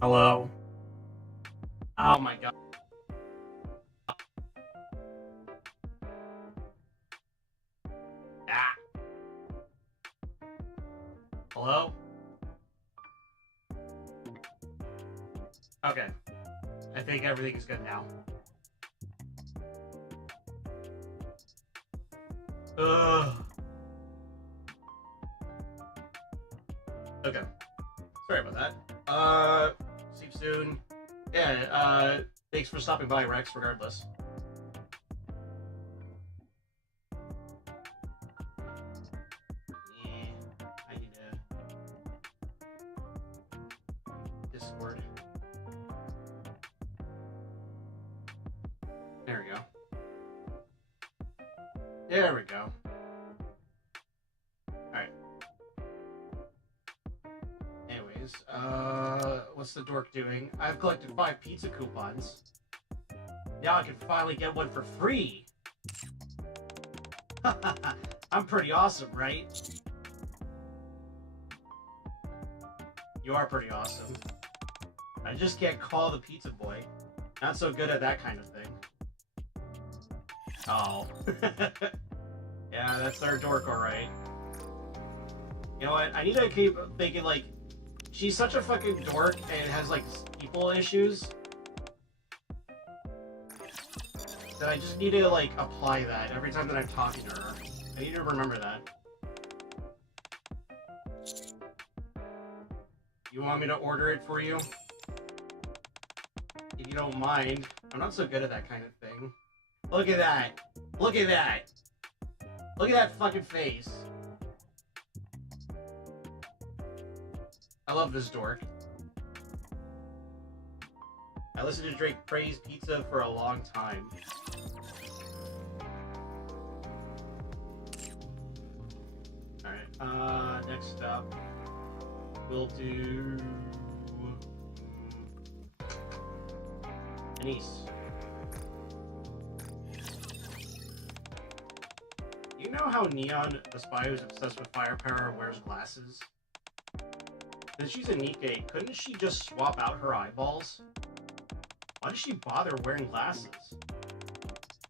Hello? Oh my god. Ah. Hello? Okay. I think everything is good now. Ugh. Okay. Sorry about that. See you soon. Yeah, thanks for stopping by, Rex, regardless. Yeah, I need a Discord. There we go. There we go. Alright. Anyways, what's the dork doing? I've collected 5 pizza coupons. Now I can finally get one for free! I'm pretty awesome, right? You are pretty awesome. I just can't call the pizza boy. Not so good at that kind of thing. Oh. Yeah, that's our dork, alright. You know what? I need to keep thinking, like, she's such a fucking dork and has, like, people issues that I just need to, like, apply that every time that I'm talking to her. I need to remember that. You want me to order it for you? If you don't mind. I'm not so good at that kind of thing. Look at that! Look at that! Look at that fucking face! I love this dork. I listened to Drake praise pizza for a long time. Alright, next up, we'll do... Denise. You know how Neon, the spy who's obsessed with firepower, wears glasses? Since she's a Nikke, couldn't she just swap out her eyeballs? Why does she bother wearing glasses?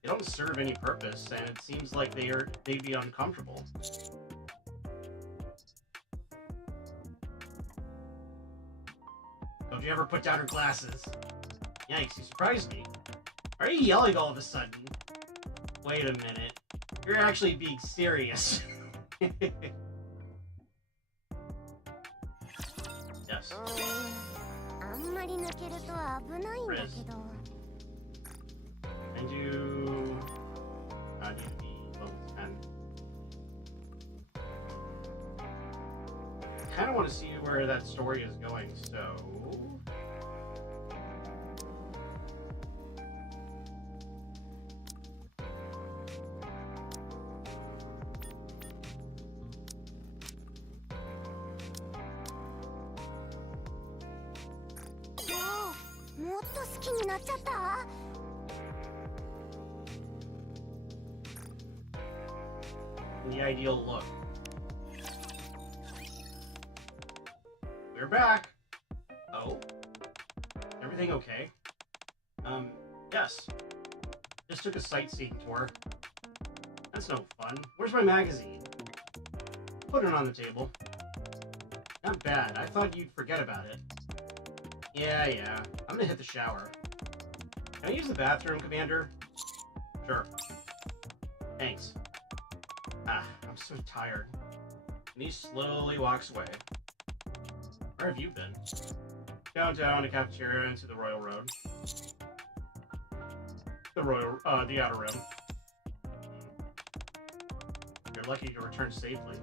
They don't serve any purpose, and it seems like they'd be uncomfortable. Don't you ever put down her glasses? Yikes, you surprised me. Why are you yelling all of a sudden? Wait a minute. You're actually being serious. Yes. Riz. And you... I need to be level 10. I kind of want to see where that story is going, so... The ideal look. We're back. Oh, everything okay? Yes. Just took a sightseeing tour. That's no fun. Where's my magazine? Put it on the table. Not bad. I thought you'd forget about it. Yeah. I'm gonna hit the shower. Can I use the bathroom, Commander? Sure. Thanks. I'm so tired. And he slowly walks away. Where have you been? Downtown, the cafeteria, into the Royal Road. The Outer Rim. You're lucky to return safely.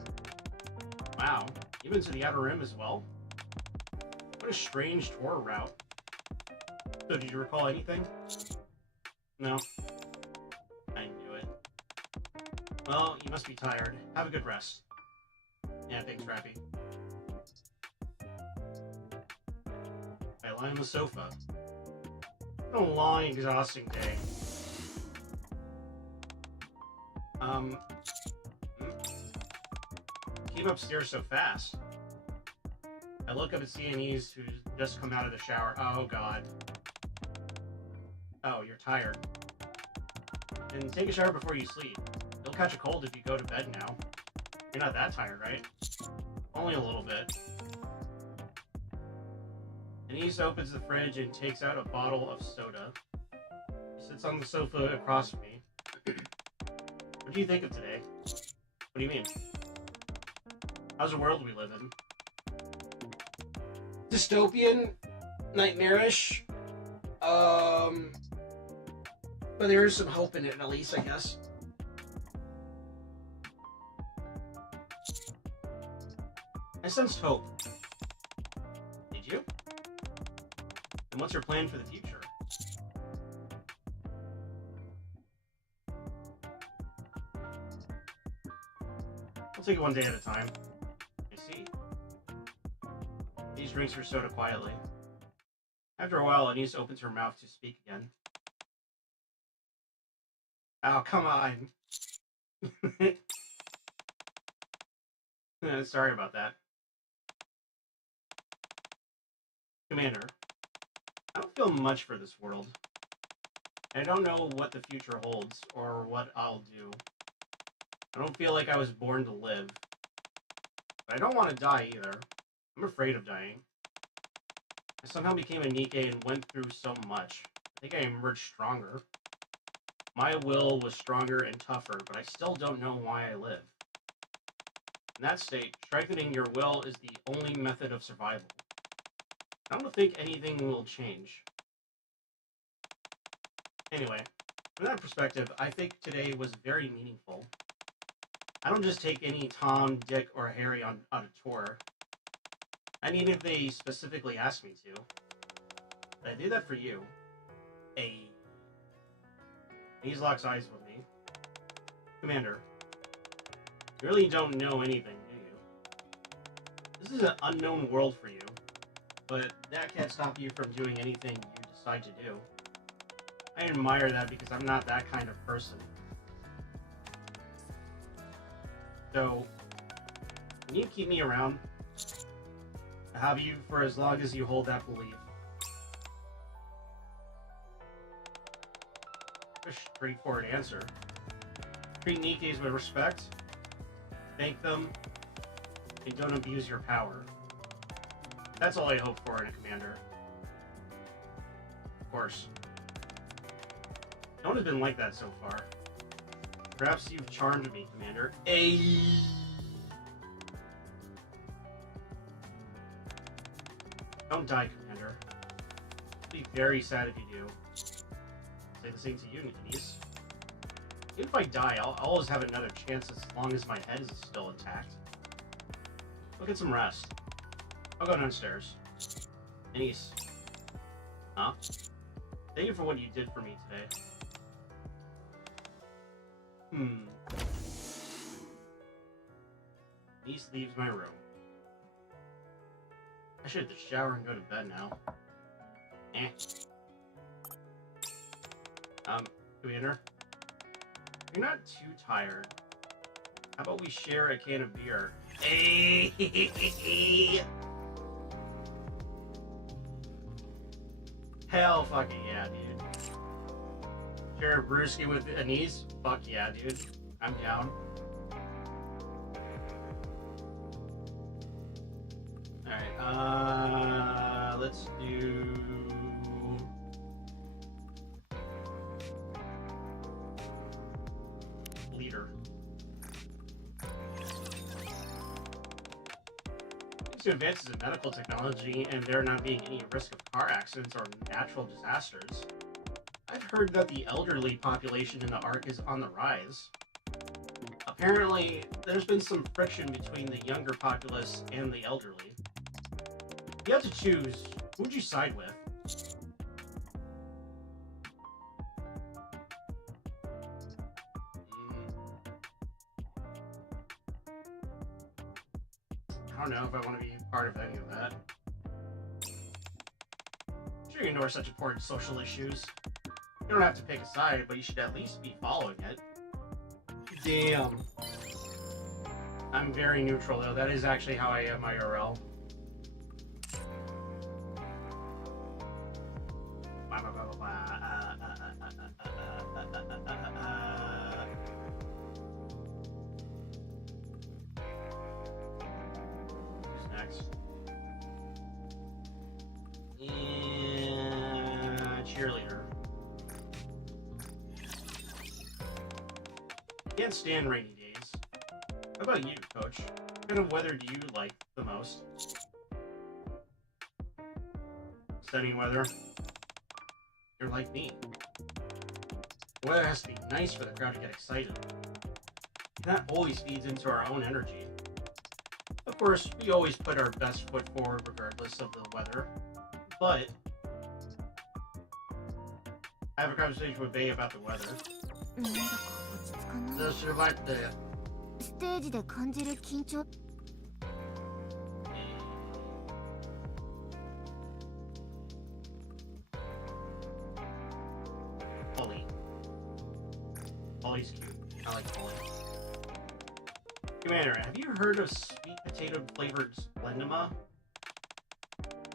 Wow, you've been to the Outer Rim as well? What a strange tour route. So, did you recall anything? No. I knew it. Well, you must be tired. Have a good rest. Yeah, thanks, Rappy. I lie on the sofa. What a long, exhausting day. Came upstairs so fast. I look up at CNEs who's just come out of the shower. Oh, God. Oh, you're tired. Then take a shower before you sleep. You'll catch a cold if you go to bed now. You're not that tired, right? Only a little bit. Denise opens the fridge and takes out a bottle of soda. She sits on the sofa across from me. What do you think of today? What do you mean? How's the world we live in? Dystopian? Nightmarish? But there is some hope in it, at least, I guess. I sensed hope. Did you? And what's your plan for the future? We'll take it one day at a time. I see. Denise drinks her soda quietly. After a while, Anise opens her mouth to speak again. Oh, come on. Sorry about that. Commander, I don't feel much for this world. I don't know what the future holds or what I'll do. I don't feel like I was born to live. But I don't want to die either. I'm afraid of dying. I somehow became a Nikke and went through so much. I think I emerged stronger. My will was stronger and tougher, but I still don't know why I live. In that state, strengthening your will is the only method of survival. I don't think anything will change. Anyway, from that perspective, I think today was very meaningful. I don't just take any Tom, Dick, or Harry on a tour. I mean, if they specifically ask me to. But I do that for you. He locks eyes with me. Commander, you really don't know anything, do you? This is an unknown world for you, but that can't stop you from doing anything you decide to do. I admire that because I'm not that kind of person. So, can you keep me around? I'll have you for as long as you hold that belief. A straightforward answer. Treat Nikkes with respect, thank them, and don't abuse your power. That's all I hope for in a commander. Of course. No one has been like that so far. Perhaps you've charmed me, Commander. Ayy! Don't die, Commander. I'll be very sad if you do. Say the same to you, Nikkes. Even if I die, I'll always have another chance as long as my head is still intact. Go get some rest. I'll go downstairs. Nikkes. Huh? Thank you for what you did for me today. Niece leaves my room. I should hit the shower and go to bed now. Commander? You're not too tired. How about we share a can of beer? Hey! Hell fucking yeah, dude. Share a brewski with Anise? Fuck yeah, dude. I'm down. Alright, let's do... leader. Thanks to advances in medical technology and there not being any risk of car accidents or natural disasters, I've heard that the elderly population in the Ark is on the rise. Apparently, there's been some friction between the younger populace and the elderly. If you had to choose, who would you side with? I don't know if I want to be part of any of that. I'm sure you ignore such important social issues. You don't have to pick a side, but you should at least be following it. Damn. I'm very neutral, though. That is actually how I am IRL. Who's next? Cheerleader. Can't stand rainy days. How about you, Coach? What kind of weather do you like the most? Sunny weather. You're like me. The weather has to be nice for the crowd to get excited. That always feeds into our own energy. Of course, we always put our best foot forward regardless of the weather, but I have a conversation with Bay about the weather. The survive the ステージで感じる緊張 Polly. Polly's cute. I like Polly. Commander, have you heard of sweet potato flavored Splendima?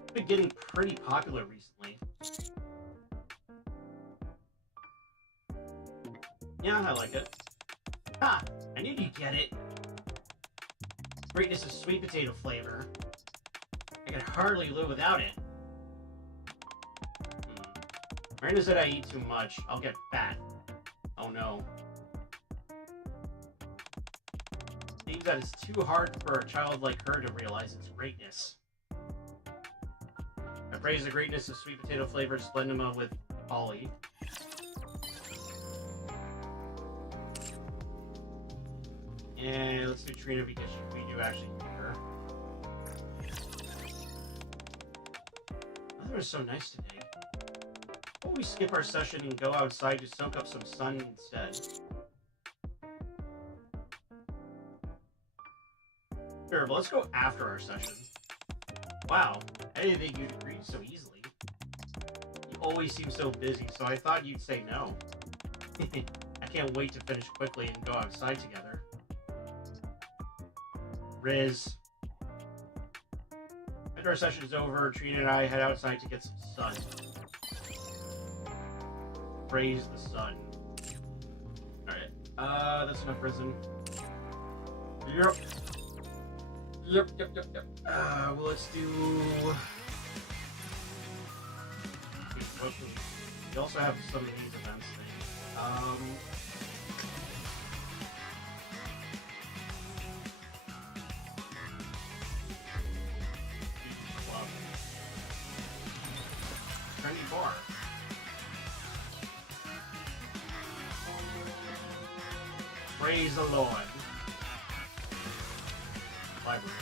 It's been getting pretty popular recently. Yeah, I like it. Ha! I knew you'd get it. Greatness of sweet potato flavor. I could hardly live without it. Miranda said I eat too much. I'll get fat. Oh no. Seems that it's too hard for a child like her to realize its greatness. I praise the greatness of sweet potato flavored Splendima with Polly. And let's do Trina because we do actually need her. The weather is so nice today. Why don't we skip our session and go outside to soak up some sun instead? Sure, but let's go after our session. Wow, I didn't think you'd agree so easily. You always seem so busy, so I thought you'd say no. I can't wait to finish quickly and go outside together. Riz. After our session is over, Trina and I head outside to get some sun. Praise the sun. Alright. That's enough risen. Yep. Well, let's do... We also have some of these events things. Club. Trendy bar. Praise the Lord. Library.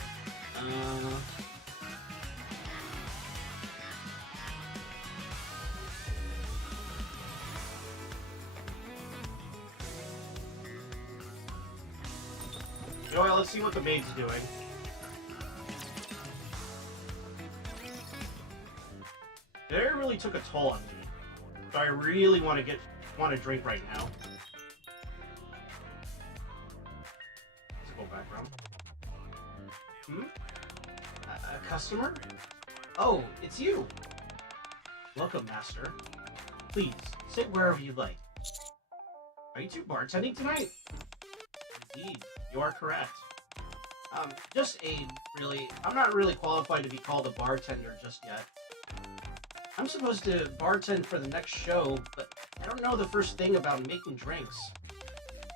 You know what, let's see what the maid's doing. It really took a toll on me. So I really want to drink right now. Let's go back around. A customer? Oh, it's you. Welcome, master. Please, sit wherever you like. Are you two bartending tonight? Indeed, you are correct. Just aid, really. I'm not really qualified to be called a bartender just yet. I'm supposed to bartend for the next show, but I don't know the first thing about making drinks.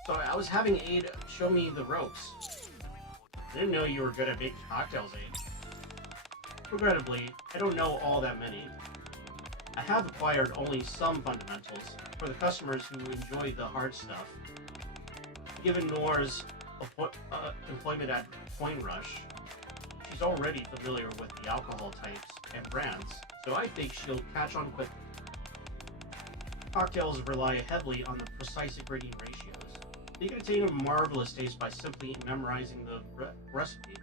So I was having Aid show me the ropes. I didn't know you were good at making cocktails, Aid. Regrettably, I don't know all that many. I have acquired only some fundamentals for the customers who enjoy the hard stuff. Given Nora's employment at Coin Rush, she's already familiar with the alcohol types and brands, so I think she'll catch on quickly. Cocktails rely heavily on the precise ingredient ratios. They can attain a marvelous taste by simply memorizing the recipe.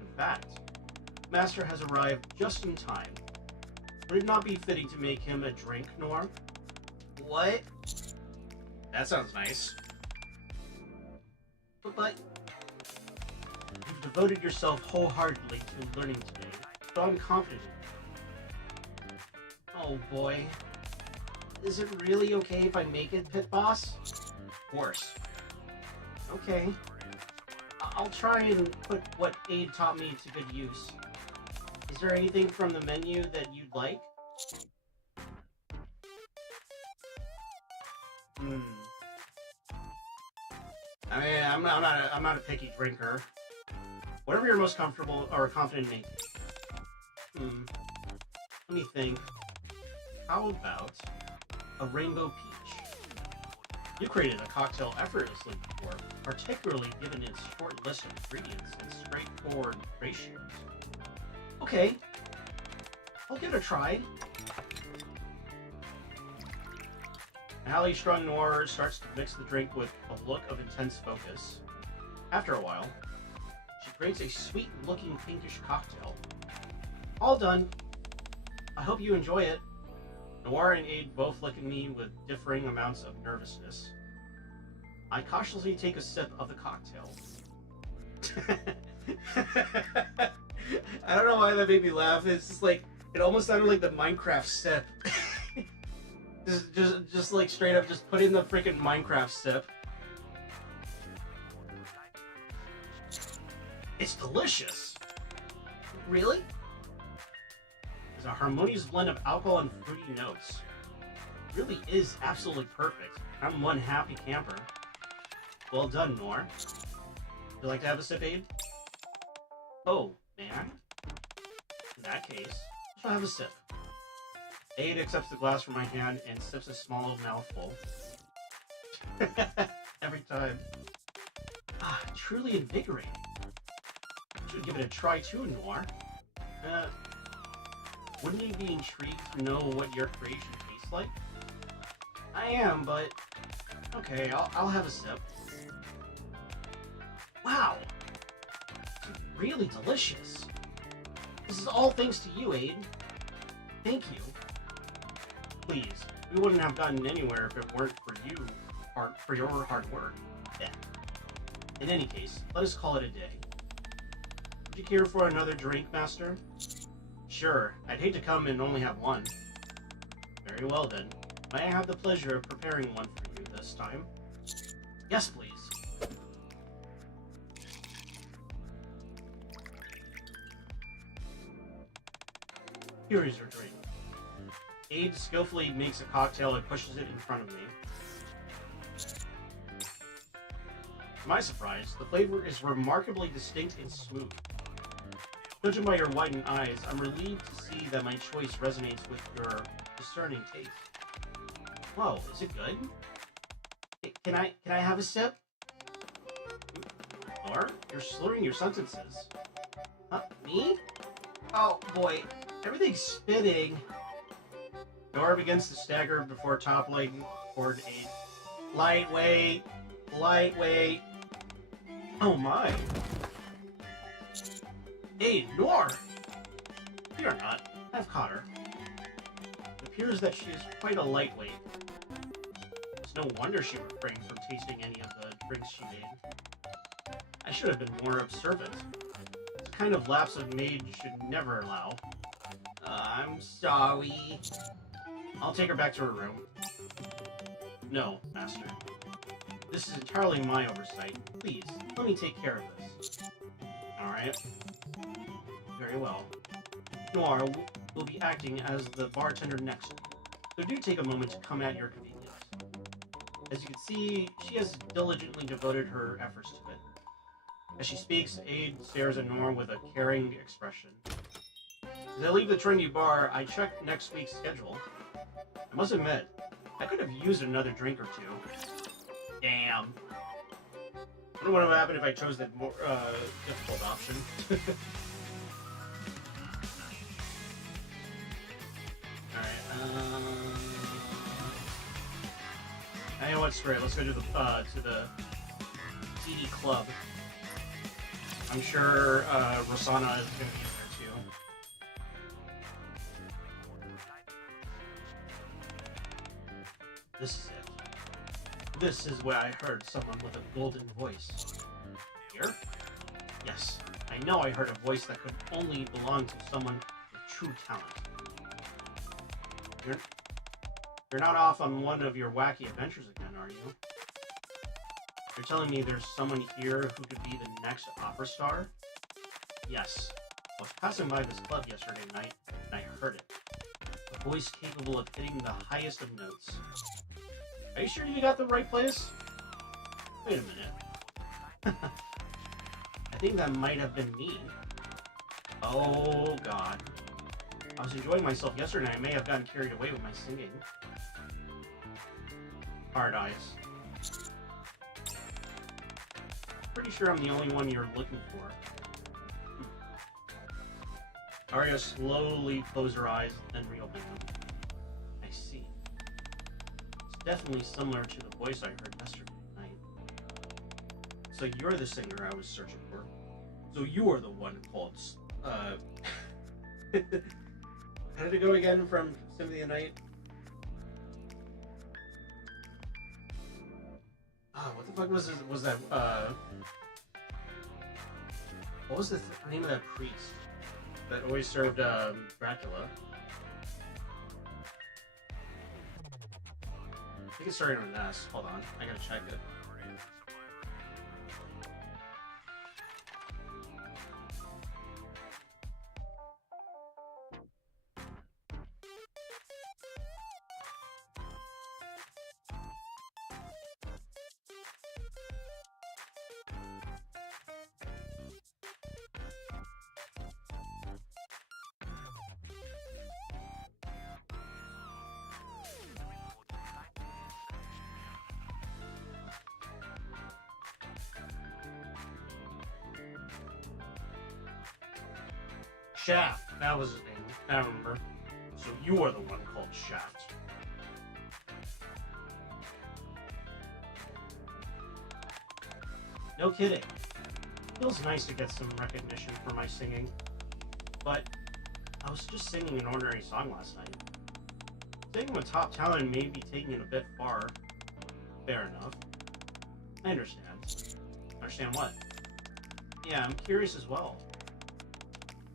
In fact, Master has arrived just in time. Would it not be fitting to make him a drink, Nor? What? That sounds nice. But you've devoted yourself wholeheartedly to learning today, so I'm confident. Oh boy. Is it really okay if I make it, Pit Boss? Of course. Okay. I'll try and put what Aid taught me to good use. Is there anything from the menu that you'd like? I mean, I'm not a picky drinker. Whatever you're most comfortable or confident in making. Let me think. How about a rainbow peach? You created a cocktail effortlessly before, particularly given its short list of ingredients and straightforward ratios. Okay, I'll give it a try. Hallie Strung Noir starts to mix the drink with a look of intense focus. After a while, she creates a sweet-looking pinkish cocktail. All done. I hope you enjoy it. Noir and Aid both look at me with differing amounts of nervousness. I cautiously take a sip of the cocktail. I don't know why that made me laugh. It's just like, it almost sounded like the Minecraft sip. just like straight up, just put in the freaking Minecraft sip. It's delicious. Really? It's a harmonious blend of alcohol and fruity notes. It really is absolutely perfect. I'm one happy camper. Well done, Nor. Would you like to have a sip, Aid? Oh, man. In that case, I'll have a sip. Aid accepts the glass from my hand and sips a small mouthful. Every time. Ah, truly invigorating. Should give it a try too, Noir. Wouldn't you be intrigued to know what your creation tastes like? I am, but okay, I'll have a sip. Wow, it's really delicious. This is all thanks to you, Aid. Thank you. Please, we wouldn't have gotten anywhere if it weren't for you, for your hard work. Yeah. In any case, let us call it a day. you care for another drink, Master? Sure, I'd hate to come and only have one. Very well then. May I have the pleasure of preparing one for you this time? Yes, please. Here is your drink. Aide skillfully makes a cocktail and pushes it in front of me. To my surprise, the flavor is remarkably distinct and smooth. Judging by your widened eyes, I'm relieved to see that my choice resonates with your discerning taste. Whoa, is it good? Can I have a sip? Or you're slurring your sentences. Huh? Me? Oh boy, everything's spinning. Nora begins to stagger before toppling toward Aide. Lightweight, lightweight. Oh my. Aide, Nora! Fear not, I've caught her. It appears that she is quite a lightweight. It's no wonder she refrained from tasting any of the drinks she made. I should have been more observant. It's a kind of lapse a maid should never allow. I'm sorry. I'll take her back to her room. No, Master. This is entirely my oversight. Please, let me take care of this. Alright. Very well. Noir will be acting as the bartender next, so do take a moment to come at your convenience. As you can see, she has diligently devoted her efforts to it. As she speaks, Aide stares at Norm with a caring expression. As I leave the trendy bar, I check next week's schedule. I must admit, I could have used another drink or two. Damn. I wonder what would happen if I chose the more difficult option. Alright, I know what, screw it. Let's go to the CD club. I'm sure Rosanna is going to be there too. This is it. This is where I heard someone with a golden voice. Here? Yes, I know I heard a voice that could only belong to someone with true talent. You're not off on one of your wacky adventures again, are you? You're telling me there's someone here who could be the next opera star? Yes. I was passing by this club yesterday night, and I heard it. A voice capable of hitting the highest of notes. Are you sure you got the right place? Wait a minute. I think that might have been me. Oh, God. I was enjoying myself yesterday. I may have gotten carried away with my singing. Hard eyes. Pretty sure I'm the only one you're looking for. Arya slowly closed her eyes, then reopened them. I see. It's definitely similar to the voice I heard yesterday night. So you're the singer I was searching for. So you are the one called, How did it go again from Symphony of the Night? Oh, what the fuck was that, what was the name of that priest that always served, Dracula? I think it started with an S. Hold on, I gotta check it. Shaft, that was his name. I remember. So you are the one called Shaft. No kidding. Feels nice to get some recognition for my singing. But I was just singing an ordinary song last night. Singing with top talent may be taking it a bit far. Fair enough. I understand. Understand what? Yeah, I'm curious as well.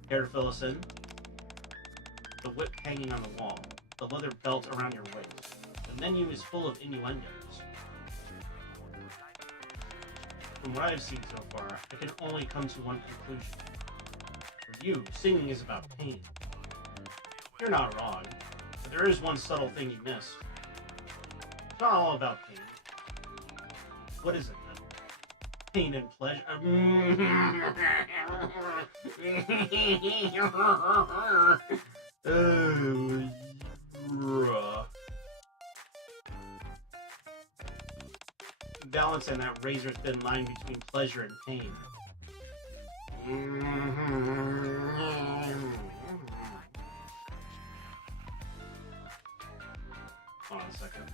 Care to fill us in? The whip hanging on the wall, the leather belt around your waist. The menu is full of innuendos. From what I've seen so far, I can only come to one conclusion. For you, singing is about pain. You're not wrong, but there is one subtle thing you missed. It's not all about pain. What is it then? Pain and pleasure. Balancing that razor thin line between pleasure and pain. Hold on a second.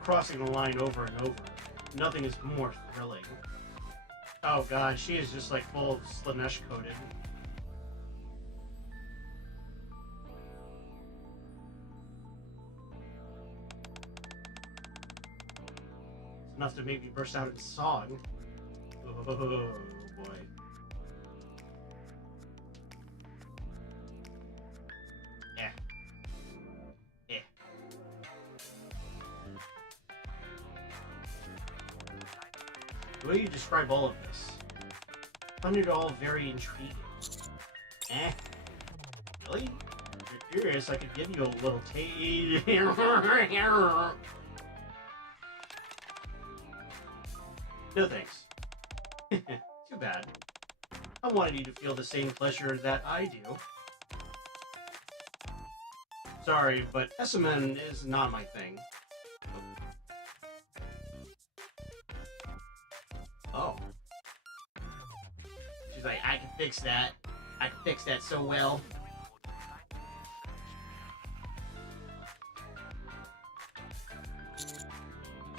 Crossing the line over and over. Nothing is more thrilling. Oh god, she is just like full of Slanesh coated. It's enough to make me burst out in song. Oh boy. Yeah. Yeah. The way you describe all of this, I find it all very intriguing. Really? If you're curious, I could give you a little taste. No thanks. Too bad. I wanted you to feel the same pleasure that I do. Sorry, but SMN is not my thing. Oh. She's like, I can fix that. I can fix that so well.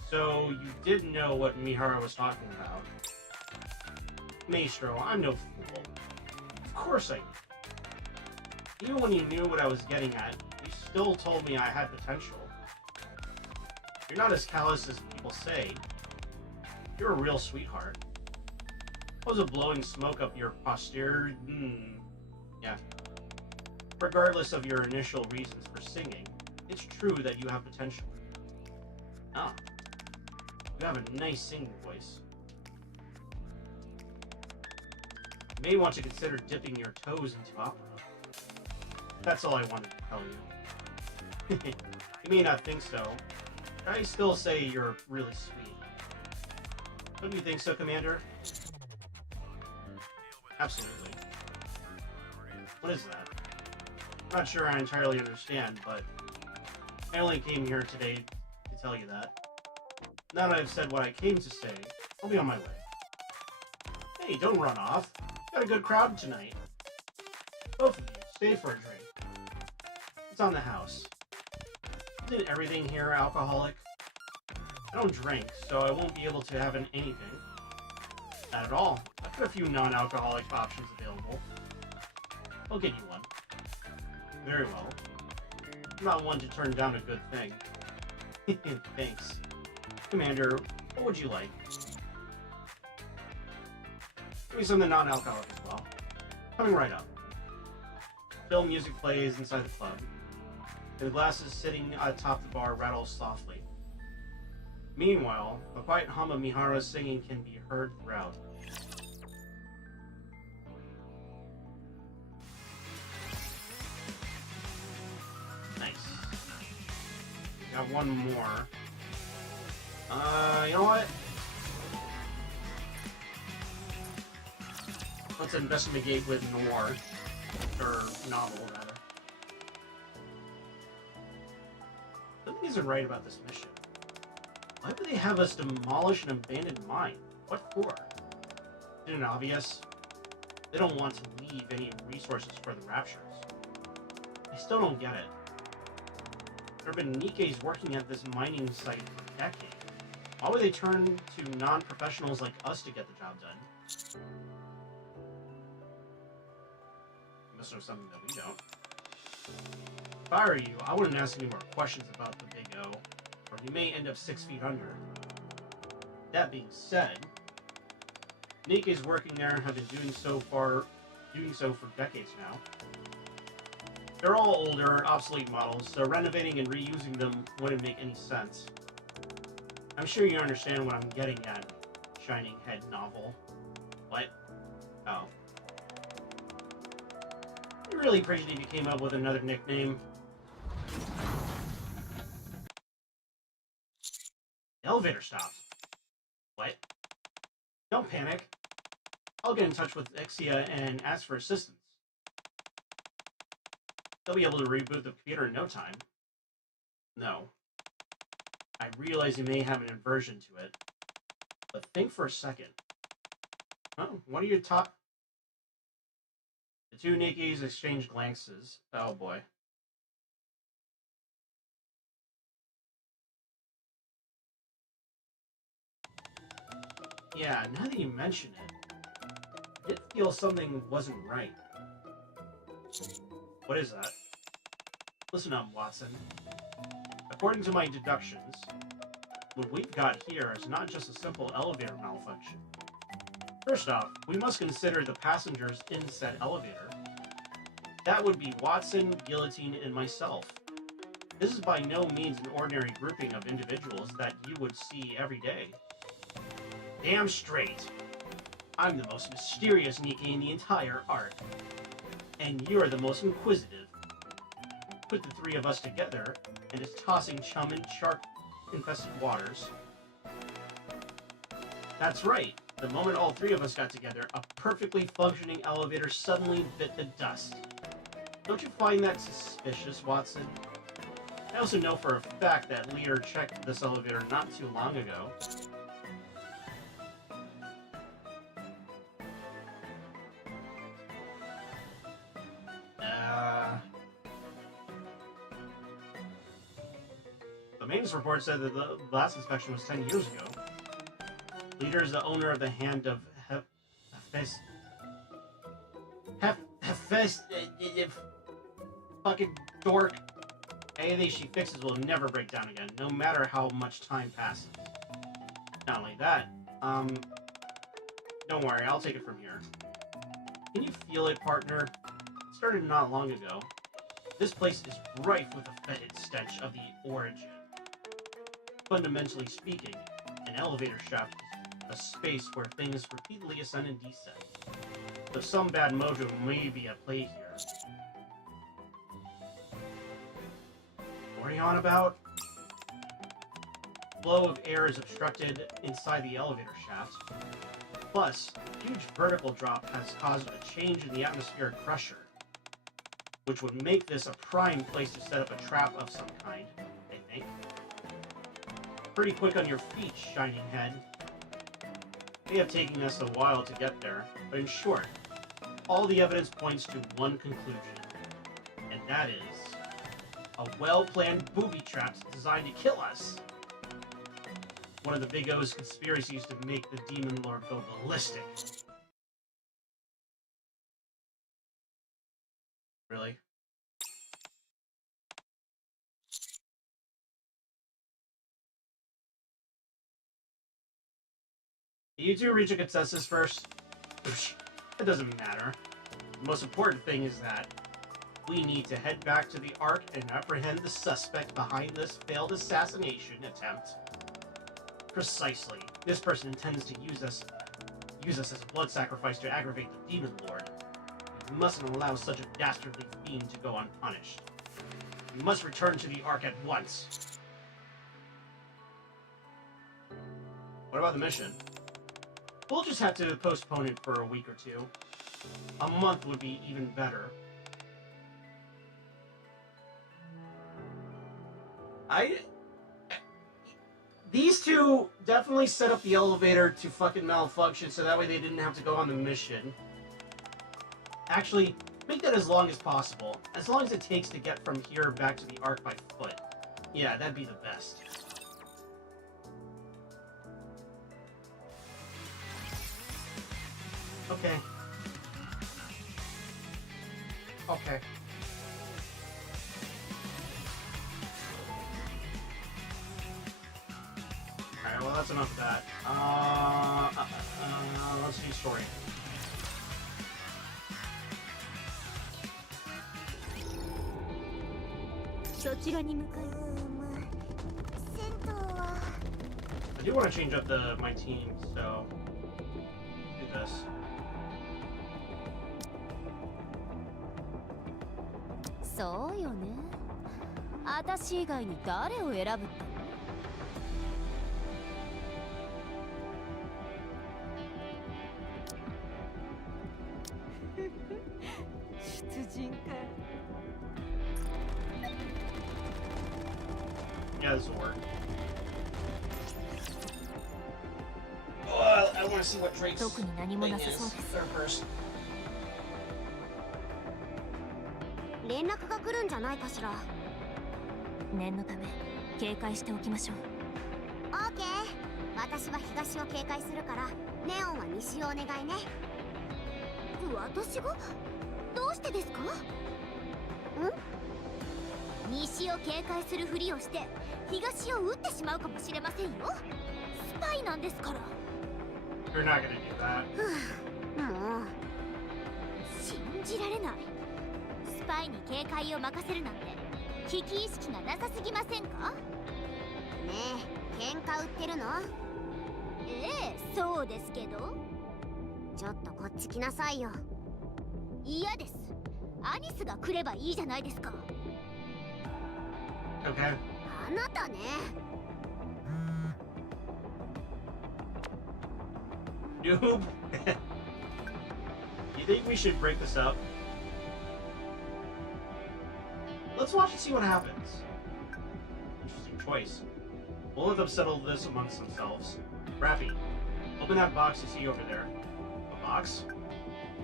So, you did know what Mihara was talking about. Maestro, I'm no fool. Of course I knew. Even when you knew what I was getting at, you still told me I had potential. You're not as callous as people say. You're a real sweetheart. I wasn't blowing smoke up your posterior. Yeah. Regardless of your initial reasons for singing, it's true that you have potential. Ah. You have a nice singing voice. You may want to consider dipping your toes into opera. That's all I wanted to tell you. You may not think so, but I still say you're really sweet. Don't you think so, Commander? Absolutely. What is that? I'm not sure I entirely understand, but I only came here today to tell you that. Now that I've said what I came to say, I'll be on my way. Hey, don't run off. Got a good crowd tonight. Both of you, stay for a drink. It's on the house. Isn't everything here alcoholic? I don't drink, so I won't be able to have anything. Not at all. I've got a few non-alcoholic options available. I'll get you one. Very well. I'm not one to turn down a good thing. Thanks. Commander, what would you like? Give me something non-alcoholic as well. Coming right up. Film music plays inside the club. And the glasses sitting atop the bar rattle softly. Meanwhile, the quiet hum of Mihara's singing can be heard throughout. Nice. Got one more. You know what? Let's investigate with Noir. Or novel, rather. Something isn't right about this mission. Why would they have us demolish an abandoned mine? What for? Isn't it obvious? They don't want to leave any resources for the Raptures. I still don't get it. There have been Nikkes working at this mining site for decades. Why would they turn to non-professionals like us to get the job done? You must know something that we don't. If I were you, I wouldn't ask any more questions about the Big O, or you may end up 6 feet under. That being said, Nikke's working there and have been doing so for decades now. They're all older, obsolete models, so renovating and reusing them wouldn't make any sense. I'm sure you understand what I'm getting at, Shining Head novel. What? Oh. I really appreciate if you came up with another nickname. The elevator stopped. What? Don't panic. I'll get in touch with Ixia and ask for assistance. They'll be able to reboot the computer in no time. No. I realize you may have an aversion to it, but think for a second. Oh, what are you talking? The two Nikkes exchanged glances. Oh boy. Yeah, now that you mention it, I did feel something wasn't right. What is that? Listen up, Watson. According to my deductions, what we've got here is not just a simple elevator malfunction. First off, we must consider the passengers in said elevator. That would be Watson, Guillotine, and myself. This is by no means an ordinary grouping of individuals that you would see every day. Damn straight. I'm the most mysterious Nikke in the entire arc. And you're the most inquisitive. Put the three of us together, and it's tossing chum in shark-infested waters. That's right. The moment all three of us got together, a perfectly functioning elevator suddenly bit the dust. Don't you find that suspicious, Watson? I also know for a fact that Leader checked this elevator not too long ago. The maintenance report said that the last inspection was 10 years ago. Leader is the owner of the Hand of Hefest. Fucking dork. Anything she fixes will never break down again, no matter how much time passes. Not only that, don't worry, I'll take it from here. Can you feel it, partner? It started not long ago. This place is rife with the fetid stench of the origin. Fundamentally speaking, an elevator shaft is a space where things repeatedly ascend and descend. So some bad mojo may be at play here. What are you on about? Flow of air is obstructed inside the elevator shaft. Plus, a huge vertical drop has caused a change in the atmospheric pressure, which would make this a prime place to set up a trap of some kind, I think. Pretty quick on your feet, Shining Head. It may have taken us a while to get there, but in short, all the evidence points to one conclusion, and that is a well-planned booby trap designed to kill us. One of the Big O's conspiracies to make the Demon Lord go ballistic. Really? You two reach a consensus first? It doesn't matter. The most important thing is that we need to head back to the Ark and apprehend the suspect behind this failed assassination attempt. Precisely. This person intends to use us as a blood sacrifice to aggravate the Demon Lord. We mustn't allow such a dastardly fiend to go unpunished. We must return to the Ark at once. What about the mission? We'll just have to postpone it for a week or two. A month would be even better. These two definitely set up the elevator to fucking malfunction so that way they didn't have to go on the mission. Actually, make that as long as possible. As long as it takes to get from here back to the Ark by foot. Yeah, that'd be the best. Okay. that's enough of that. Let's do story. I do want to change up my team, so do this. So, よね。私以外に誰を選ぶって。出陣か。Yeah, this will work. Oh, I want to see what Drake's thing is. Third person. 連絡が来るんじゃないかしら。念のため警戒しておきましょう。オーケー。私は東を警戒するから、ネオンは西をお願いね。私が？どうしてですか？西を警戒するふりをして東を撃ってしまうかもしれませんよ。スパイなんですから。You're not gonna do that. もう信じられない。スパイに警戒を任せるなんて危機意識がなさすぎませんか？ねえ、喧嘩売ってるの？ええ、そうですけど。ちょっとこっち来なさいよ。嫌です。アニスが来ればいいじゃないですか。Okay. あなたね。Noob. You think we should break this up? Let's watch and see what happens. Interesting choice. We'll let them settle this amongst themselves. Rappy, open that box you see over there. A box?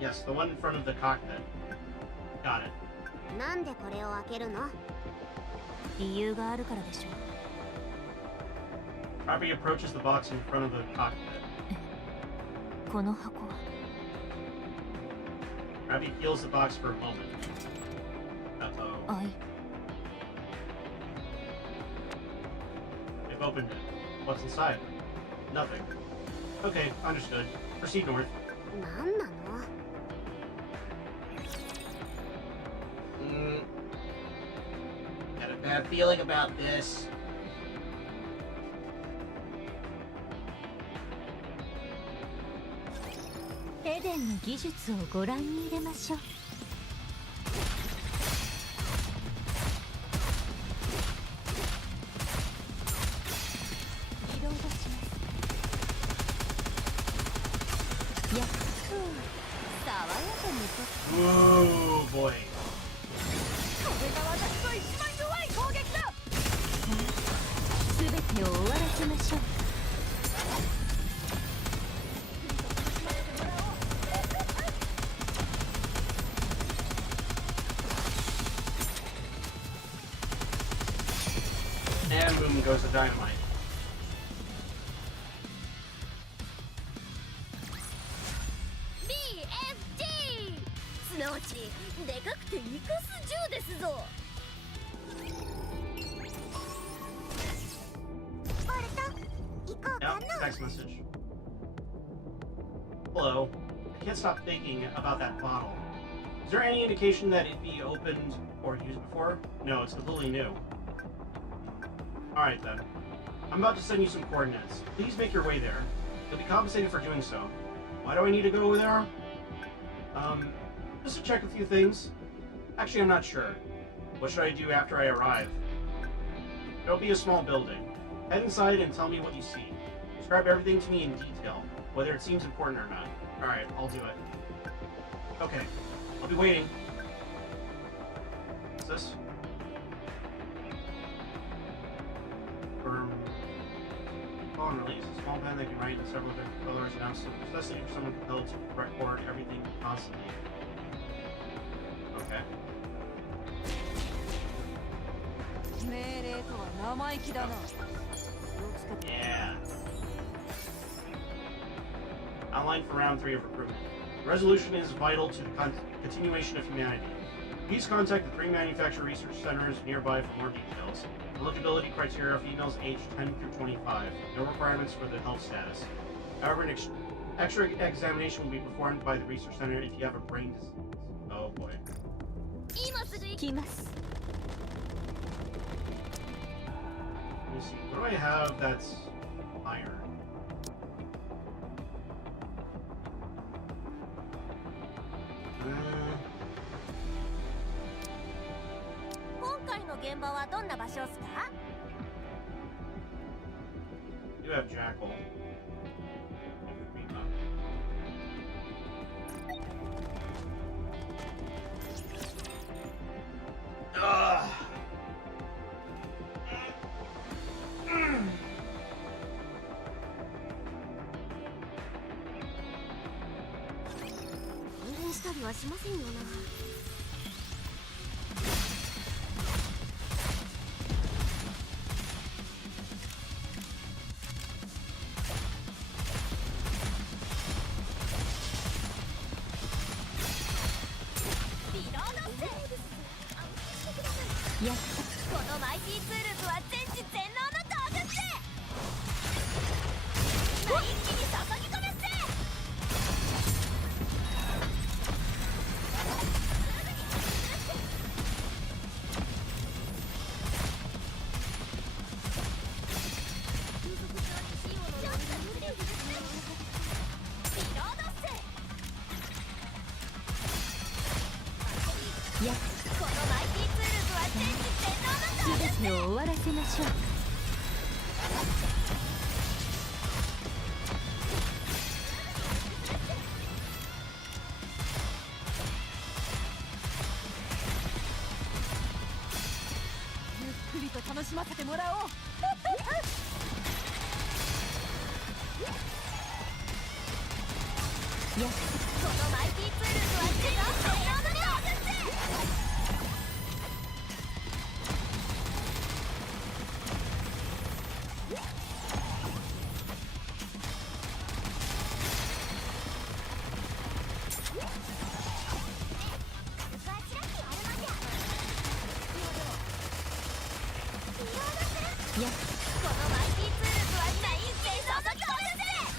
Yes, the one in front of the cockpit. Got it. なんでこれを開けるの？理由があるからでしょ。Rappy approaches the box in front of the cockpit. この箱は。Rappy feels the box for a moment. Uh-oh. They've opened it. What's inside? Nothing. Okay, understood. Proceed north. なんなの？Got a bad feeling about this. エデンの技術をご覧に入れましょう。移動がします。やっ爽やかにと。Whoa, boy. これが私の一番弱い攻撃だ。すべてを終わらせましょう。And boom goes the dynamite. BFG! すなわちでかくてニクス銃ですぞ。バレた。行こうかな。Yep, text message. Hello. I can't stop thinking about that bottle. Is there any indication that it be opened or used before? No, it's completely new. Alright then. I'm about to send you some coordinates. Please make your way there. You'll be compensated for doing so. Why do I need to go over there? Just to check a few things. Actually, I'm not sure. What should I do after I arrive? It'll be a small building. Head inside and tell me what you see. Describe everything to me in detail, whether it seems important or not. Alright, I'll do it. Okay, I'll be waiting. What's this? Call and release. A small pen that can write in several different colors and also necessity for someone compelled to record everything constantly. Okay. Yeah. Outline for round 3 of recruitment. Resolution is vital to the continuation of humanity. Please contact the 3 manufacturer research centers nearby for more details. Eligibility criteria: females aged 10 through 25. No requirements for the health status. However, an extra examination will be performed by the research center if you have a brain disease. Oh boy. Let me see. What do I have that's iron? You have Jackal. Ugh.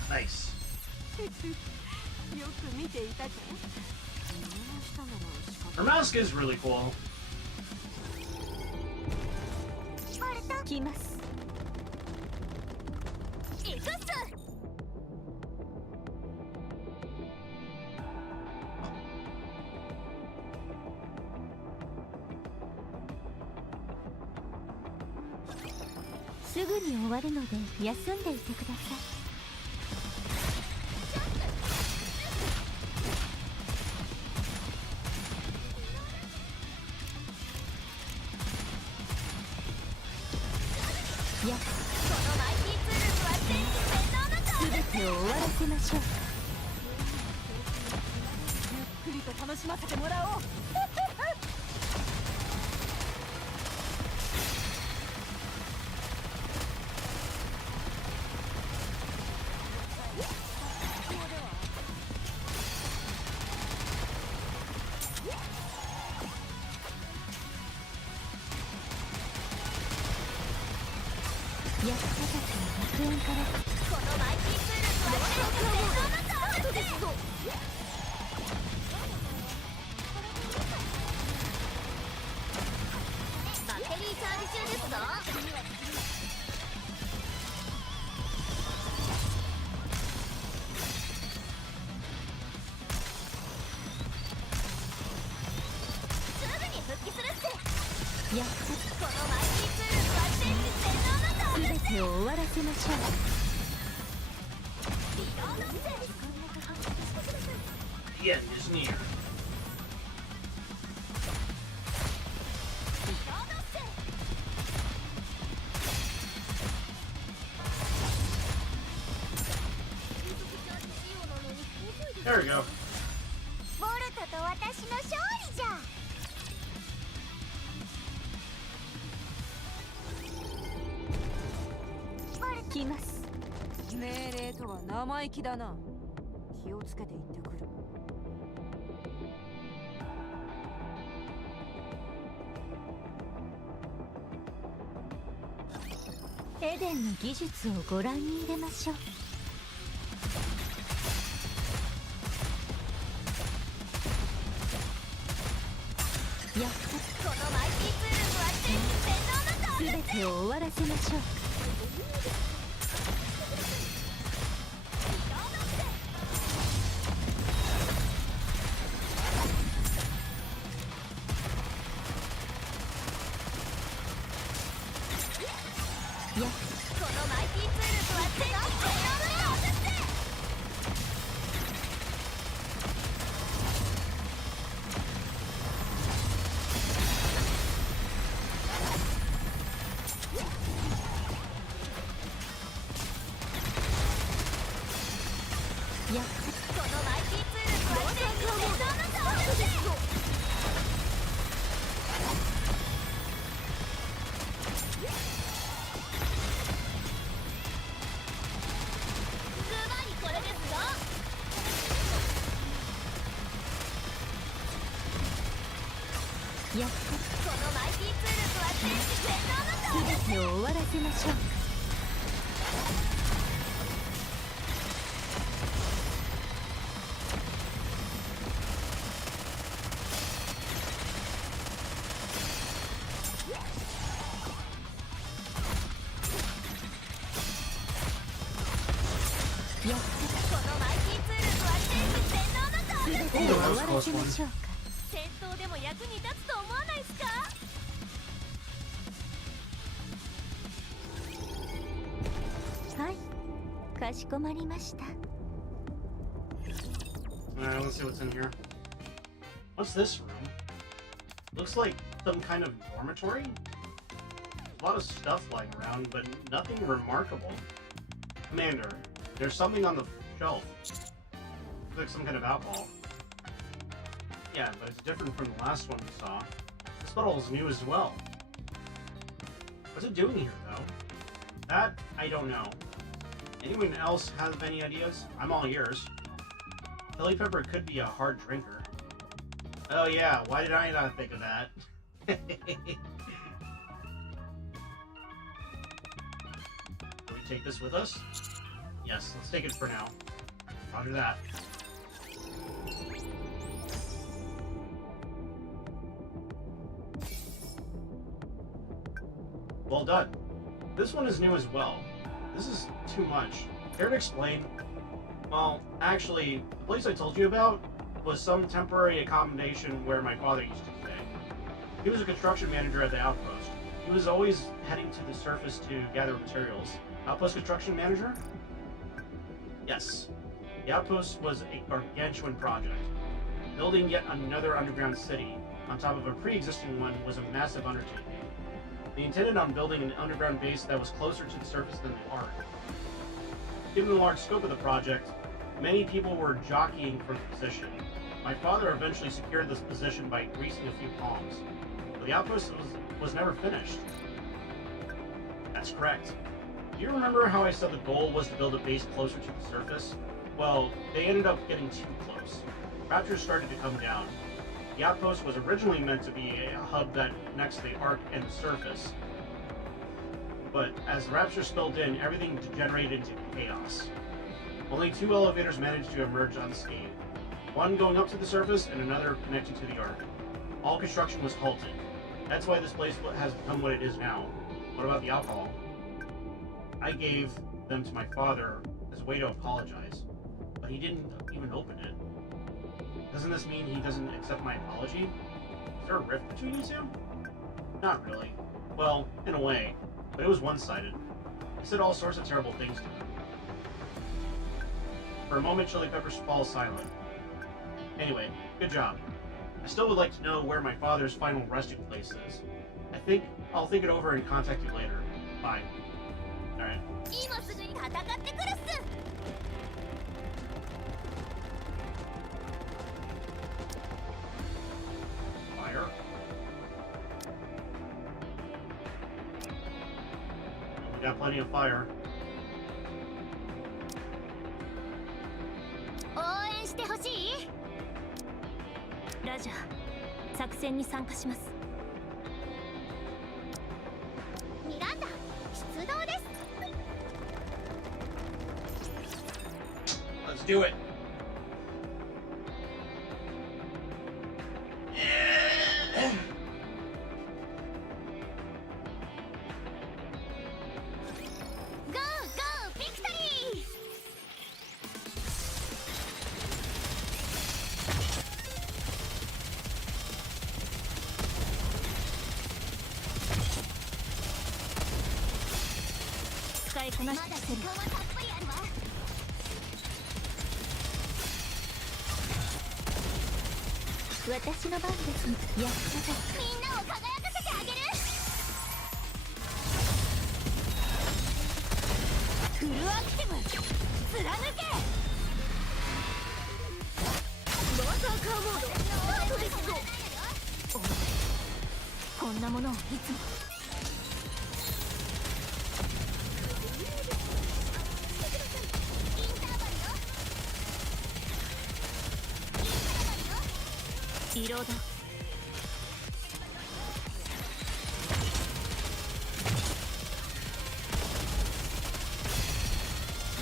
Nice. Her mask is really cool. The end is near. There we go. エデンの技術をご覧に入れましょう。やっとこのマイティツールとは全てを終わらせましょう。このマイティツールとは全てやっとこのマイティツールとは全てを終わらせましょう。やっとこのマイティツールとは全てを終わらせましょうか。戦闘でも役に立つと思わないですか？はい、かしこまりました。Alright, let's see what's in here. What's this room? Looks like some kind of dormitory? A lot of stuff lying around, but nothing remarkable. Commander, there's something on the shelf. Looks like some kind of alcohol. Yeah, but it's different from the last one we saw. This bottle is new as well. What's it doing here, though? That, I don't know. Anyone else have any ideas? I'm all ears. Chili Pepper could be a hard drinker. Oh yeah, why did I not think of that? Do we take this with us? Yes, let's take it for now. Roger that. Well done. This one is new as well. This is too much. Care to explain? Well, actually, the place I told you about was some temporary accommodation where my father used to stay. He was a construction manager at the outpost. He was always heading to the surface to gather materials. Outpost construction manager? Yes. The outpost was a gargantuan project. Building yet another underground city on top of a pre-existing one was a massive undertaking. They intended on building an underground base that was closer to the surface than the Ark. Given the large scope of the project, many people were jockeying for the position. My father eventually secured this position by greasing a few palms, but the outpost was never finished. That's correct. Do you remember how I said the goal was to build a base closer to the surface? Well, they ended up getting too close. Raptors started to come down. The outpost was originally meant to be a hub that connects the Ark and the surface. But as the Raptors spilled in, everything degenerated into chaos. Only 2 elevators managed to emerge unscathed. One going up to the surface and another connecting to the Ark. All construction was halted. That's why this place has become what it is now. What about the alcohol? I gave them to my father as a way to apologize, but he didn't even open it. Doesn't this mean he doesn't accept my apology? Is there a rift between you two? Not really. Well, in a way, but it was one-sided. I said all sorts of terrible things to him. For a moment, Chili Pepper falls silent. Anyway, good job. I still would like to know where my father's final resting place is. I'll think it over and contact you later. Bye. Alright. Fire. We got plenty of fire. 応援してほしい？ラジャー、作戦に参加します。ミランダ、出動です。do it. Go, go, victory! 使いこなしてみせる。まだ時間はたっぷりあるわ。私の番です。やっとだ。みんなを輝かせてあげる。フルアクティブ貫け。バーサーカーモードスタートですぞ。こんなものをいつも。移動だ。ま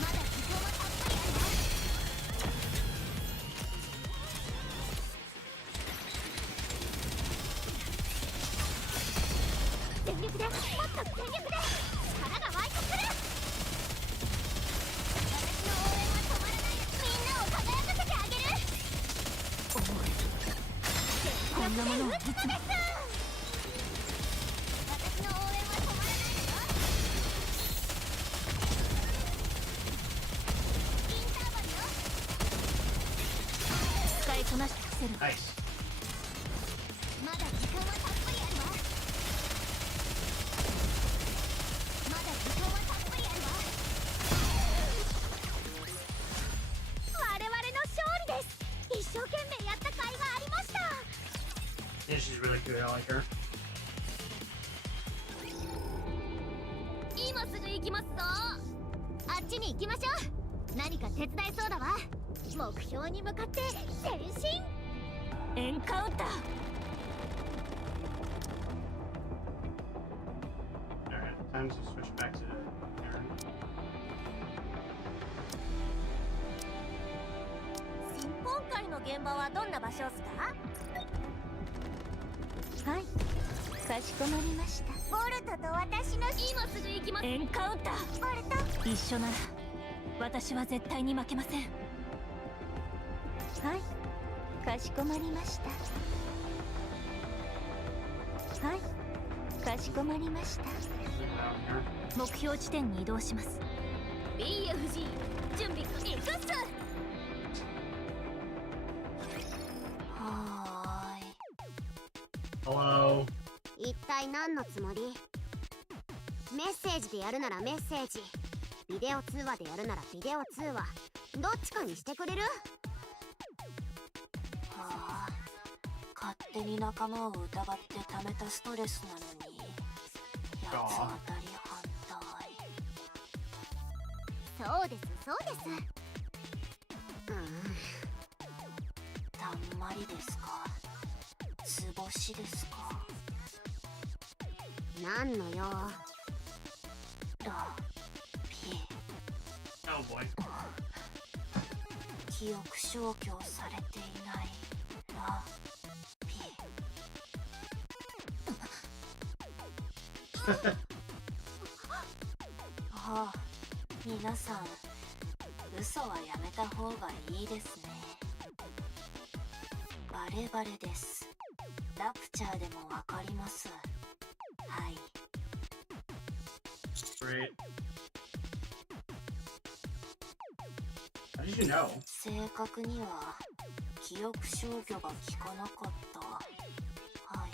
だ時間はたっぷりあるわ。全力でもっと全力で力が湧いてくる。私の応援は止まらない。みんなを輝かせてあげる。こんなものをいつも。私の応援は止まらないのよ。インターバルよ。使いこなしてみせる。Nice. まだ時間はたっぷりあるわ。まだ時間はたっぷりあるわ。我々の勝利です。一生懸命やった甲斐がありました。Yeah, she's really good. I like her. 今すぐ行きますぞ。あっちに行きましょう。何か手伝いそうだわ。目標に向かって前進。エンカウンター。Alright, time to switch back to Aaron. 今回の現場はどんな場所っすか？はい、かしこまりました。ボルトと私の今すぐ行きます。エンカウンター。ボルト一緒なら私は絶対に負けません。はい、かしこまりました。はい、かしこまりました。 Zoom out here. 目標地点に移動します。 BFG 準備いくっす。はーい。 Hello. 一体何のつもり？メッセージでやるならメッセージ、ビデオ通話でやるならビデオ通話、どっちかにしてくれる？はあ、勝手に仲間を疑って溜めたストレスなのに八つ当たり反対。そうですそうです。たんまりですか？図星ですか？なんのよ。ラピ Oh boy. 記憶消去されていないラピああ、皆さん嘘はやめた方がいいですね。バレバレです。ラプチャーでもわかります。はい。 Great. How did you know? 正確には記憶消去が効かなかった。はい。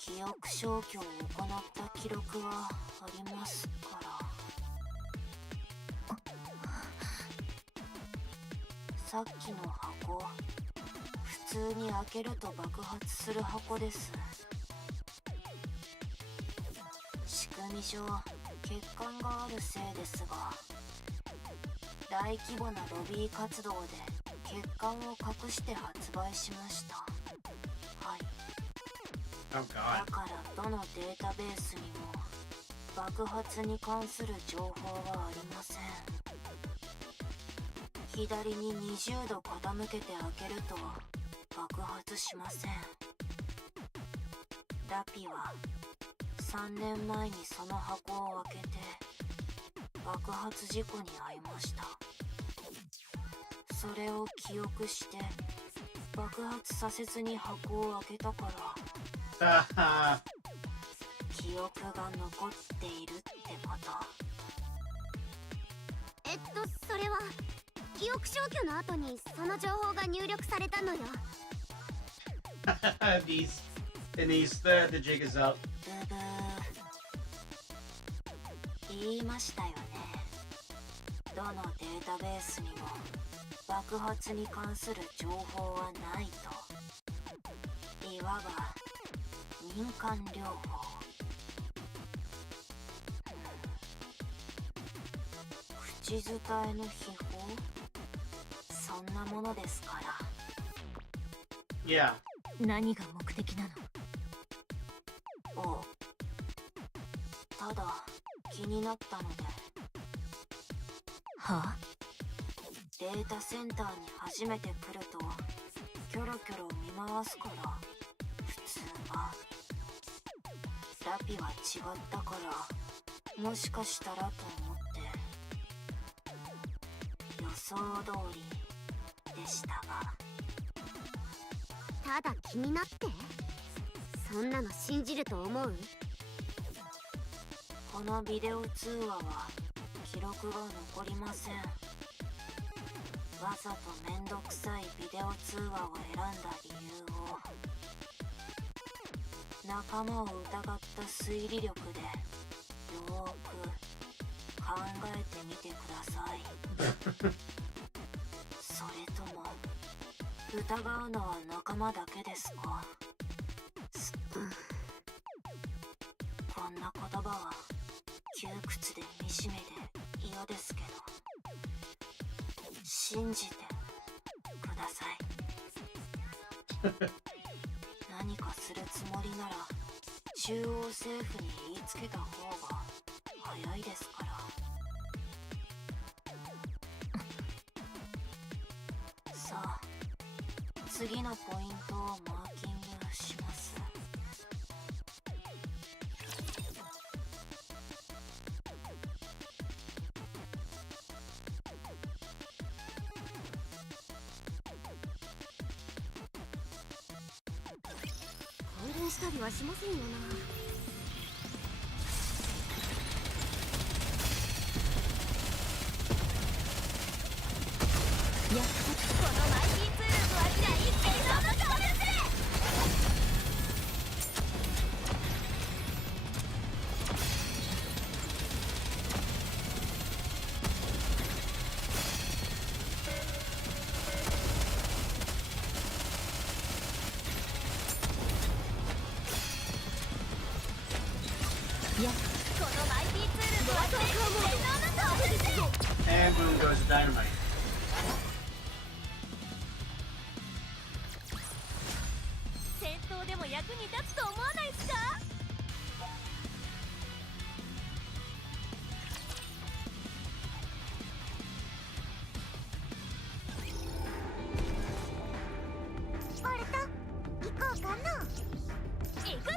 記憶消去を行った記録はありますから。さっきの箱、普通に開けると爆発する箱です。仕組み上欠陥があるせいですが、大規模なロビー活動で欠陥を隠して発売しました。はい。 Oh だ god. からどのデータベースにも爆発に関する情報はありません。左に20度傾けて開けると爆発しません。ラピは3年前にその箱を開けて爆発事故に遭いました。それを記憶して爆発させずに箱を開けたから記憶が残っているってこと。それは記憶消去の後にその情報が入力されたのよ。the jig is up. ブブー。言いましたよね。どのデータベースにも爆発に関する情報はないと。いわば民間療法。口伝えの秘宝、そんなものですから。Yeah. 何が目的なの？お、ただ気になったので。は？データセンターに初めて来るとキョロキョロ見回すから、普通は。ラピは違ったから、もしかしたらと思って予想通りでしたが。ただ気になって？そんなの信じると思う？このビデオ通話は記録が残りません。わざとめんどくさいビデオ通話を選んだ理由を、仲間を疑った推理力でよーく考えてみてください。それとも疑うのは仲間だけですか？こんな言葉は窮屈で惨めで嫌ですけど、信じてください。何かするつもりなら中央政府に言いつけた方が早いですから。さあ、次のポイントをマーキングします。関連したりはしませんよな。このマイティツールズはじゃあ一気にどんどん攻撃する。このマイティツールズはじゃあ一気にどんどん攻撃する。 And boom goes the dynamite. 戦闘でも役に立つと思わないっすか？バレた？行こうかな。行くっす。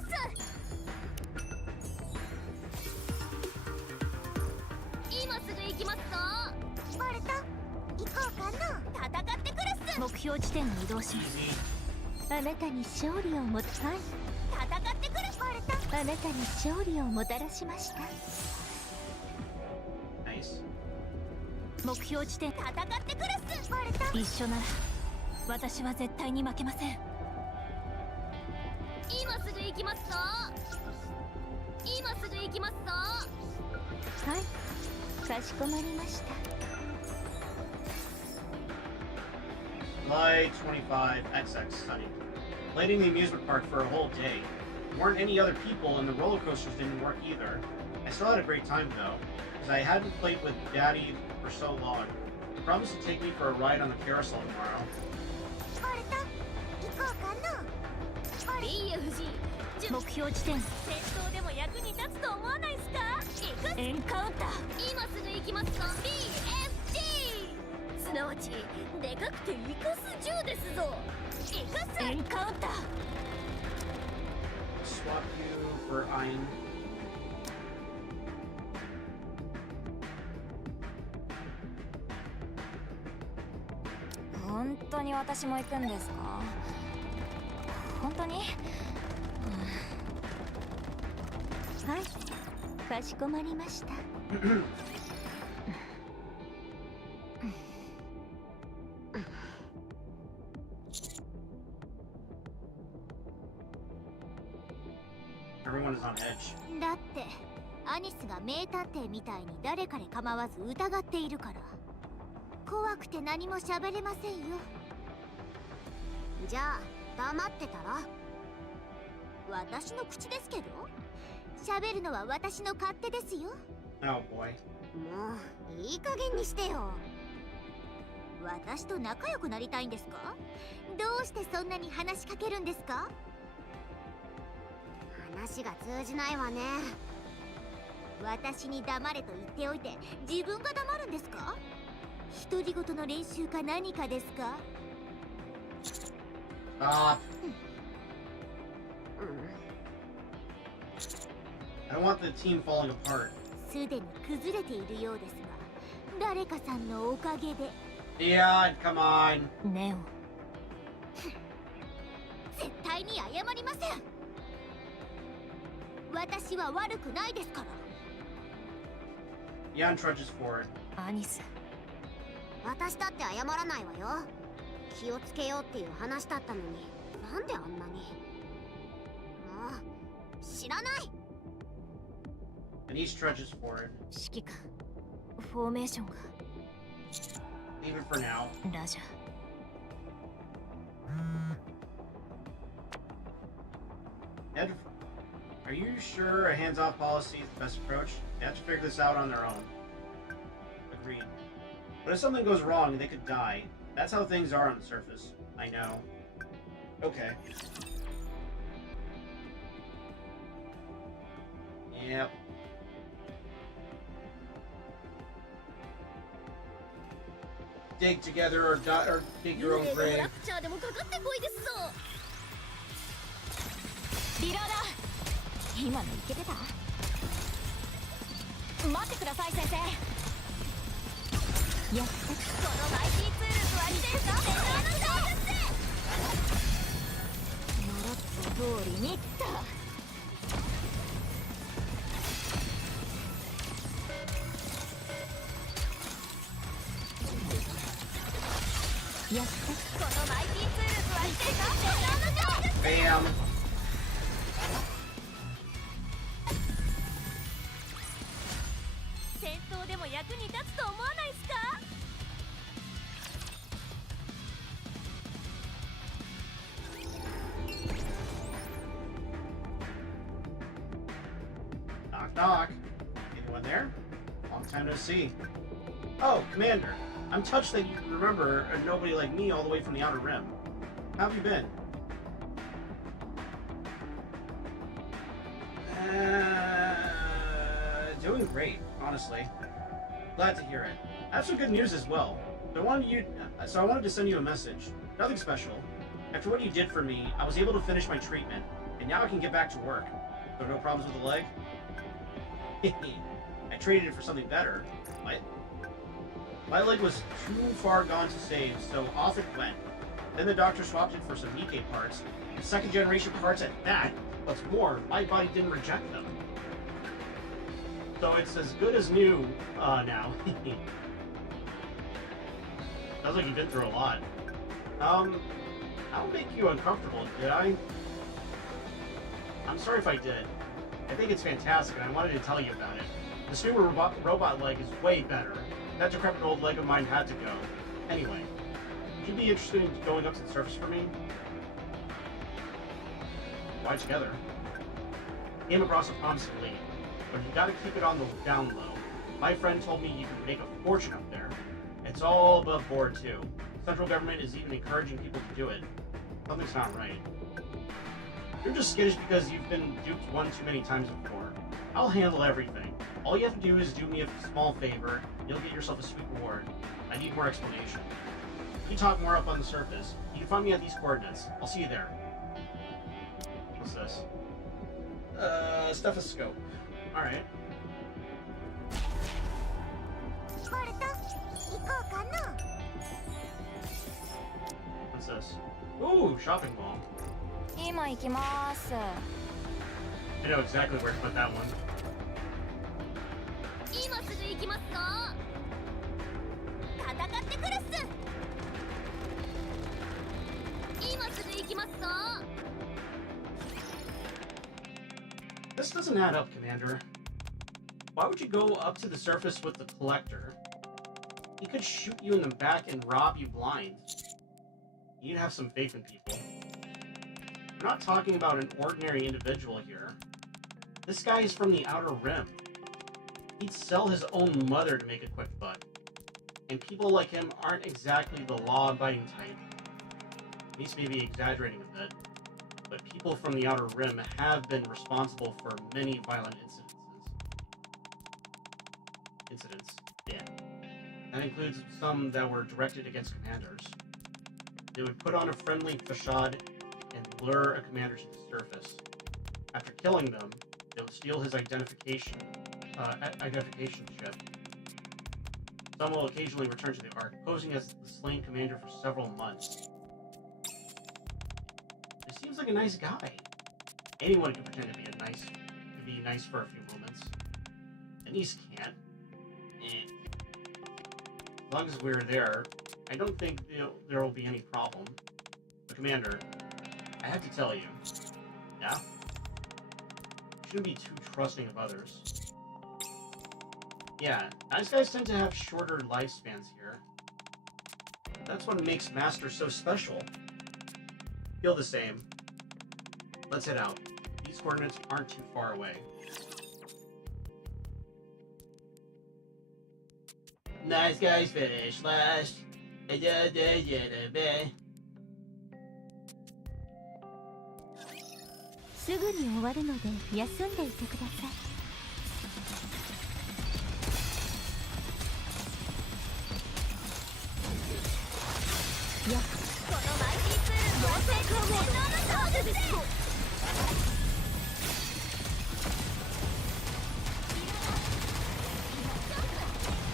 今すぐ行きますか？バレた？行こうかな。戦ってくるっす。目標地点に移動します。 Easy. あなたに勝利をもたはい戦ってくる。バレた？あなたに勝利をもたらしました。 Nice. 目標地点戦ってくるっす。バレた？一緒なら私は絶対に負けません。今すぐ行きますか？今すぐ行きますか？はい、かしこまりました。 Like 25 XX study. Played in the amusement park for a whole day. There weren't any other people and the roller coasters didn't work either. I still had a great time though, because I hadn't played with Daddy for so long. He promised to take me for a ride on the carousel tomorrow. バレた？行こうかな。いいよ藤井。目標地点戦闘でも役に立つと思わないっすか？行くっす。エンカウンター。今すぐ行きますか？ BFG。すなわちでかくてイカス銃ですぞ。イカスエンカウンター。 Swap you for iron. 本当に私も行くんですか？本当に？はい、かしこまりました。Everyone is on edge. だってアニスが名探偵みたいに誰彼構わず疑っているから、怖くて何も喋れませんよ。じゃあ黙ってたら？私の口ですけど、喋るのは私の勝手ですよ。 Oh boy. もういい加減にしてよ。私と仲良くなりたいんですか？どうしてそんなに話しかけるんですか？話が通じないわね。私に黙れと言っておいて自分が黙るんですか？独り言の練習か何かですか？ Stop. I don't want the team falling apart. すでに崩れているようですが、誰かさんのおかげで。Dion, come on. ネオ。絶対に謝りません。私は悪くないですから。Dion trudges forward. アニス。私だって謝らないわよ。気をつけようっていう話だったのに、なんであんなに。もう知らない。 And he trudges forward. 指揮官、フォーメーションが。Leave it for now. ラジャ。Ed, are you sure a hands-off policy is the best approach? They have to figure this out on their own. Agreed. But if something goes wrong, they could die. That's how things are on the surface. I know. Okay. Yep. Dig together or dig your own grave. ラプチャーでもかかってこいですぞ。リローダー。今のいけてた？待ってください先生。やっとこのマイティツールズは来てるか？習った通りにった。やっとこのマイティツールズは来てるか？Bam. 戦闘でも役に立つと思わないっすか？ Knock, knock. Anyone there? Long time no see. Oh, Commander. I'm touched that you remember a nobody like me all the way from the Outer Rim. How have you been? Doing great, honestly. Glad to hear it. I have some good news as well. I wanted to send you a message. Nothing special. After what you did for me, I was able to finish my treatment, and now I can get back to work. So no problems with the leg? I traded it for something better. What? My leg was too far gone to save, so off it went. Then the doctor swapped it for some Nikke parts, and second-generation parts at that. What's more, my body didn't reject them. So it's as good as new now. Sounds like you've been through a lot. I'll make you uncomfortable, did I? I'm sorry if I did. I think it's fantastic, and I wanted to tell you about it. This new robot leg is way better. That decrepit old leg of mine had to go. Anyway, would you be interested in going up to the surface for me? Why together? Came across a promising lead, but you gotta keep it on the down low. My friend told me you can make a fortune up there. It's all above board too. Central government is even encouraging people to do it. Something's not right. You're just skittish because you've been duped one too many times before. I'll handle everything. All you have to do is do me a small favor, and you'll get yourself a sweet reward. I need more explanation. You talk more up on the surface. You can find me at these coordinates. I'll see you there. What's this? Stethoscope. Alright. What's this? Ooh, shopping mall. 今行きます。 I know exactly where to put that one. 今すぐ行きますか。戦ってくるっす。今すぐ行きますか。 This doesn't add up, Commander. Why would you go up to the surface with the collector? He could shoot you in the back and rob you blind. You need to have some faith in people. We're not talking about an ordinary individual here. This guy is from the Outer Rim. He'd sell his own mother to make a quick buck. And people like him aren't exactly the law-abiding type. He's maybe exaggerating a bit, but people from the Outer Rim have been responsible for many violent incidents. Yeah. That includes some that were directed against commanders. They would put on a friendly facade and lure a commander to the surface. After killing them, they would steal his identification chip. Some will occasionally return to the Ark, posing as the slain commander for several months. He seems like a nice guy. Anyone can pretend to be nice for a few moments. Denise can't. As long as we're there, I don't think there will be any problem. But Commander, I have to tell you. Yeah? You shouldn't be too trusting of others. Yeah, nice guys tend to have shorter lifespans here. That's what makes Master so special. Feel the same. Let's head out. These coordinates aren't too far away. Nice guys finish last. すぐに終わるので休んでいてください。やっこのマイティーツールの成功を天皇の勝負です。このマイティーツールとは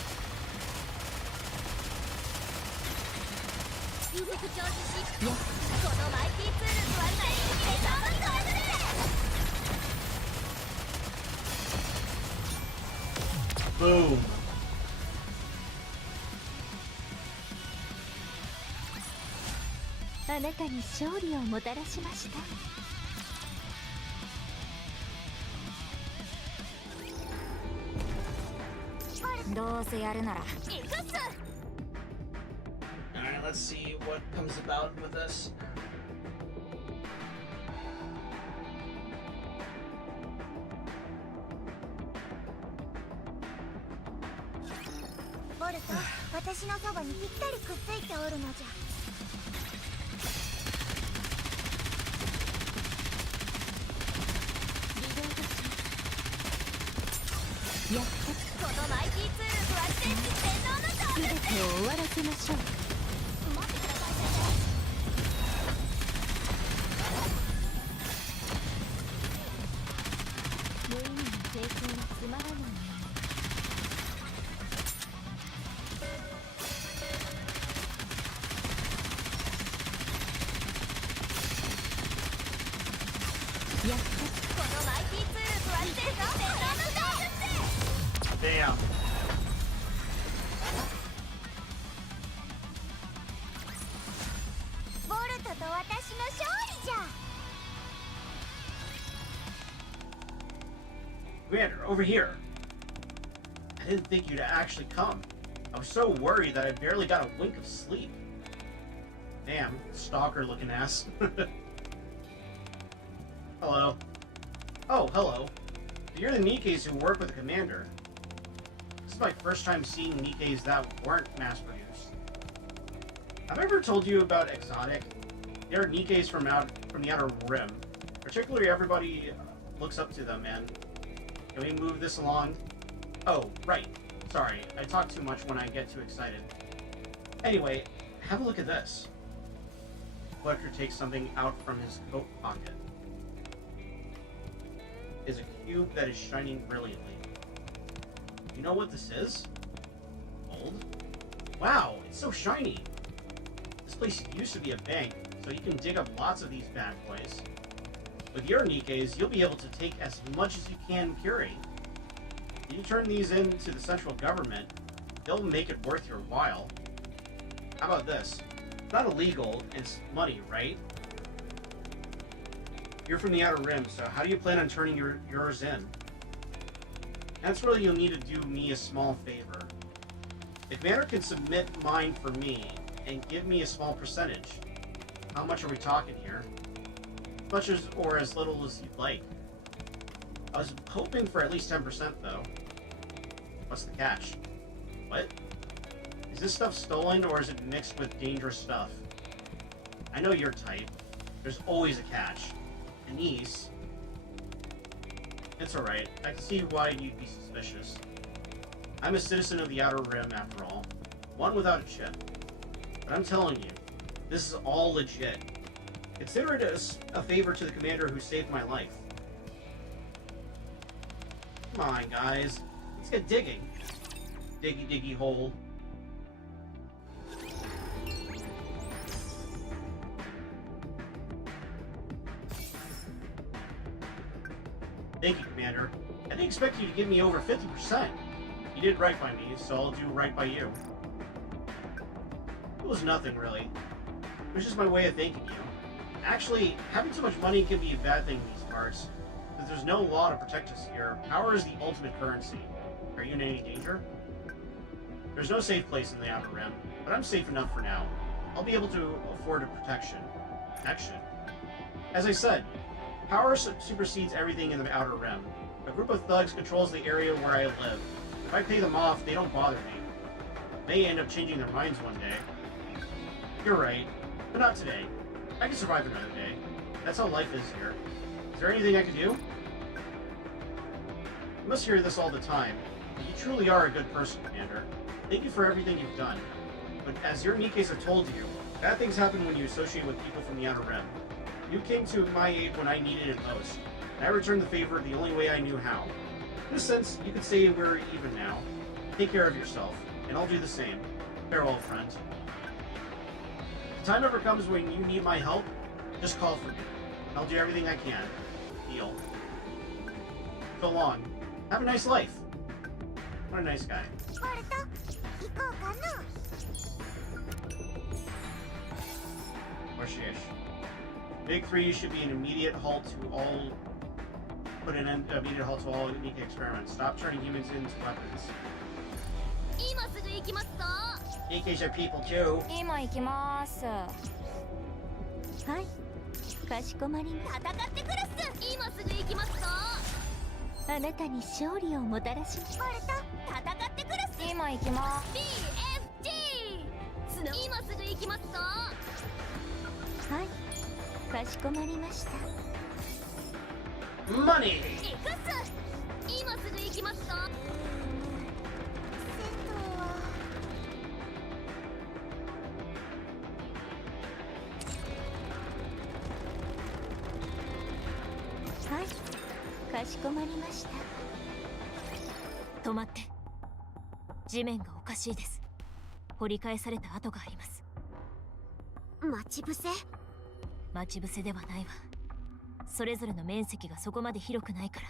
何天皇の勝負です。 Boom. あなたに勝利をもたらしました。どうせやるなら。行くっす。 Alright, let's see what comes about with this. ボルト、私のそばにぴったりくっついておるのじゃ。リロードします。やっとこのマイティーツールとは天皇の勝負です。全てを終わらせましょう。待ってください先生。無意味な抵抗はつまらないもの。 やっとこのマイティーツールとは天皇の勝負です。 Damn. ボルトと私の勝利じゃ。 Commander, over here. I didn't think you'd actually come. I was so worried that I barely got a wink of sleep. Damn, stalker-looking ass. Hello. Oh, hello. So you're the Nikkes who work with the Commander. This is my first time seeing Nikkes that weren't mass-produced. Have I ever told you about Exotic? There are Nikkes from the Outer Rim. Particularly, everybody looks up to them, and Can we move this along? Oh, right. Sorry, I talk too much when I get too excited. Anyway, have a look at this. The collector takes something out from his coat pocket. Is a cube that is shining brilliantly. You know what this is? Gold? Wow, it's so shiny. This place used to be a bank, so you can dig up lots of these bad boys. With your nikkes, you'll be able to take as much as you can curate. If you turn these into the central government, they'll make it worth your while. How about this? It's not illegal, and it's money, right? You're from the Outer Rim, so how do you plan on turning yours in? That's where you'll need to do me a small favor. The commander can submit mine for me, and give me a small percentage. How much are we talking here? As much as or as little as you'd like. I was hoping for at least 10% though. What's the catch? What? Is this stuff stolen or is it mixed with dangerous stuff? I know your type. There's always a catch. Anise. It's alright. I can see why you'd be suspicious. I'm a citizen of the Outer Rim after all. One without a chip. But I'm telling you, this is all legit. Consider it a favor to the commander who saved my life. Come on, guys. Let's get digging. Diggy diggy hole. Thank you, Commander. I didn't expect you to give me over 50%. You did right by me, so I'll do right by you. It was nothing, really. It was just my way of thanking you. Actually, having too much money can be a bad thing in these parts. Since there's no law to protect us here, power is the ultimate currency. Are you in any danger? There's no safe place in the Outer Rim, but I'm safe enough for now. I'll be able to afford a protection. Protection? As I said, power supersedes everything in the Outer Rim. A group of thugs controls the area where I live. If I pay them off, they don't bother me. They end up changing their minds one day. You're right, but not today. I can survive another day. That's how life is here. Is there anything I can do? You must hear this all the time, but you truly are a good person, Commander. Thank you for everything you've done. But as your nikkes have told you, bad things happen when you associate with people from the Outer Rim. You came to my aid when I needed it most, and I returned the favor the only way I knew how. In a sense, you could say we're even now. Take care of yourself, and I'll do the same. Farewell, friend. If the time ever comes when you need my help, just call for me. I'll do everything I can. Neil. So long. Have a nice life. What a nice guy. Warshish. Big 3 should be an immediate halt to all. Put an immediate halt to all Nikke experiments. Stop turning humans into weapons. Nikke's are people too. 今行きます。はい、かしこまりました。戦ってくるっす。今すぐ行きますか。あなたに勝利をもたらします。戦ってくるっす。今行きます。 BFG。今すぐ行きますか。はい、かしこまりました。マニー。行くっす。今すぐ行きますか。はい、かしこまりました。止まって。地面がおかしいです。掘り返された跡があります。待ち伏せ？待ち伏せではないわ。それぞれの面積がそこまで広くないから。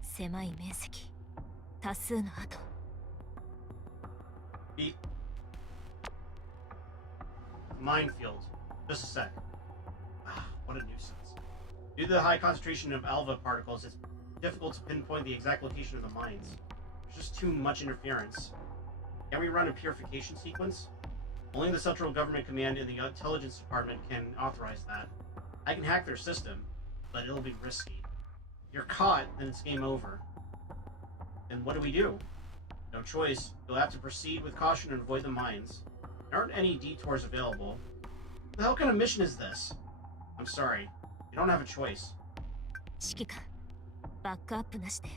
狭い面積、多数の跡。Minefield. Just a sec. Ah, what a nuisance. Due to the high concentration of alpha particles, it's difficult to pinpoint the exact location of the mines. There's just too much interference. Can we run a purification sequence? Only the Central Government Command in the Intelligence Department can authorize that. I can hack their system, but it'll be risky. If you're caught, then it's game over. Then what do? No choice. You'll have to proceed with caution and avoid the mines. There aren't any detours available. What the hell kind of mission is this? I'm sorry. You don't have a choice. 指揮官、バックアップなしで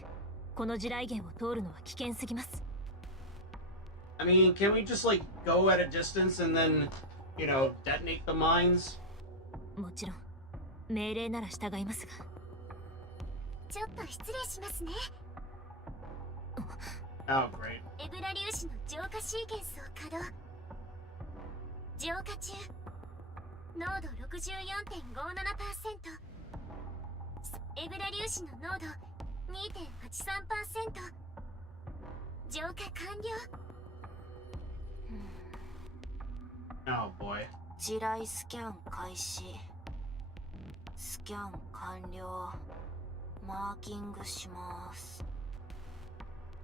この地雷原を通るのは危険すぎます。 I mean, can we just like go at a distance and then, you know, detonate the mines? もちろん命令なら従いますが。ちょっと失礼しますね。 Oh, great. エブラ粒子の浄化シーケンスを稼働。浄化中。濃度 64.57%。エブラ粒子の濃度 2.83%。浄化完了。Oh boy. 地雷スキャン開始。スキャン完了。マーキングします。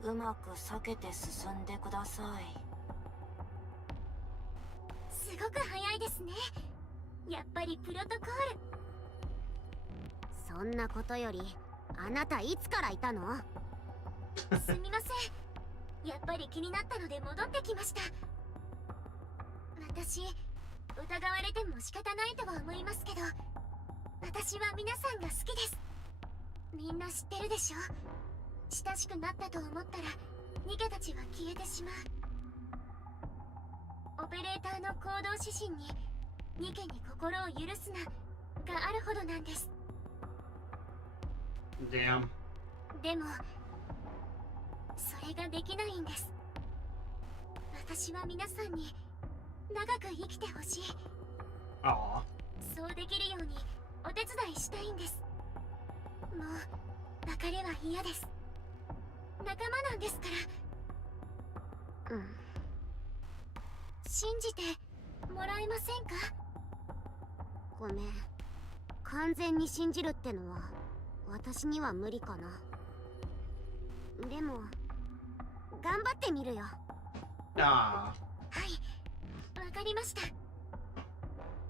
うまく避けて進んでください。すごく早いですね。やっぱりプロトコール。そんなことより、あなたいつからいたの？すみません。やっぱり気になったので戻ってきました。私、疑われても仕方ないとは思いますけど、私は皆さんが好きです。みんな知ってるでしょ？親しくなったと思ったらニケたちは消えてしまう。オペレーターの行動指針にニケに心を許すながあるほどなんです。 Damn. でもそれができないんです。私は皆さんに長く生きてほしい。 Aw. そうできるようにお手伝いしたいんです。もう別れは嫌です。仲間なんですから。信じてもらえませんか？ごめん、完全に信じるってのは私には無理かな。でも頑張ってみるよ。Ah. はい、わかりました。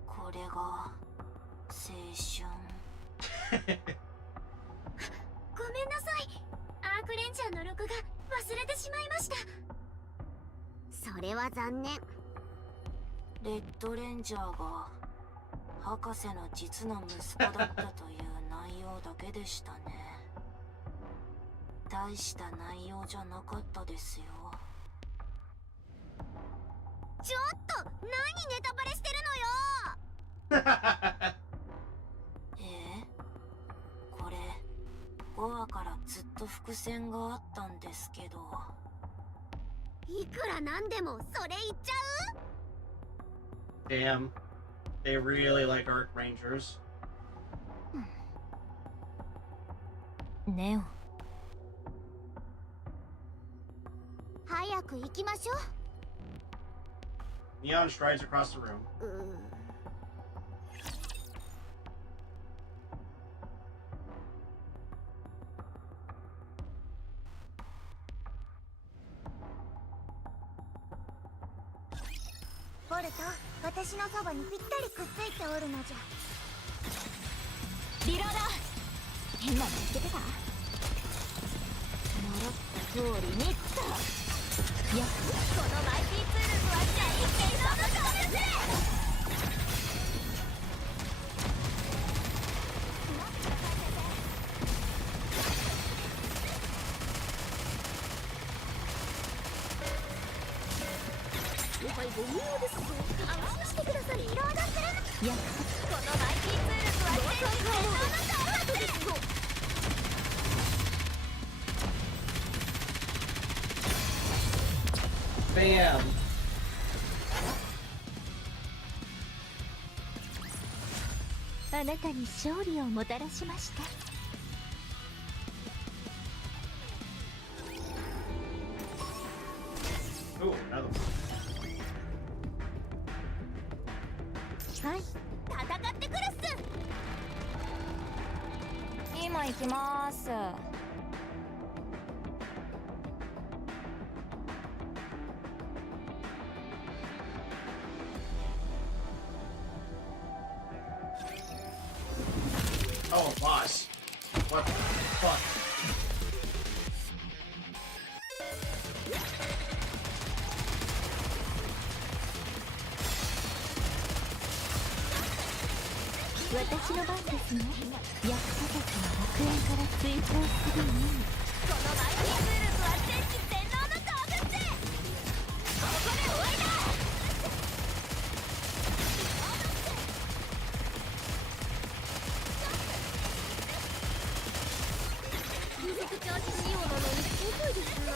これが青春。ごめんなさい。アークレンジャーの録画忘れてしまいました。それは残念。レッドレンジャーが博士の実の息子だったという内容だけでしたね。大した内容じゃなかったですよ。ちょっと何ネタバレしてるのよ。これ5話からずっと伏線があったんですけど。いくらなんでもそれ言っちゃう？ Damn. They really like Arc Rangers. ネオ。早く行きましょ Neon strides across the room. う。ボルト、私のそばにぴったりくっついておるのじゃ。リローダー。変なの見つけてた？習った通りにっと。このマイティーツールズはじゃあ一見の顔ですね。やばい、ご無用ですぞ。安心してください。リロードするの。いや、このマイティーツールズはじゃあ一見の顔ですぞ。Bam. あなたに勝利をもたらしました。Ooh, another one. はい、戦ってくるっす。今行きます。Oh, boss. What the fuck? 私の番ですね。役者たちの楽園から追放するのみ。このマイティーブルーズは全知全能の動物。ここで終わりだ。めちゃくちゃ足仕様なのに遅いですな。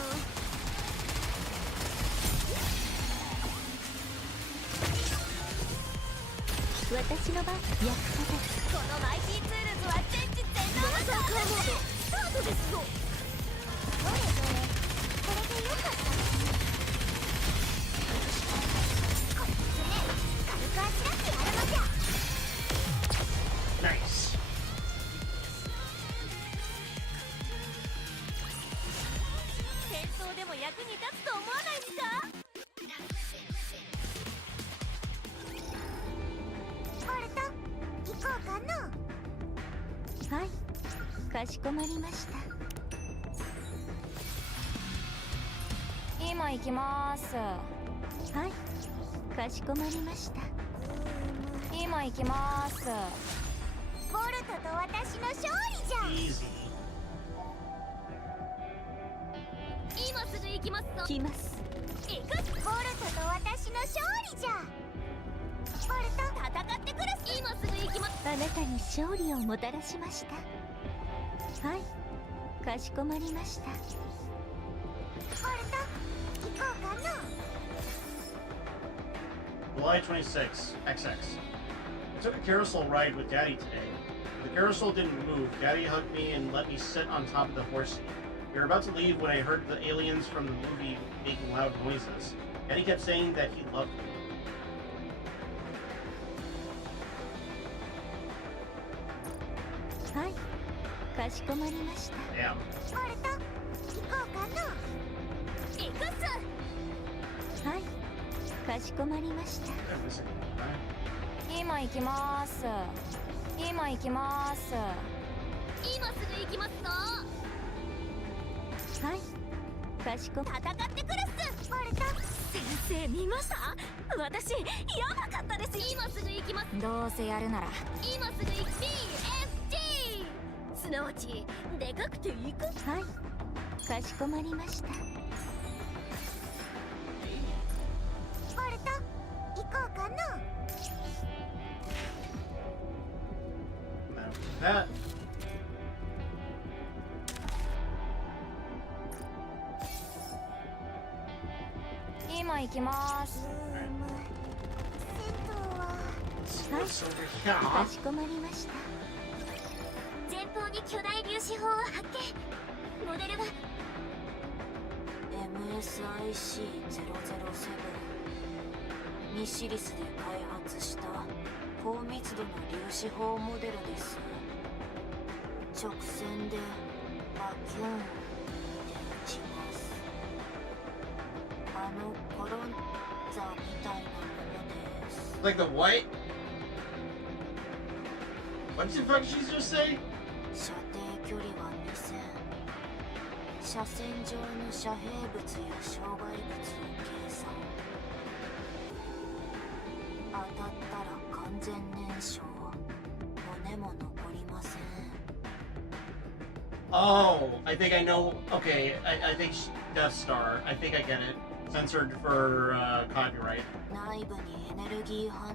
私の番。役者たち。このマイティーツールズは全知全能の動物。スタートですぞ。どれどれ、これでよかったですね。こっちね、軽くあしらってやるのじゃ。ナイス。戦争でも役に立つと思わないですか？行こうかの。はい、かしこまりました。今行きます。はい、かしこまりました。今行きます。ボルトと私の勝利じゃ。Easy. 今すぐ行きますぞ。来ます。行く。ボルトと私の勝利じゃ。ボルト、戦ってくる。今すぐ行きます。あなたに勝利をもたらしました。はい、かしこまりました。ボルト、行こうかの。July 26, XX. I took a carousel ride with Daddy today. The carousel didn't move. Daddy hugged me and let me sit on top of the horse seat. We were about to leave when I heard the aliens from the movie making loud noises. Daddy kept saying that he loved me. Hi, かしこまりました。Damn. ボルト、行こうかの。行くっす。はい、かしこまりました。今行きます。今行きます。今すぐ行きますぞ。はい、かしこ。戦ってくるっす。ボルト、先生見ました？私やばかったです。今すぐ行きます。どうせやるなら今すぐ行く。BFG、すなわちでかくて行く。はい、かしこまりました。ボルト、行こうかの。That. 今行きます。はい、かしこまりました。前方に巨大粒子砲を発見。モデルは MSIC-007 2シリスで開発した高密度の粒子砲モデルです。直線でバキューンって打ちます。あのコロンザみたいなものです。 Like the what? What did the fuck she just say? 射程距離は2000。車線上の遮蔽物や障害物を計算。当たったら完全燃焼。骨も残りません。Oh, I think I know. Okay, I think Death Star. I think I get it. Censored for copyright. 内部にエネルギー反応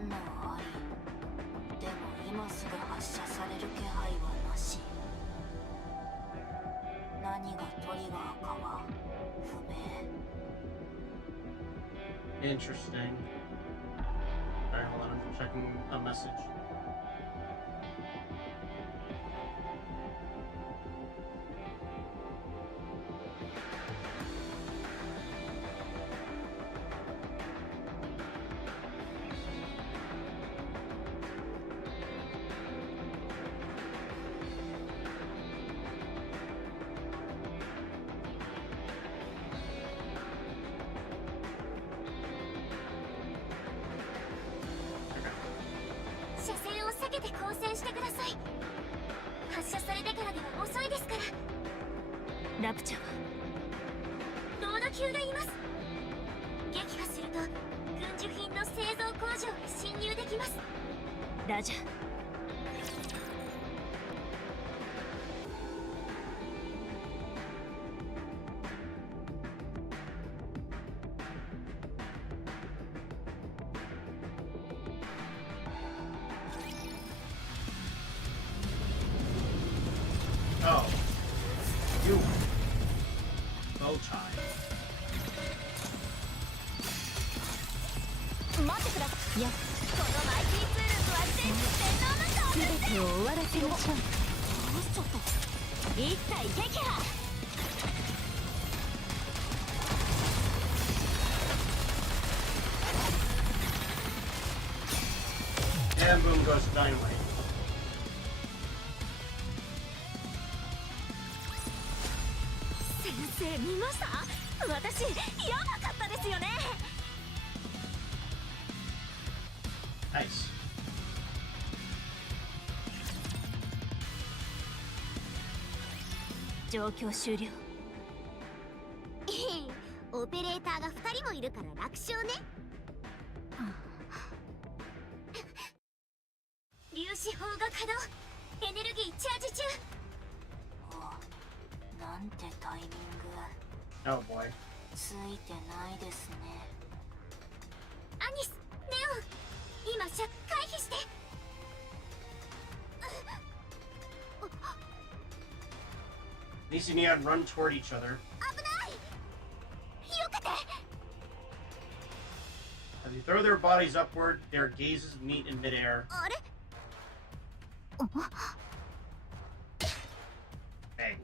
あり。でも今すぐ発射される気配はなし。何がトリガーかは不明。 Interesting. Alright, hold on. I'm checking a message.ラプチャーはロード級がいます。撃破すると軍需品の製造工場へ侵入できます。ラジャー。bow tie. 待ってください。いや、このマイティツールズは全能の道具。全てを終わらせましょう。どうしちゃった。一切撃破。And boom goes dynamite. 先生見ました？私やばかったですよね。Nice. 状況終了。オペレーターが2人もいるから楽勝ね。粒子砲が稼働。エネルギーチャージ中。なんてタイミング。 Oh boy. ついてないですね。アニス、ネオン、今回避して。Lisa and Neon run toward each other. 危ない。よけて。 As they throw their bodies upward, their gazes meet in midair. あれ？ Bang.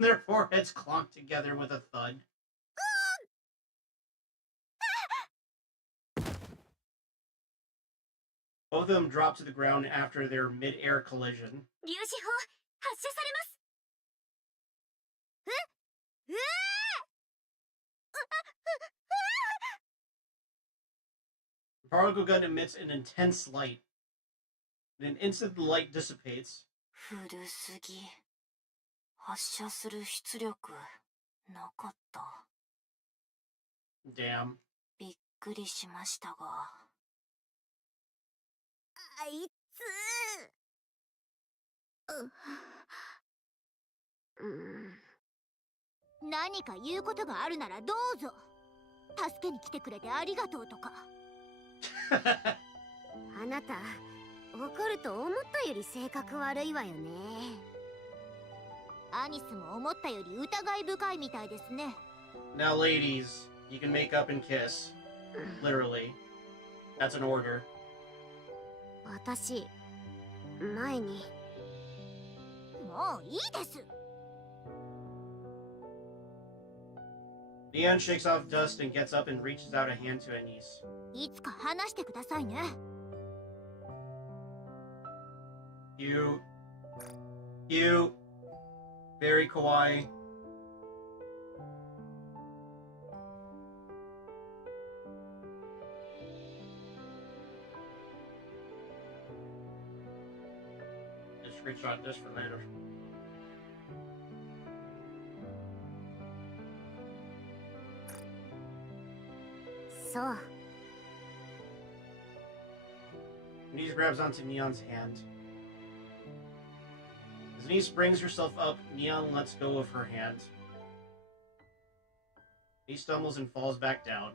Their foreheads clonk together with a thud. Both of them drop to the ground after their mid-air collision. 粒子砲発射されます。うわー！ The particle gun emits an intense light. In an instant, the light dissipates. 古すぎ。発射する出力なかった。 Damn. びっくりしましたが。あいつ。何か言うことがあるならどうぞ。助けに来てくれてありがとうとか。あなた怒ると思ったより性格悪いわよね。アニスも思ったより疑い深いみたいですね。 Now, ladies, you can make up and kiss. Literally. That's an order. 私、前に。もういいです。 Neon shakes off dust and gets up and reaches out a hand to Anise. いつか話してくださいね。Cute. Cute. Very kawaii. Just screenshot this for later. So. Anise grabs onto Neon's hand. As Anise brings herself up, Neon lets go of her hand. Anise stumbles and falls back down.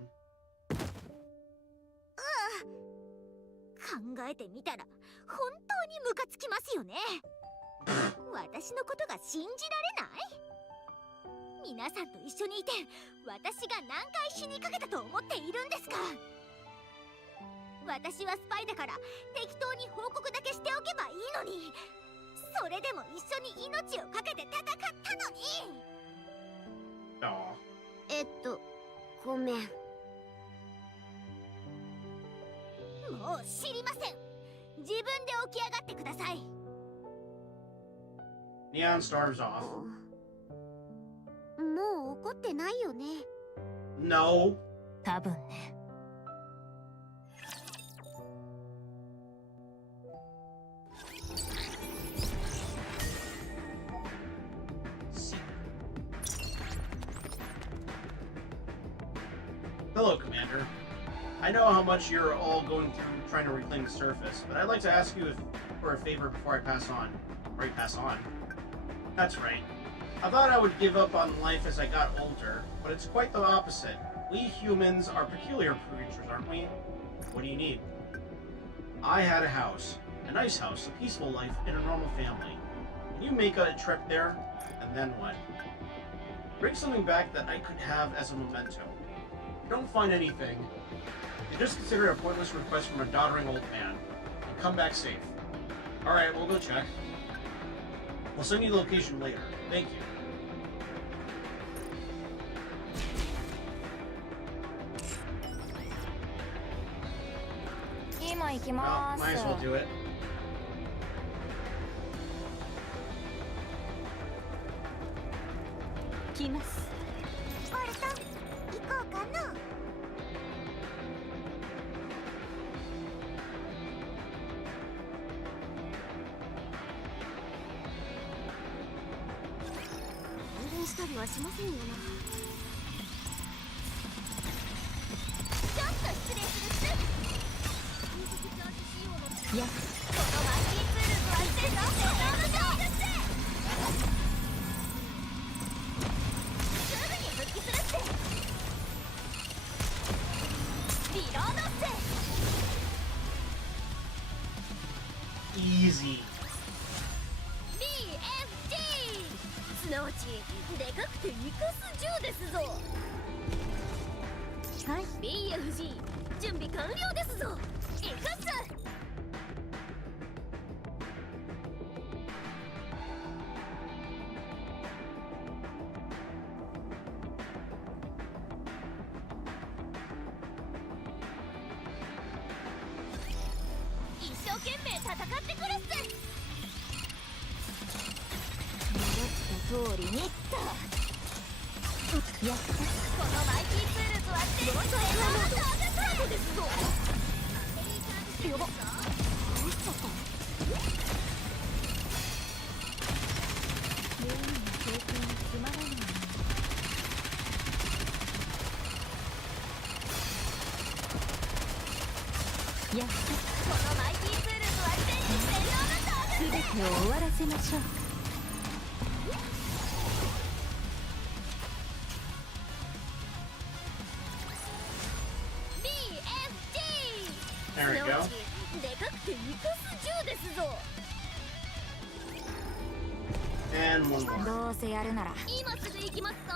考えてみたら本当にムカつきますよね。私のことが信じられない？皆さんと一緒にいて私が何回死にかけたと思っているんですか？私はスパイだから適当に報告だけしておけばいいのに、それでも一緒に命をかけて戦ったのに。ごめん。もう知りません。自分で起き上がってください。 Neon storms off. もう怒ってないよね。 No. 多分ね。Hello, Commander. I know how much you're all going through trying to reclaim the surface, but I'd like to ask you for a favor before I pass on. Or you pass on. That's right. I thought I would give up on life as I got older, but it's quite the opposite. We humans are peculiar creatures, aren't we? What do you need? I had a house. A nice house, a peaceful life, and a normal family. Can you make a trip there? And then what? Bring something back that I could have as a memento. If you don't find anything, you just consider it a pointless request from a doddering old man. And come back safe. Alright, we'll go check. We'll send you the location later. Thank you. Well, might as well do it. 来ます。ボルト、行こうかの。運転したりはしませんよな。ちょっと失礼するっす。いや、このマシンプールとは全然違うでしょ。すぐに復帰するって。リロードって。Easy. BFG すなわちでかくてイカス銃ですぞ。はい、BFG 準備完了ですぞ。イカス。一生懸命戦ってくるっす。思った通りにったやった。このマイティプールとは全然違うスタートですぞ。やば、どうしちゃった。メインの経験につまらないな。やった。このマイティプールとは全然違うスタート。全てを終わらせましょう。There we go. でかくてイカス銃ですぞ。And one more. どうせやるなら今すぐ行きますか。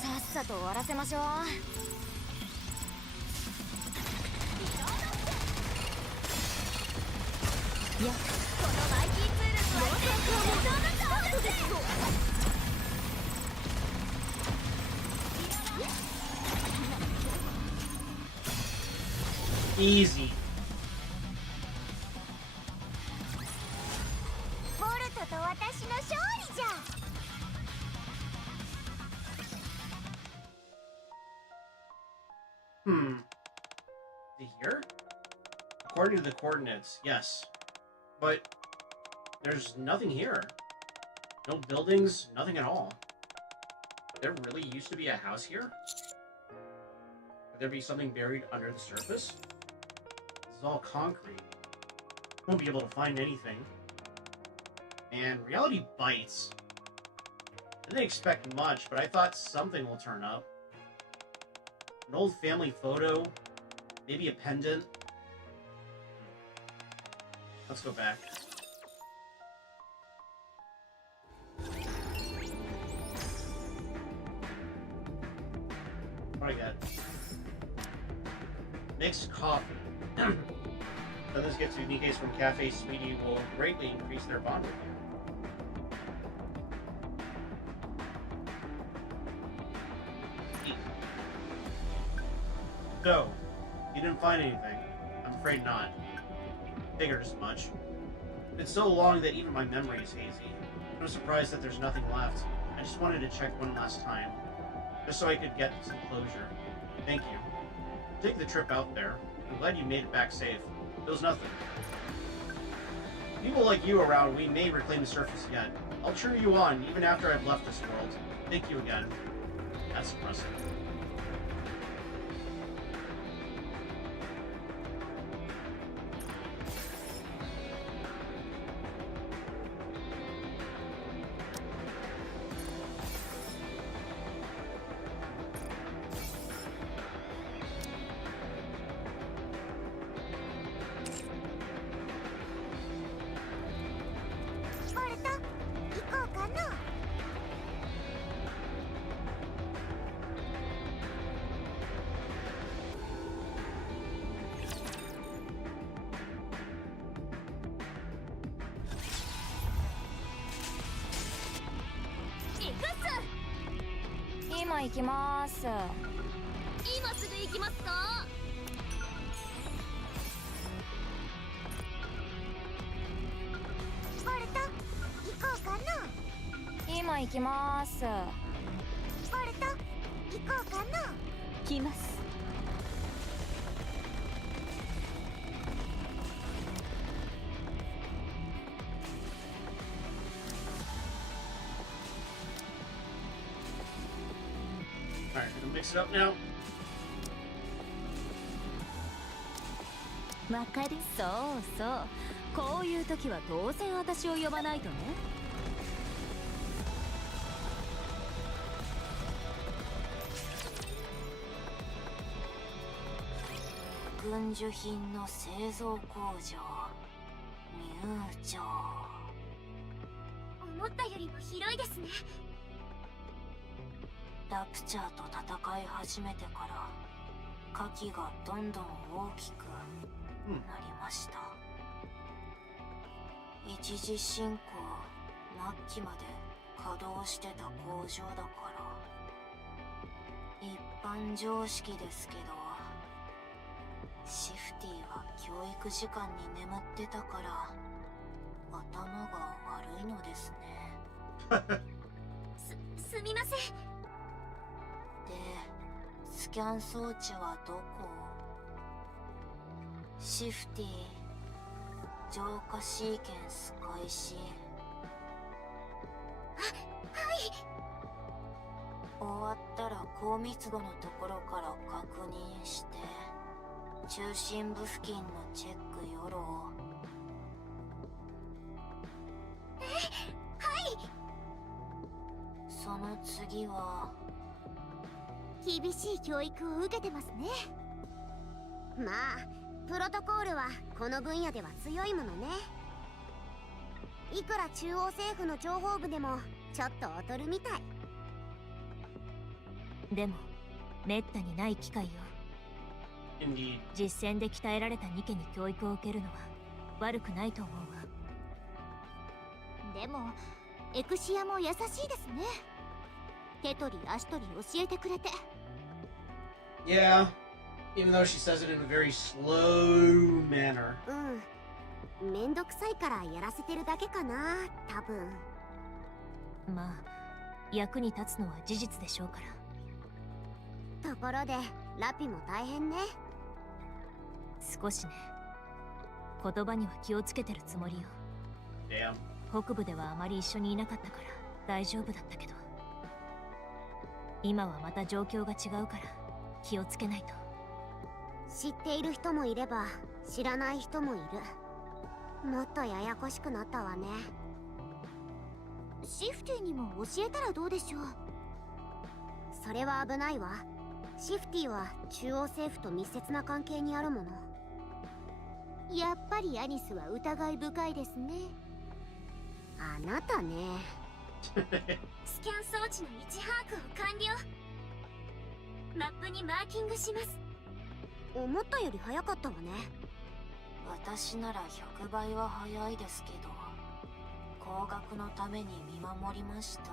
さっさと終わらせましょう。いや、このマイティプールとは全然違うスタートですぞ。Easy. ボルトと私の勝利じゃ。Is it here? According to the coordinates, yes. But there's nothing here. No buildings, nothing at all. There really used to be a house here? Could there be something buried under the surface? This is all concrete. Won't be able to find anything. And reality bites. I didn't expect much, but I thought something will turn up. An old family photo, maybe a pendant. Let's go back. What do I get? Mixed coffee. When this gets to Nikke's from Cafe Sweetie will greatly increase their bond with you. Eat. So, you didn't find anything? I'm afraid not. Figured as much. It's so long that even my memory is hazy. I'm surprised that there's nothing left. I just wanted to check one last time, just so I could get some closure. Thank you. Take the trip out there. I'm glad you made it back safe. It was nothing. People like you around, we may reclaim the surface yet. I'll cheer you on, even after I've left this world. Thank you again. That's impressive. 今行きます。今すぐ行きますか？ボルト、行こうかな。今行きます。ボルト、行こうかな。来ます。Alright, gonna mix it up now. わかる。そうそう、こういう時は当然私を呼ばないとね。軍需品の製造工場入場。思ったよりも広いですね。ラプチャーと戦い始めてから火器がどんどん大きくなりました。一次侵攻末期まで稼働してた工場だから一般常識ですけど、シフティは教育時間に眠ってたから頭が悪いのですね。すみません。で、スキャン装置はどこ？シフティ浄化シーケンス開始。終わったら高密度のところから確認して中心部付近のチェックよろ。その次は厳しい教育を受けてますね。まあプロトコールはこの分野では強いものね。いくら中央政府の情報部でもちょっと劣るみたい。でもめったにない機会よ。 Indeed. 実戦で鍛えられたニケに教育を受けるのは悪くないと思うわ。でもエクシアも優しいですね。手取り足取り教えてくれて。Yeah, even though she says it in a very slow manner. めんどくさいからやらせてるだけかな、多分。まあ役に立つのは事実でしょうから。ところでラピも大変ね。少しね。言葉には気をつけてるつもりよ。 Damn. 北部ではあまり一緒にいなかったから大丈夫だったけど、今はまた状況が違うから気をつけないと。知っている人もいれば知らない人もいる。もっとややこしくなったわね。シフティにも教えたらどうでしょう。それは危ないわ。シフティは中央政府と密接な関係にあるもの。やっぱりアニスは疑い深いですね。あなたね。スキャン装置の位置把握を完了。マップにマーキングします。思ったより早かったわね。私なら100倍は早いですけど、高額のために見守りました。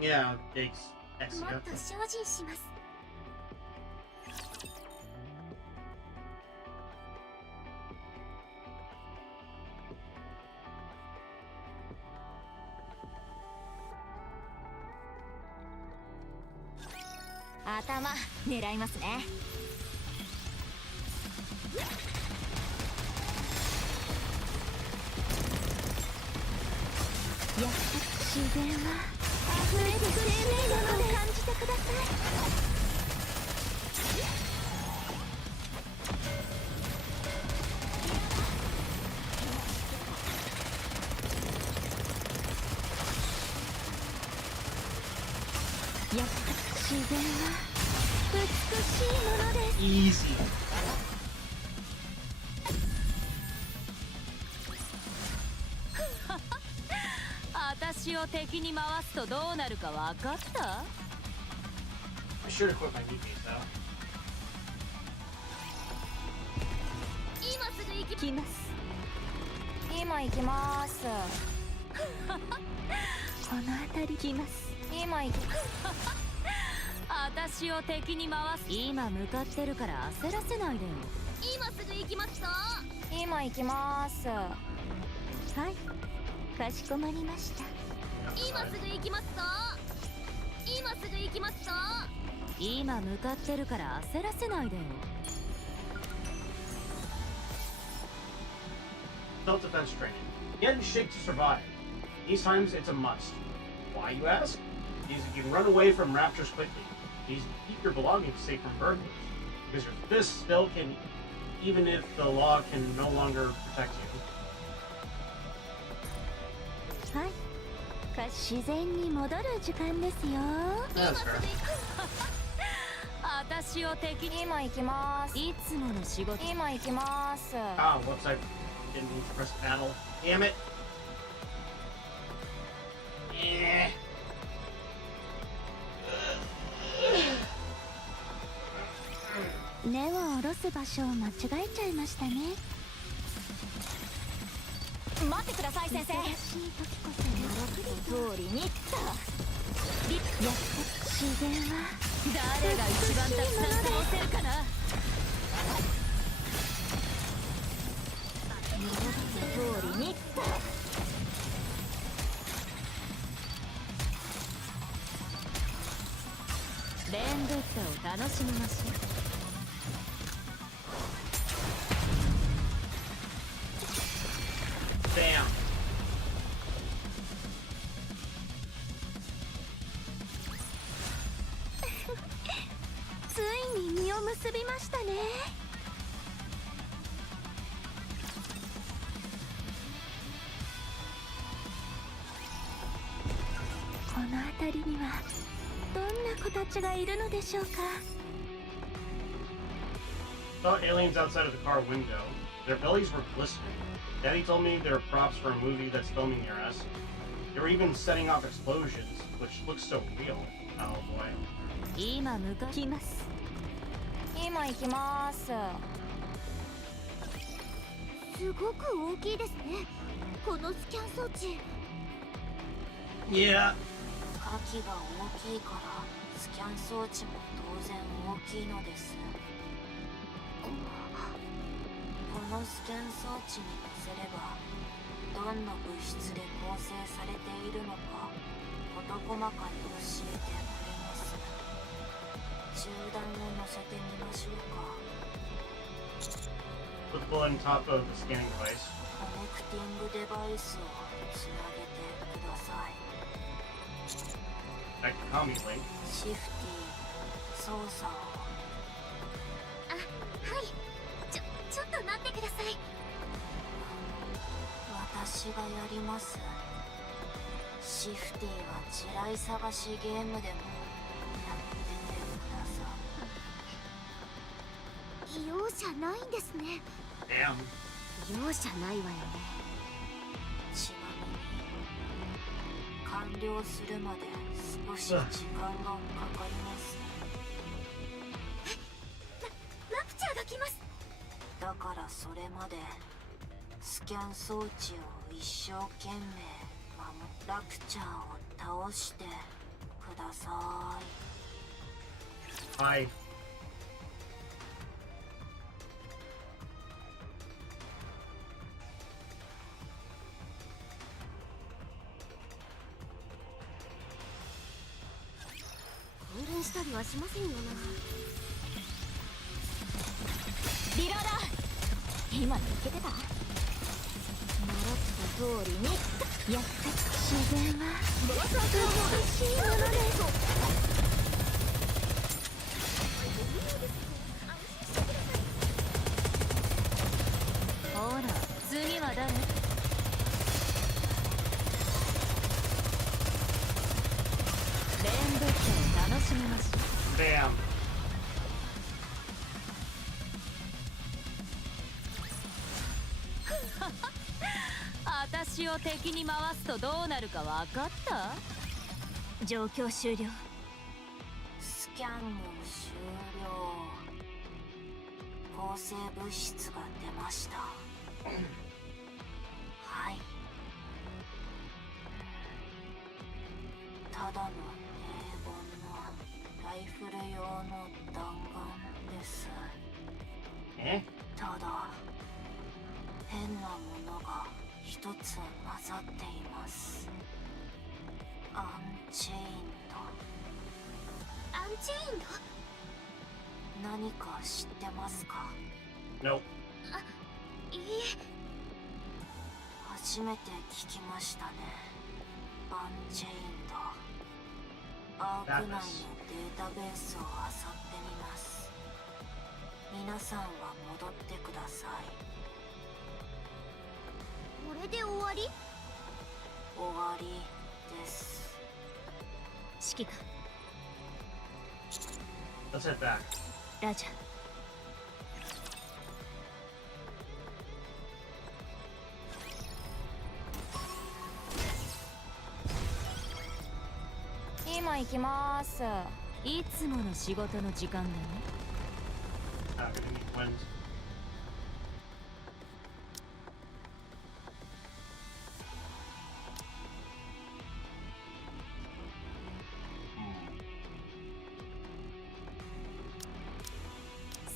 Yeah, thanks. もっと精進します。頭狙いますね。やっぱ自然は溢れる生命力を感じてください。やっぱ自然は美しいものです。 Easy. 私を敵に回すとどうなるか分かった？ I should equip my Nikkes though. 今すぐ行き来ます。今行きます。この辺り来ます。今行く。私を敵に回す。今向かってるから焦らせないでよ。今すぐ行きますと。今行きます。はい、かしこまりました。今すぐ行きますと。今すぐ行きますと。今向かってるから焦らせないでよ。Self-defense training. Get in shape to survive. These times, it's a must. Why, you ask? Because you can run away from raptures quickly. These keep your belongings safe from burglars. Because your fist still can, even if the law can no longer protect you. はい、自然に戻る時間ですよ。That's fair. 私を敵に。今行きます。いつもの仕事。今行きます。Ah, whoops, I didn't mean to press battle. Damn it. Yeah. 根を下ろす場所を間違えちゃいましたね。待ってください先生。忙しい時こそ習った通りにっと。やっぱ自然は誰が一番たくさん倒せるかな。習った通りにっと。レンドッタを楽しみましょう。Bam. ついに実を結びましたね。この辺りにはどんな子たちがいるのでしょうか。 Saw aliens outside of the car window. Their bellies were glistening. Daddy told me they're props for a movie that's filming near us. They were even setting off explosions, which looks so real. Oh boy. 今向かいます。今行きます。すごく大きいですね、このスキャン装置。 Yeah. 火器が大きいからスキャン装置も当然大きいのです。このスキャン装置に乗せればどんな物質で構成されているのか事細かに教えてくれます。銃弾を乗せてみましょうか。 Put the bullet on top of the scanning device. コネクティングデバイスをつなげてください。 Back to commie link. シフティ操作を。あ、はい。ちょっと待ってください。私がやります。シフティは地雷探しゲームでもやっててください。容赦ないんですね。 Damn. 容赦ないわよね。ちなみに完了するまで少し時間がかかります。ラプチャーが来ます。だからそれまでスキャン装置を一生懸命守っラプチャーを倒してください。 Hi. 混乱したりはしませんよな。リローダー。今のいけてた。習った通りにやった自然は美しいものです。ほら次は誰？レンドットを楽しみましょう。 Bam. 私を敵に回すとどうなるか分かった？状況終了。スキャンも終了。抗生物質が出ました。はい。たただの平凡なライフル用の弾丸です。ただ変なものが一つ混ざっています。アンチェインド。アンチェインド？何か知ってますか？ Nope. いいえ。初めて聞きましたね。アンチェインド。アーク内のデータベースを漁ってみます。皆さんは戻ってください。これで終わり？終わりです。指揮官 Let's head back. ラジャ今行きます。いつもの仕事の時間だね。 Gonna meet twins.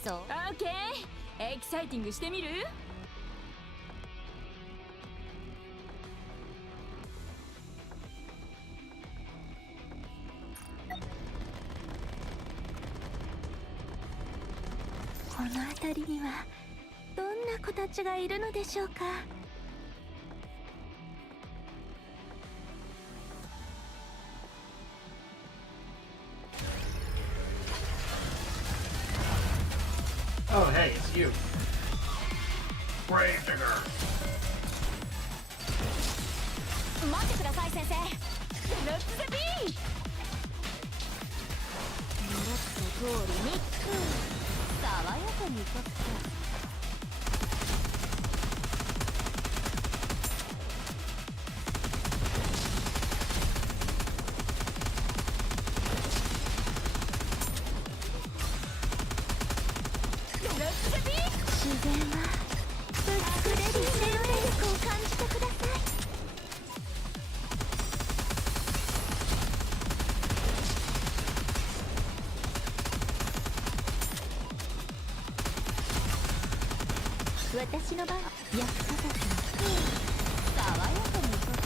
そう。オッケー、エキサイティングしてみる？この辺りにはどんな子たちがいるのでしょうか。Oh, hey, it's you. Grave digger. 待ってください先生。レッツザビー。狙った通りに爽やかにいこっか。自然は美しい生命力を感じてください。私の番。役立たずに爽やかにいこっか。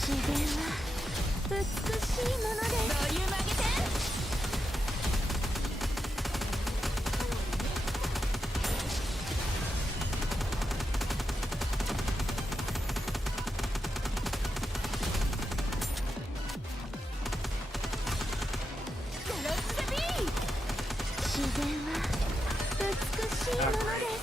自然は美しいものです。ボリューム上げて。自然は美しいものです。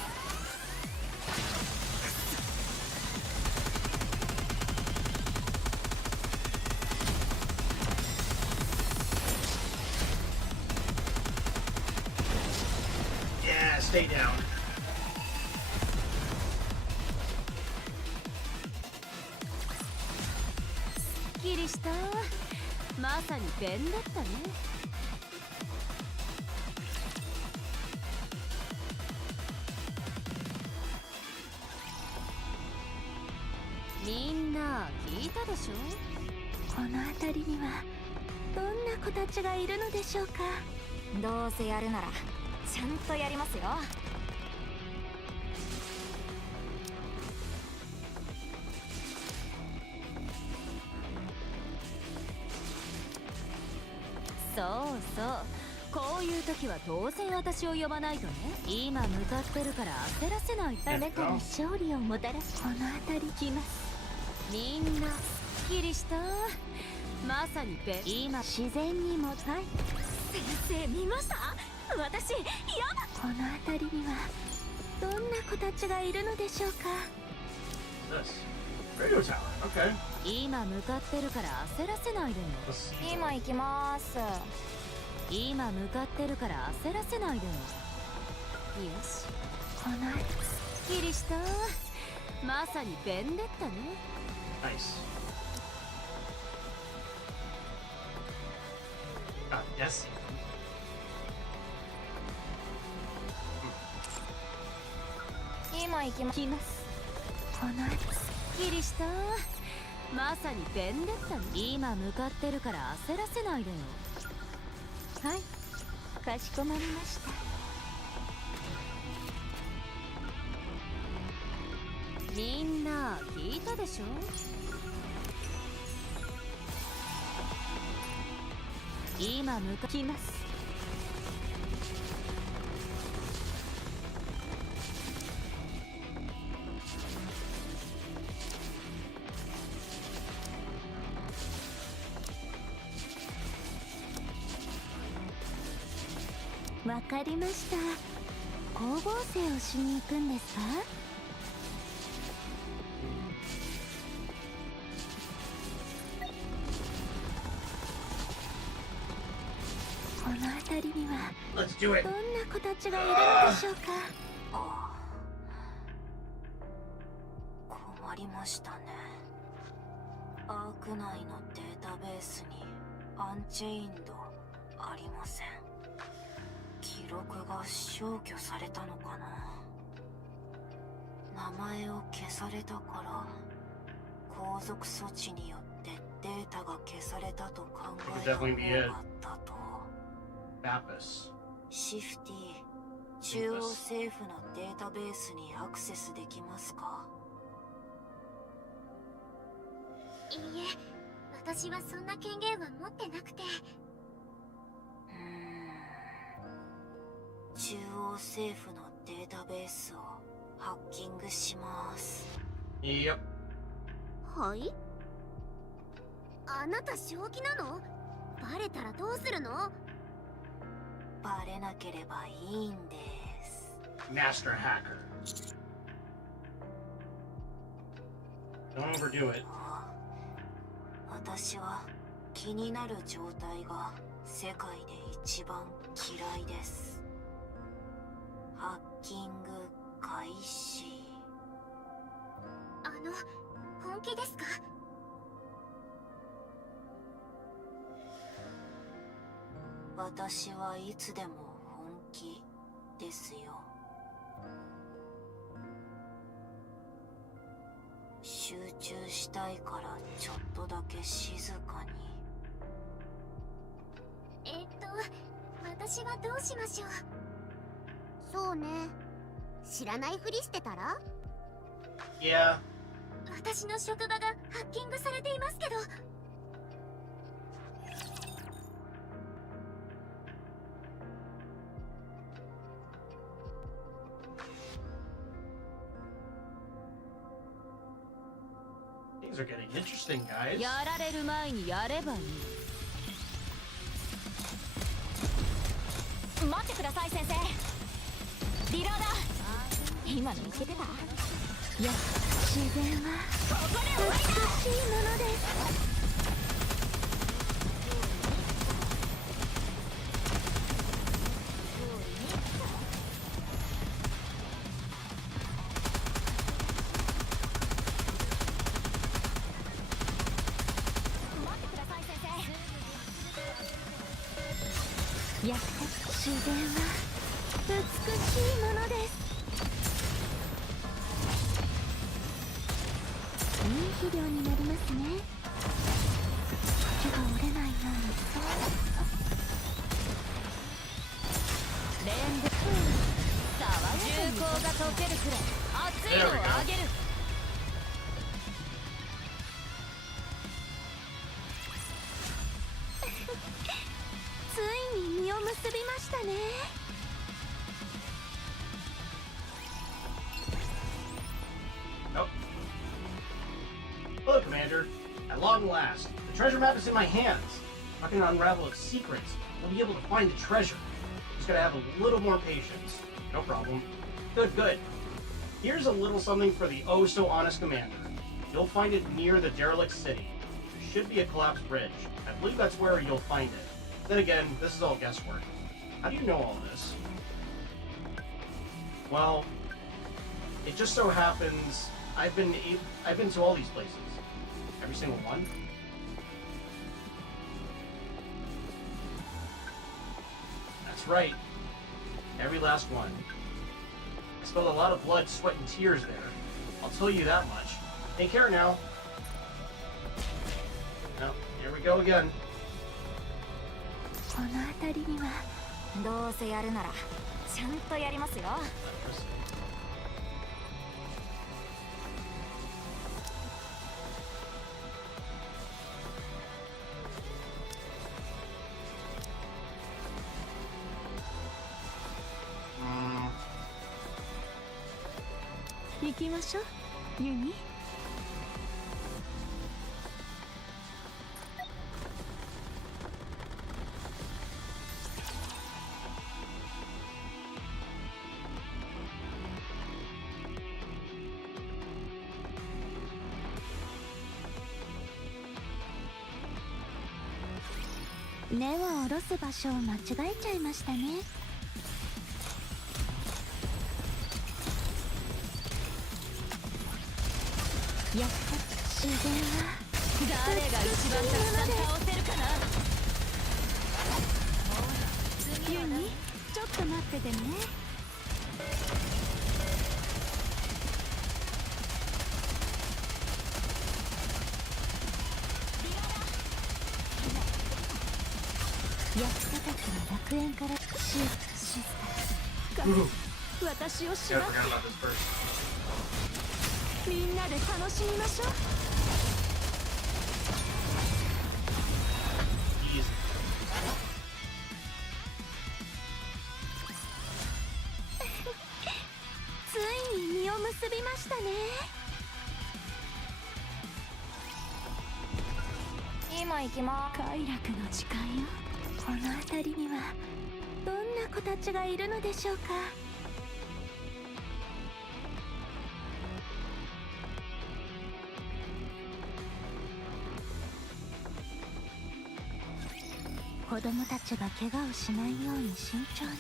Yeah, stay down. すっきりした。まさに弁だったね。みんな聞いたでしょ？この辺りにはどんな子たちがいるのでしょうか？どうせやるならちゃんとやりますよ。そうそう、こういう時は当然私を呼ばないとね。今向かってるから焦らせないと。あなたに勝利をもたらしこの辺り来ます。みんなすっきりした。まさに今自然にもたい。先生見ました？私やば。この辺りにはどんな子たちがいるのでしょうか？ This radio tower. Okay. 今向かってるから焦らせないでよ。 Let's see. 今行きます。今向かってるから焦らせないでよ。よし、このすっきりした。まさに弁だったね。 Nice. Yes. 今行きます。このすっきりした。まさにベンデッタね。今向かってるから焦らせないでよ。はい、かしこまりました。みんな聞いたでしょ。今向かきます。わかりました。光合成をしに行くんですか？この辺りには Let's do it. どんな子たちがいるのでしょうか。困りましたね。アーク内のデータベースにアンチェインドありません。記録が消去されたのかな。名前を消されたから後続措置によってデータが消されたと考えた方がったと。Bapus. シフティ、中央政府のデータベースにアクセスできますか？いいえ、私はそんな権限は持ってなくて。中央政府のデータベースをハッキングします。Yep. はい？あなた正気なの？バレたらどうするの？バレなければいいんです。 Master hacker. Don't overdo it. 私は気になる状態が世界で一番嫌いです。ハッキング開始。本気ですか？私はいつでも本気ですよ。集中したいからちょっとだけ静かに。私はどうしましょう？そうね。知らないふりしてたら？ Yeah. 私の職場がハッキングされていますけど。Things are getting interesting, guys. やられる前にやればいい。待ってください先生。リローダー。今のいけてた？いや、自然は美しいものです。やっぱ自然は美しいものです。いい肥料になりますね。木が折れないようにそう。レンデ重厚が溶けるくらい熱いのをあげる。ついに実を結びましたね。Nope. Hello, Commander. At long last, the treasure map is in my hands. If I can unravel its secrets, we'll be able to find the treasure. Just gotta have a little more patience. No problem. Good, good. Here's a little something for the oh-so-honest Commander. You'll find it near the derelict city. There should be a collapsed bridge. I believe that's where you'll find it. Then again, this is all guesswork. How do you know all this? Well, it just so happens I've been to all these places. Every single one. That's right. Every last one. I spilled a lot of blood, sweat, and tears there. I'll tell you that much. Take care now. Now, here we go again. この辺りにはどうせやるならちゃんとやりますよ。行きましょう、ユニ。根を下ろす場所を間違えちゃいましたね。やっぱ自然は誰が一番たくさん倒せるかな。ユニ、ちょっと待っててね。役立たずの楽園からシスター私をし Yeah, ば I forgot about this first. みんなで楽しみましょう。 Easy. ついに実を結びましたね。今行きます。快楽の時間よ。この辺りにはどんな子たちがいるのでしょうか。子供たちが怪我をしないように慎重に。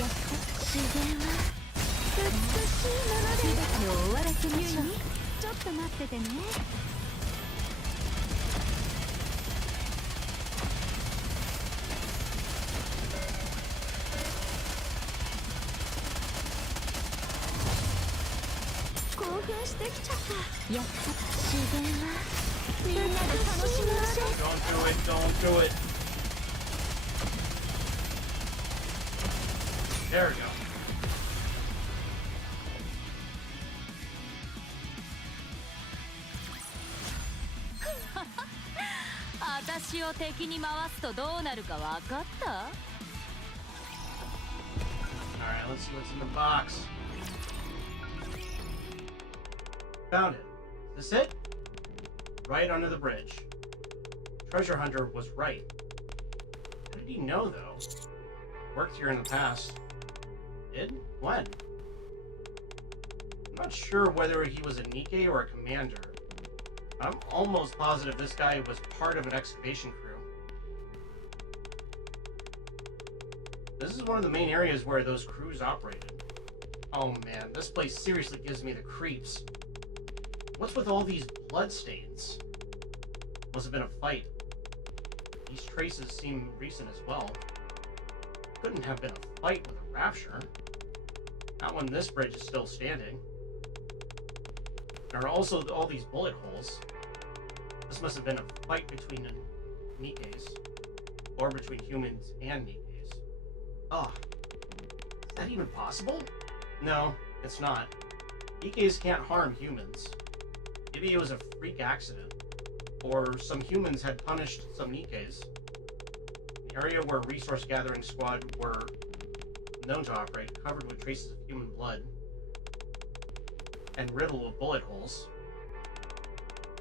やっぱ自然は美しいものです。全てを終わらせましょう。ちょっと待っててね。興奮してきちゃった。やっぱ自然はみんなで楽しみましょう。 Don't do it, don't do it. There we go. 私を敵に回すとどうなるか分かった？ Alright, let's see what's in the box. Found it. Is this it? Right under the bridge. Treasure Hunter was right. How did he know, though? Worked here in the past. Did? When? I'm not sure whether he was a Nikke or a commander. I'm almost positive this guy was part of an excavation crew. This is one of the main areas where those crews operated. Oh man, this place seriously gives me the creeps. What's with all these bloodstains? Must have been a fight. These traces seem recent as well. Couldn't have been a fight with a rapture. Not when this bridge is still standing. There are also all these bullet holes. This must have been a fight between nikkes. Or between humans and nikkes. Ugh. Is that even possible? No, it's not. Nikkes can't harm humans. Maybe it was a freak accident. Or some humans had punished some nikkes. The area where Resource Gathering Squad were known to operate, covered with traces of human blood and riddled with bullet holes.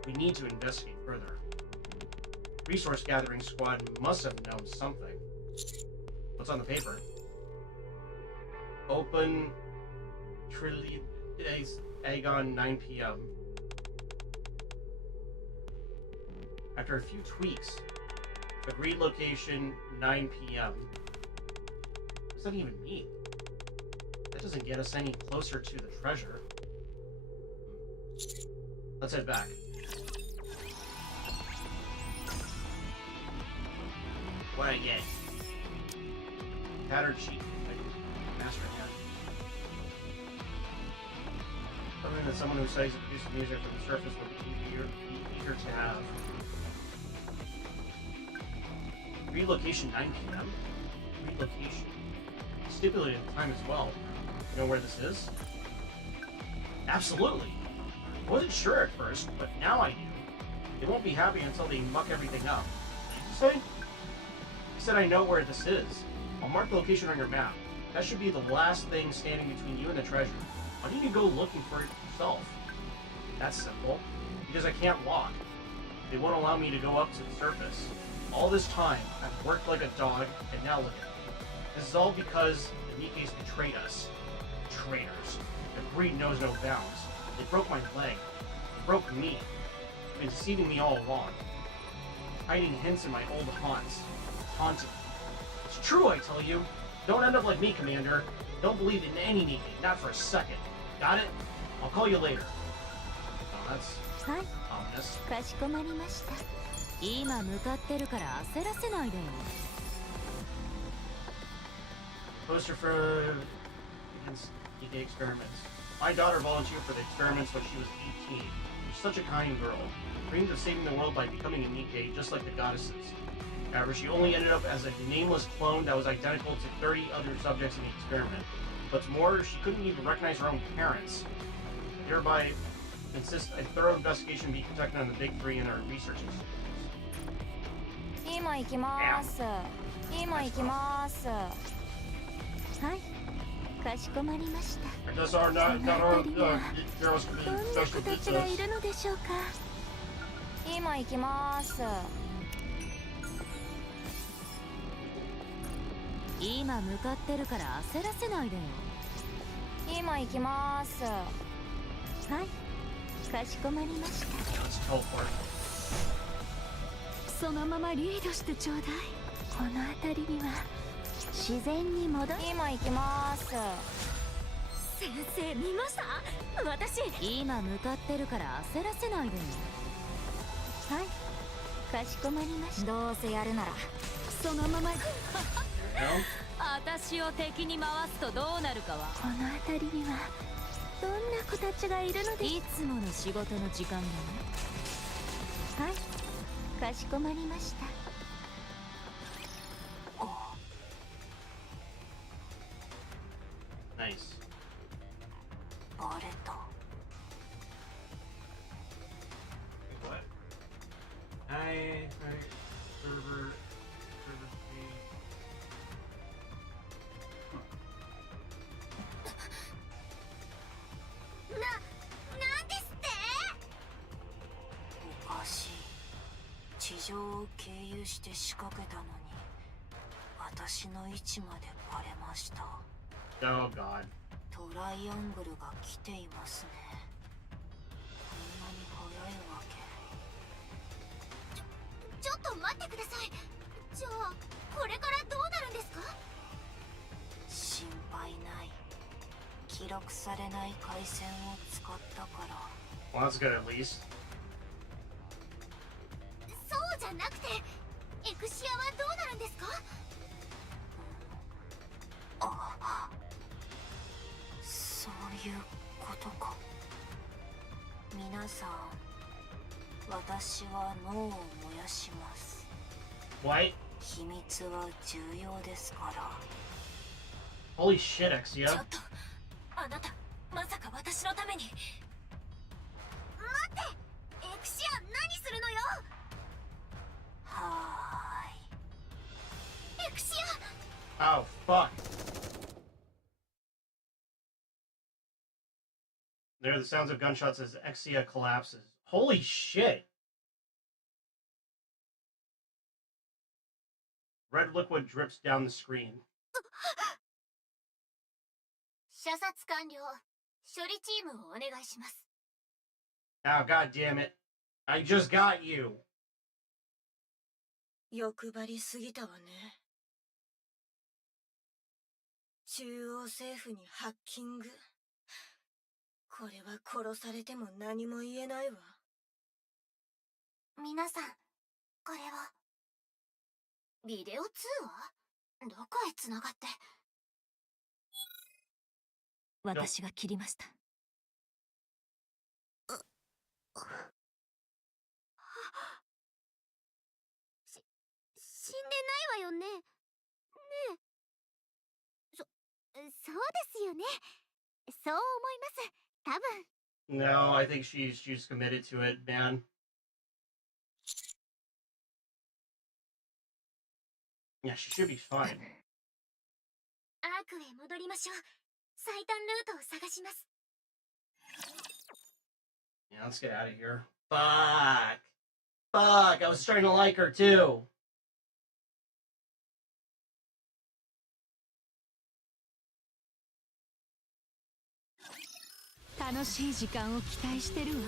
We need to investigate further. Resource Gathering Squad must have known something. What's on the paper? Open Trillidays Agon 9 p.m. After a few tweaks, agreed location 9 p.m. What does that even mean? That doesn't get us any closer to the treasure. Let's head back. What I get? Tattered sheet. Master hat. Something that someone who studies and produces music from the surface would be eager to have. Relocation 9 p.m. Relocation. Stipulated time as well. You know where this is? Absolutely. I wasn't sure at first, but now I do. They won't be happy until they muck everything up. What did you say? I said I know where this is. I'll mark the location on your map. That should be the last thing standing between you and the treasure. Why don't you go looking for it yourself? That's simple. Because I can't walk. They won't allow me to go up to the surface. All this time, I've worked like a dog, and now look at me. This is all because the Nikkes betrayed us. Traitors. Their greed knows no bounds. They broke my leg. They broke me. They've been deceiving me all along. Hiding hints in my old haunts. Haunting me. It's true, I tell you. Don't end up like me, Commander. Don't believe in any Nikke, not for a second. Got it? I'll call you later. Oh, that's ominous. かしこまりました。今向かってるから焦らせないでよ。Poster for against Nikke experiments. My daughter volunteered for the experiments when she was 18. She's such a kind girl. Dreamed of saving the world by becoming a Nikke, just like the goddesses. However, she only ended up as a nameless clone that was identical to 30 other subjects in the experiment. What's more, she couldn't even recognize her own parents. Thereby, insist a thorough investigation be conducted on the big three in our research institutes. 今行きます。今行きます。はい、かしこまりました。 I guess our not our girls can どん be な special 子たちがい pizzas. るのでしょうか。今行きます。今向かってるから焦らせないでよ。今行きます。はい、かしこまりました。 Let's teleport. そのままリードしてちょうだい。この辺りには自然に戻る。今行きます。先生見ました？私今向かってるから焦らせないでよ。はい、かしこまりました。どうせやるならそのまま No? 私を敵に回すとどうなるかは。この辺りにはどんな子たちがいるので。いつもの仕事の時間だね。はい、かしこまりました。 Nice. バレた。 What? Hi, server fee. なんですって？おかしい。地上を経由して仕掛けたのに私の位置までバレました。 Oh god. トライアングルが来ていますね。こんなに早いわけ。ちょっと待ってください。じゃあこれからどうなるんですか？心配ない。記録されない回線を使ったから。 Well, that's good at least. そうじゃなくて、エクシアはどうなるんですか？あ、そういうことか。皆さん、私は脳を燃やします。 What? 秘密は重要ですから。 Holy shit, Exia. ちょっとあなたまさか私のために。待って、エクシア何するのよ？はエクシア Oh, fuck. There are the sounds of gunshots as Exia collapses. Holy shit! Red liquid drips down the screen. 射殺完了。処理チームをお願いします。 Oh, god damn it. I just got you. 欲張りすぎたわね。中央政府にハッキング。これは殺されても何も言えないわ。皆さん、これを。ビデオ通話？どこへつながって。私が切りました。死んでないわよね。ねえ。そうですよね。そう思います。多分。No, I think she's committed to it, man. Yeah, she should be fine. アークへ戻りましょう。最短ルートを探します。Yeah, let's get out of here. Fuck. Fuck, I was starting to like her too. 楽しい時間を期待してるわ。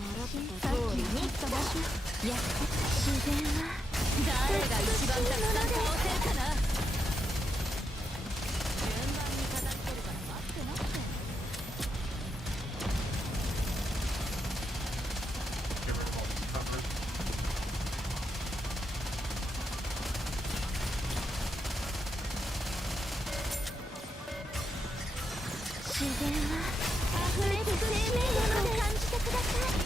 習った通りに飛ばしや自然は誰が一番たくさん倒せるかな。順番に片付けるから待って待って。Get rid of all these covers. 自然は溢れる生命力を感じてください。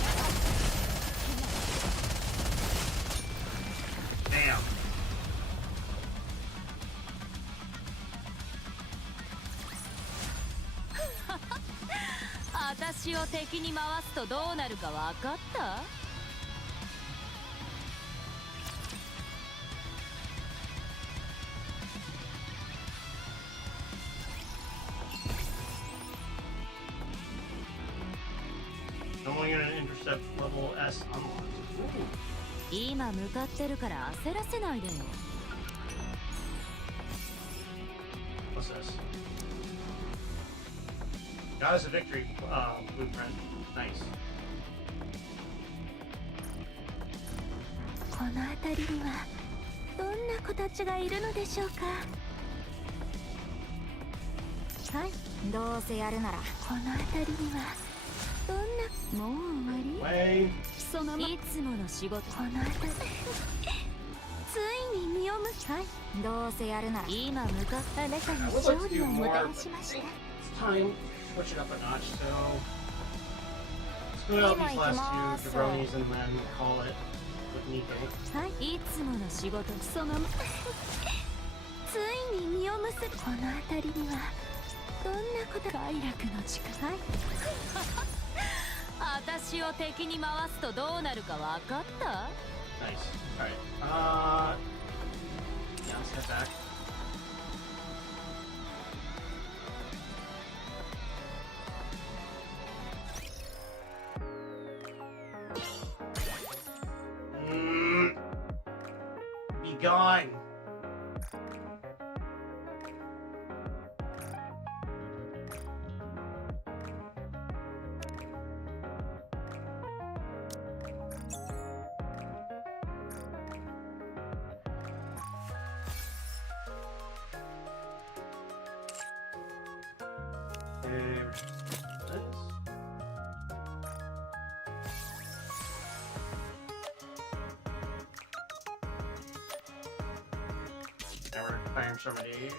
Damn. 私を敵に回すとどうなるか分かった？No one gonna intercept level S unlocked. 今向かってるから焦らせないでよ。What's this? Got us a victory blueprint. Nice. この辺りにはどんな子たちがいるのでしょうか。はい、どうせやるならこの辺りにはどんな。もう終わり？ Way. そのいつもの仕事。この辺りついに実を結ぶ。はい、どうせやるなら今向かってあなたに I would 勝 like to 利 do をも more, た but らしました。 it's time to push it up a notch. So let's go out these last two jabronis and then call it with Nikke. はい、いつもの仕事。そのついに実を結ぶ。この辺りにはどんなこと快楽の時間。はい。私を敵に回すとどうなるか分かった？ Nice. Alright. Yeah, let's head back. Be gone. Now we're firing somebody.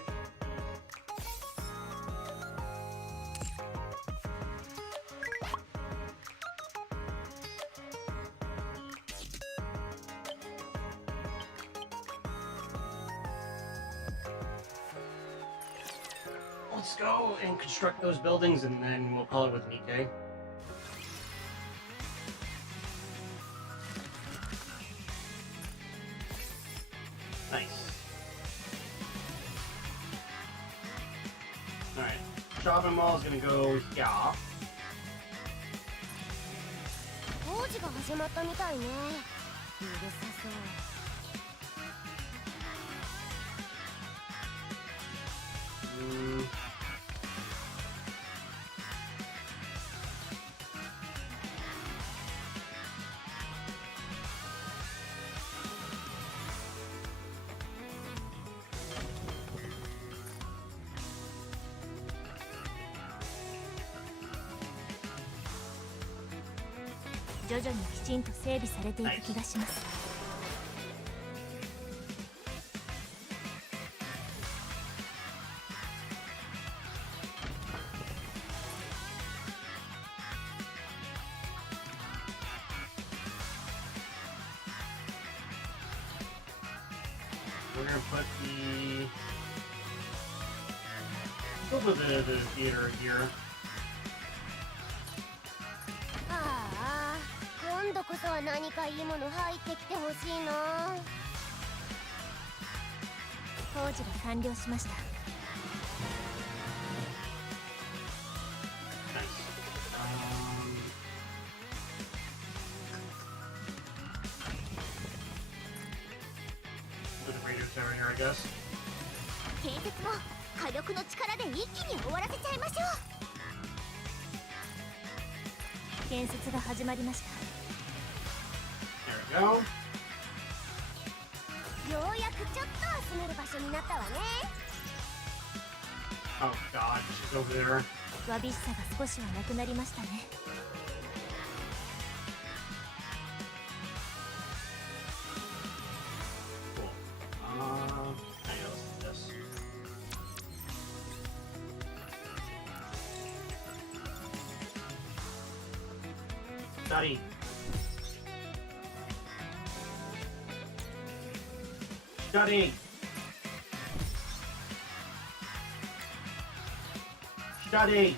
Let's go and construct those buildings and then we'll call it with Nikke. Nice. Alright. Shopping mall is gonna go here. 工事が始まったみたいね。うるさそう。徐々にきちんと整備されていく気がします。We're gonna put the theater here. ああ、今度こそは何かいいもの入ってきてほしいな。工事が完了しました。I guess. 建設も火力の力で一気に終わらせちゃいましょう。建設が始まりました。 There we go. ようやくちょっとは住める場所になったわね。 Oh god, she's over there. わびしさが少しはなくなりましたね。Study. Study. Study.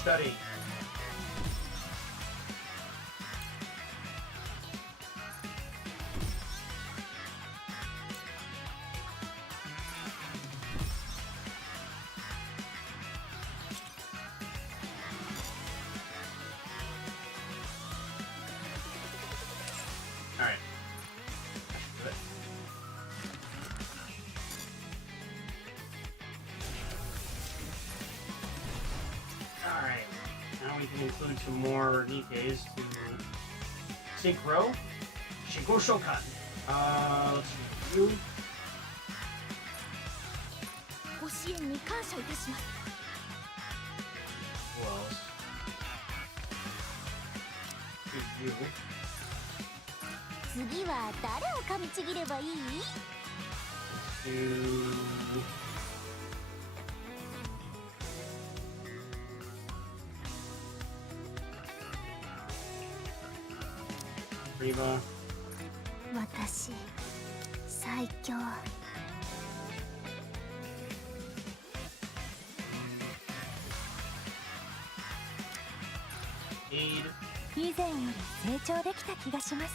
Study. All right. Good. All right. Now we can include some more nikkes to synchro. Shinko Shokan. Let's review. ご支援に感謝いたします。 Who else? Review. 次は誰を噛みちぎればいい？ Do Riva. 私最強。 Aid. 以前より成長できた気がします。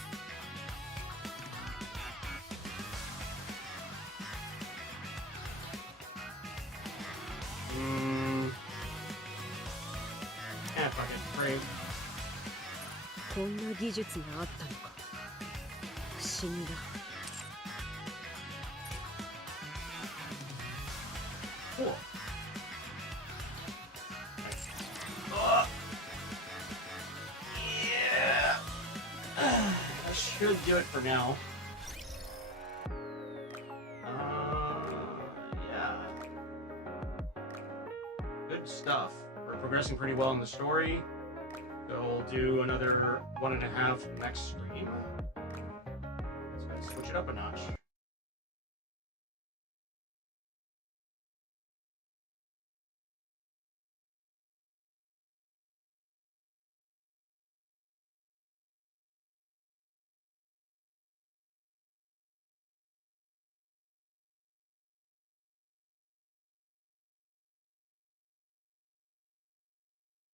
Fuck it. Brave. こんな技術があったのか。不思議だ。 Cool. Yeah. That should do it for now. Yeah. Good stuff. We're progressing pretty well in the story. So we'll do another 1.5 next stream. Let's switch it up a notch.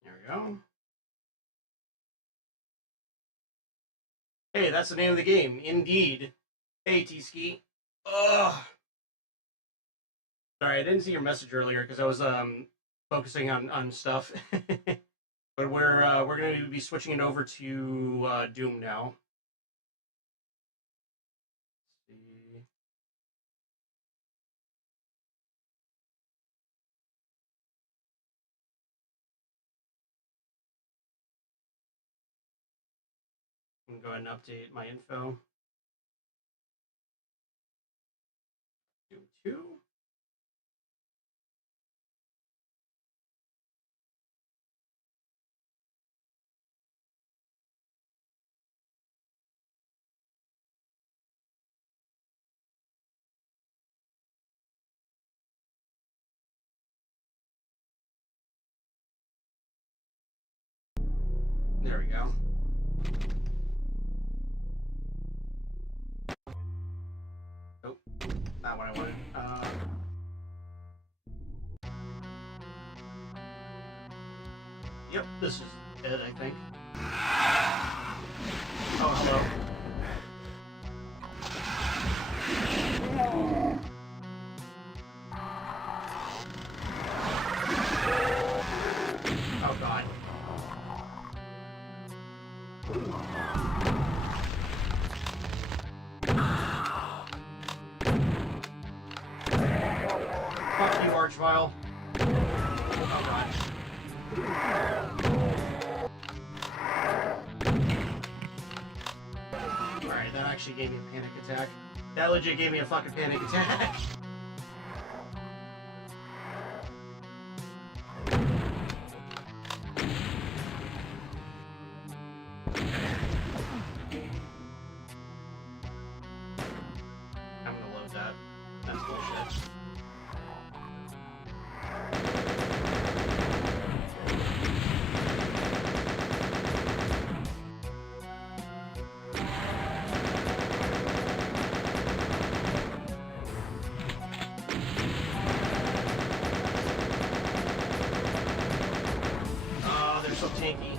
There we go. Hey, that's the name of the game. Indeed. Hey, T-Ski. Ugh. Sorry, I didn't see your message earlier because I was focusing on stuff. But we're going to be switching it over to Doom now. Let's see. I'm going to go ahead and update my info. 2. There we go. Oh, not what I wanted. Yep, this is it, I think. Oh, hello. Oh, God. Fuck you, Archvile. Oh, God. Alright, that actually gave me a panic attack. That legit gave me a fucking panic attack. I'm gonna load that. That's bullshit. Oh, they're so tanky.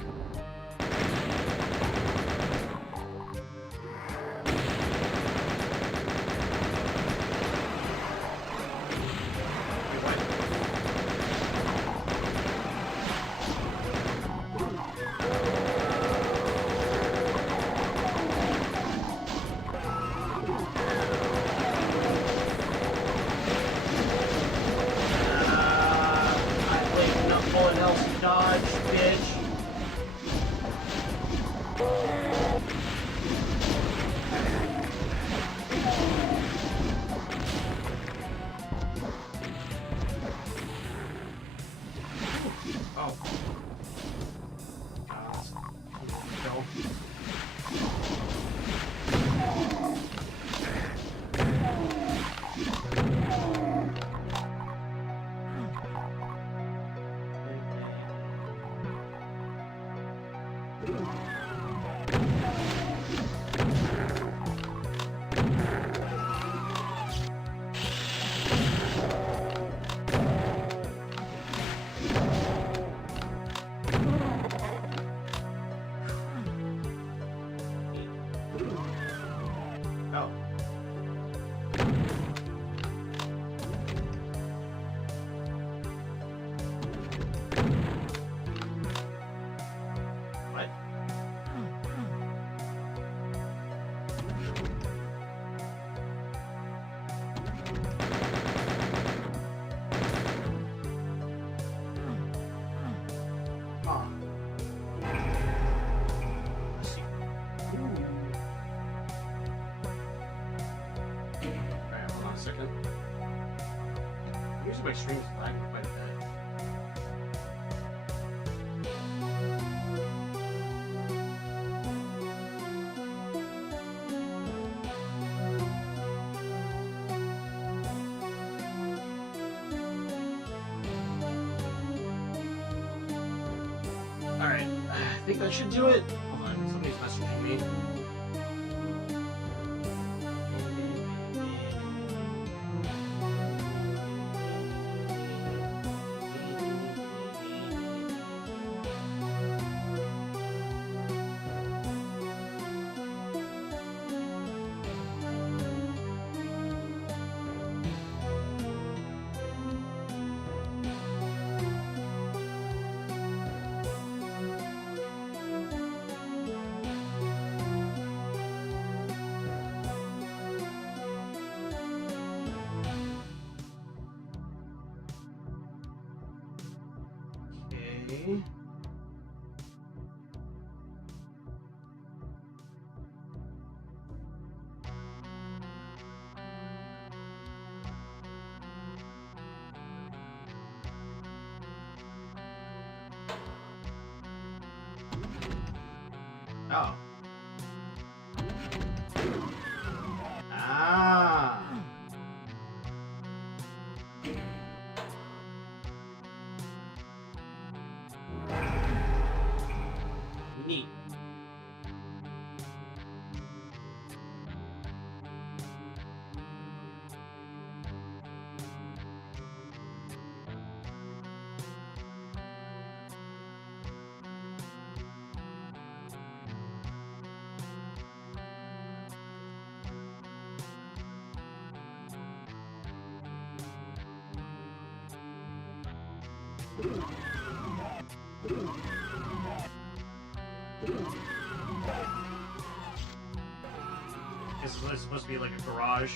Wait, what? I played Knuckle else dodge, bitch. Oh. Go. Oh. What? Huh. Let's see. Alright, hold on a second. Usually my stream's lagging quite a bit. Alright, I think that should do it. Hold on, somebody's messaging me. Okay. Oh. Ah. Neat. This is supposed to be like a garage.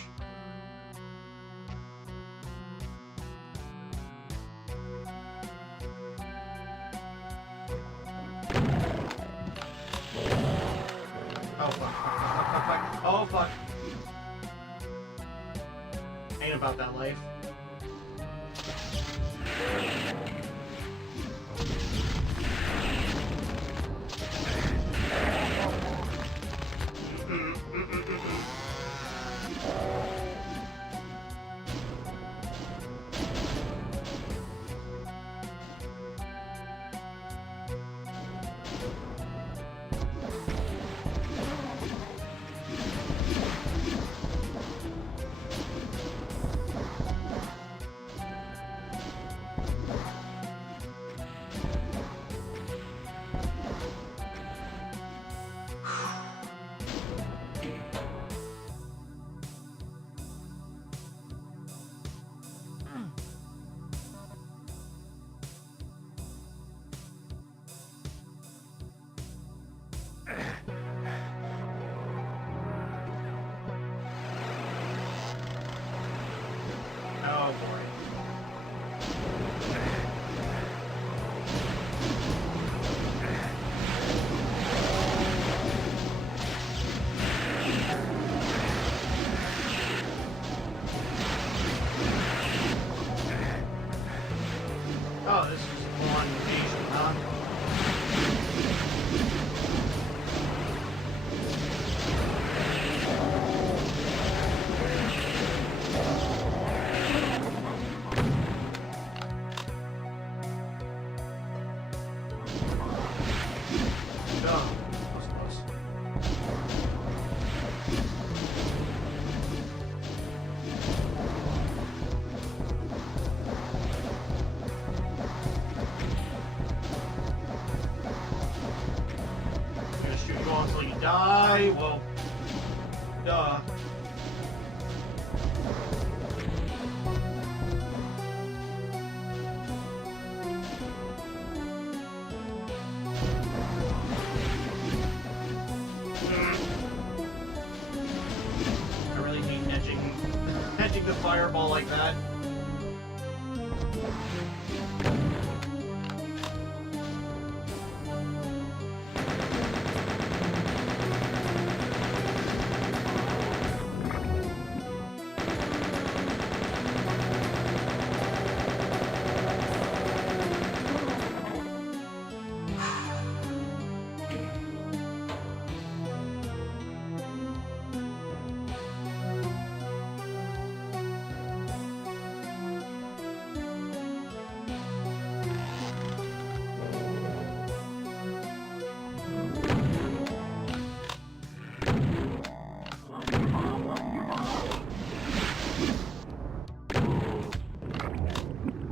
Oh fuck, fuck, fuck, fuck, fuck. Oh fuck. Ain't about that life. Oh boy. Oh, this is one invasion, huh? Oh, that was close. I'm gonna shoot you all until you die. Well, duh. I really hate edging the fireball like that.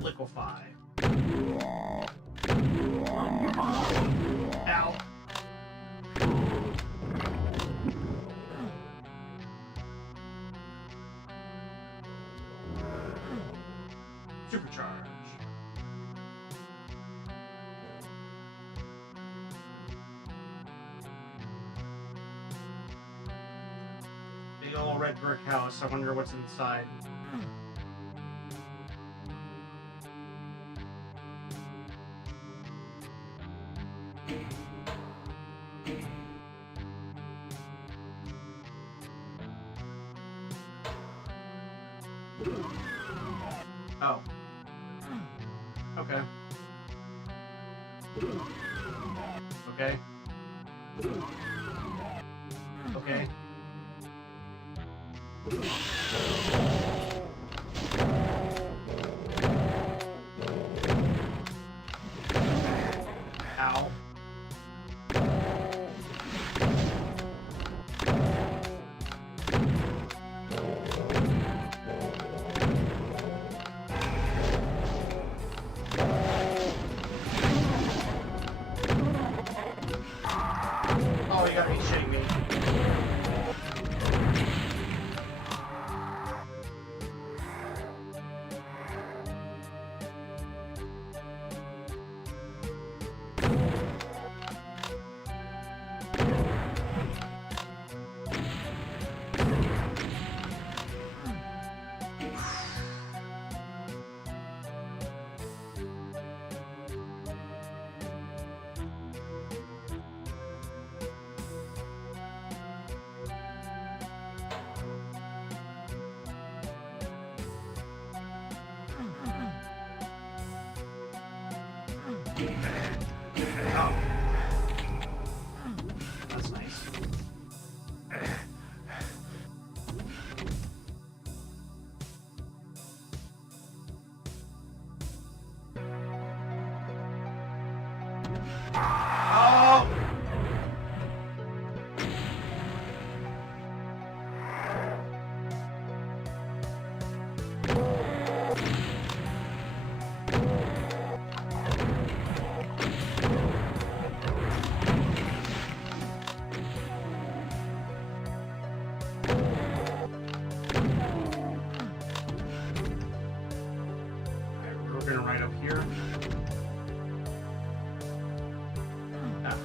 Liquefy. Ow. Supercharge. Big old red brick house. I wonder what's inside. Oh. Okay. Okay. Okay. Ow. Oh, you gotta be shitting me. Oh. That's nice. Oh! We're gonna right up here. Ah.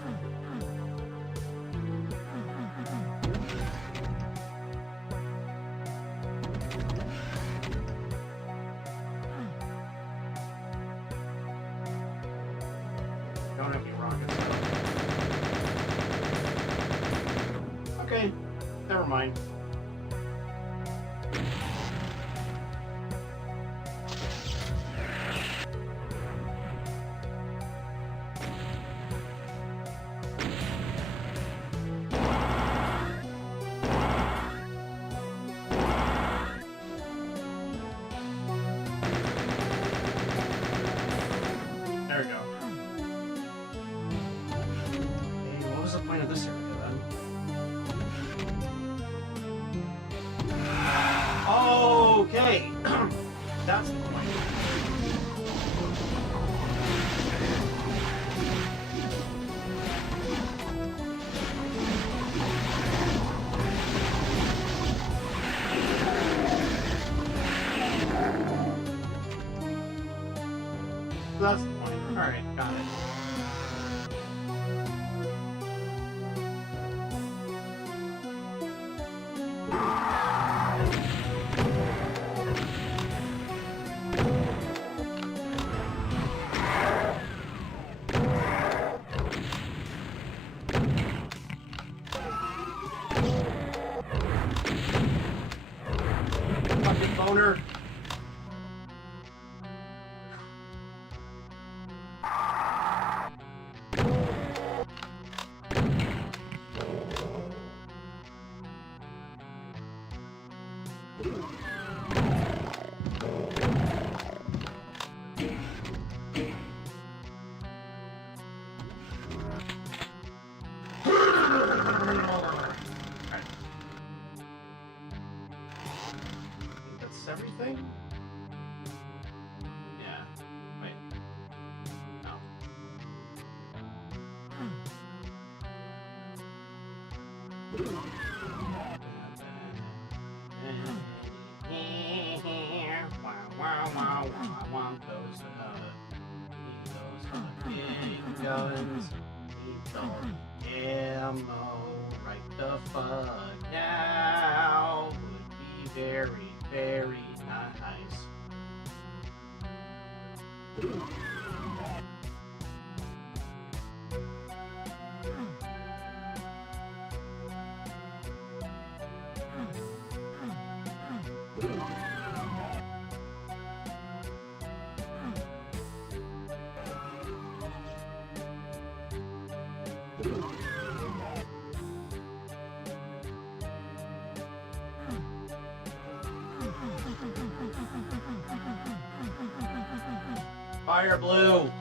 Don't have any rockets. Okay, never mind. There we go. Hey, what was the point of this area then? Okay. That's the point. That's the point. Alright, got it. Fucking boner. Everything? Yeah. Wait. No. Those big guns. Need those ammo right the fuck now. Would be very, very nice. Fire blue!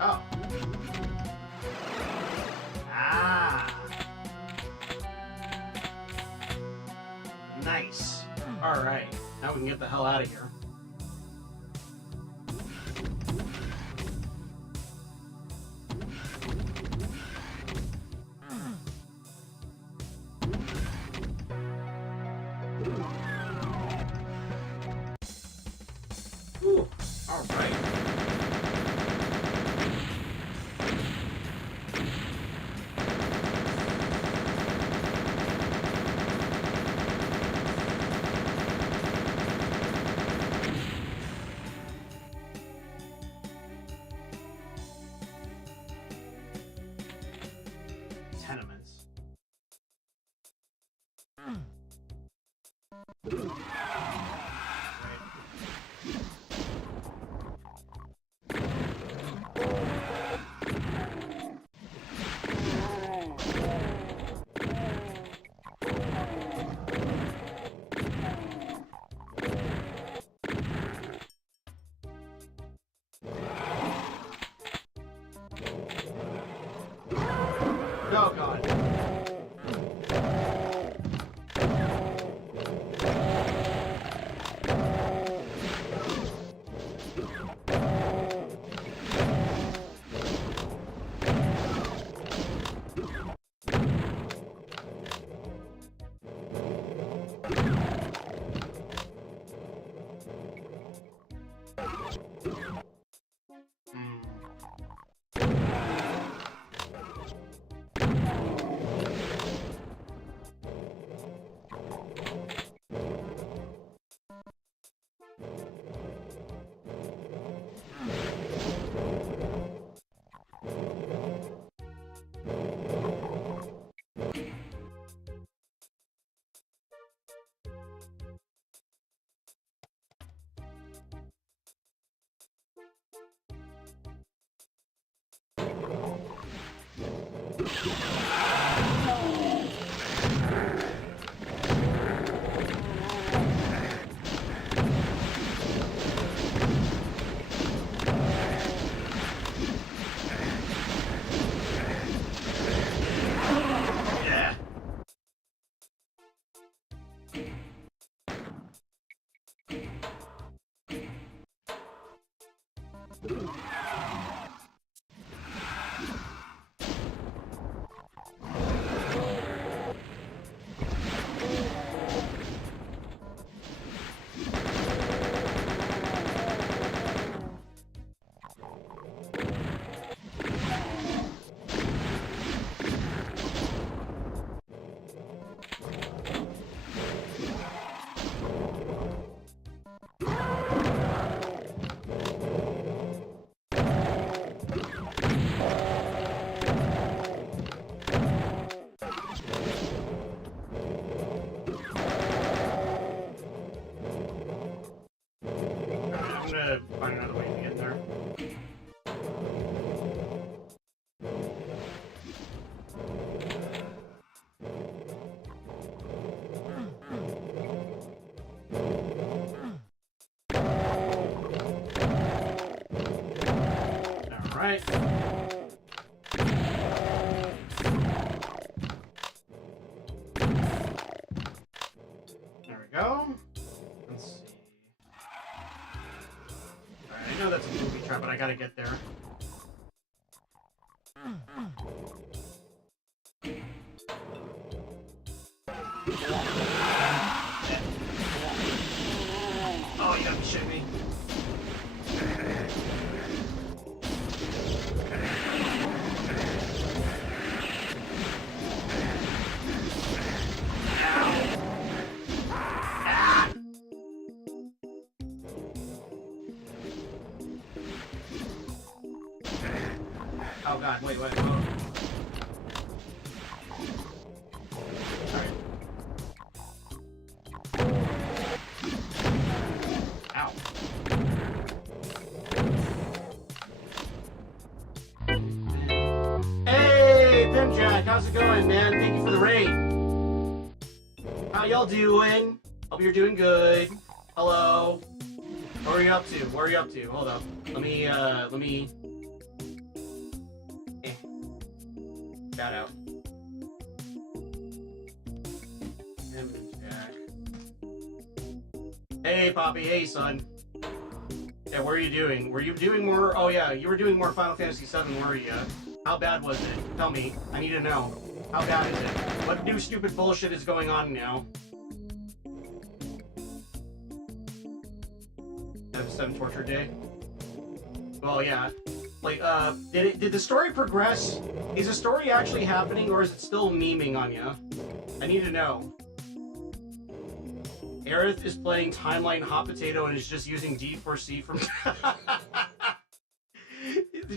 Oh. Ah. Nice. Alright, now we can get the hell out of here. Ooh, alright. Tenements. Oh god. Yeah. I'm gonna find another way to get there. Alright. There we go. Let's see. Alright, I know that's a movie trap, but I gotta get there. Oh, you gotta be shitting me. Oh god, wait. Alright. how's it going, man? Thank you for the raid. How y'all doing? Hope you're doing good. Hello. What are you up to? What are you up to? Hold up. Let me. Shout out. Jack. Hey, Poppy. Hey, son. Yeah, what are you doing? Were you doing more? Oh, yeah, you were doing more Final Fantasy VII, were you? How bad was it? Tell me. I need to know. How bad is it? What new stupid bullshit is going on now? Have 7 torture day? Well, yeah. Like, did the story progress? Is the story actually happening, or is it still memeing on you? I need to know. Aerith is playing Timeline Hot Potato and is just using D4C from...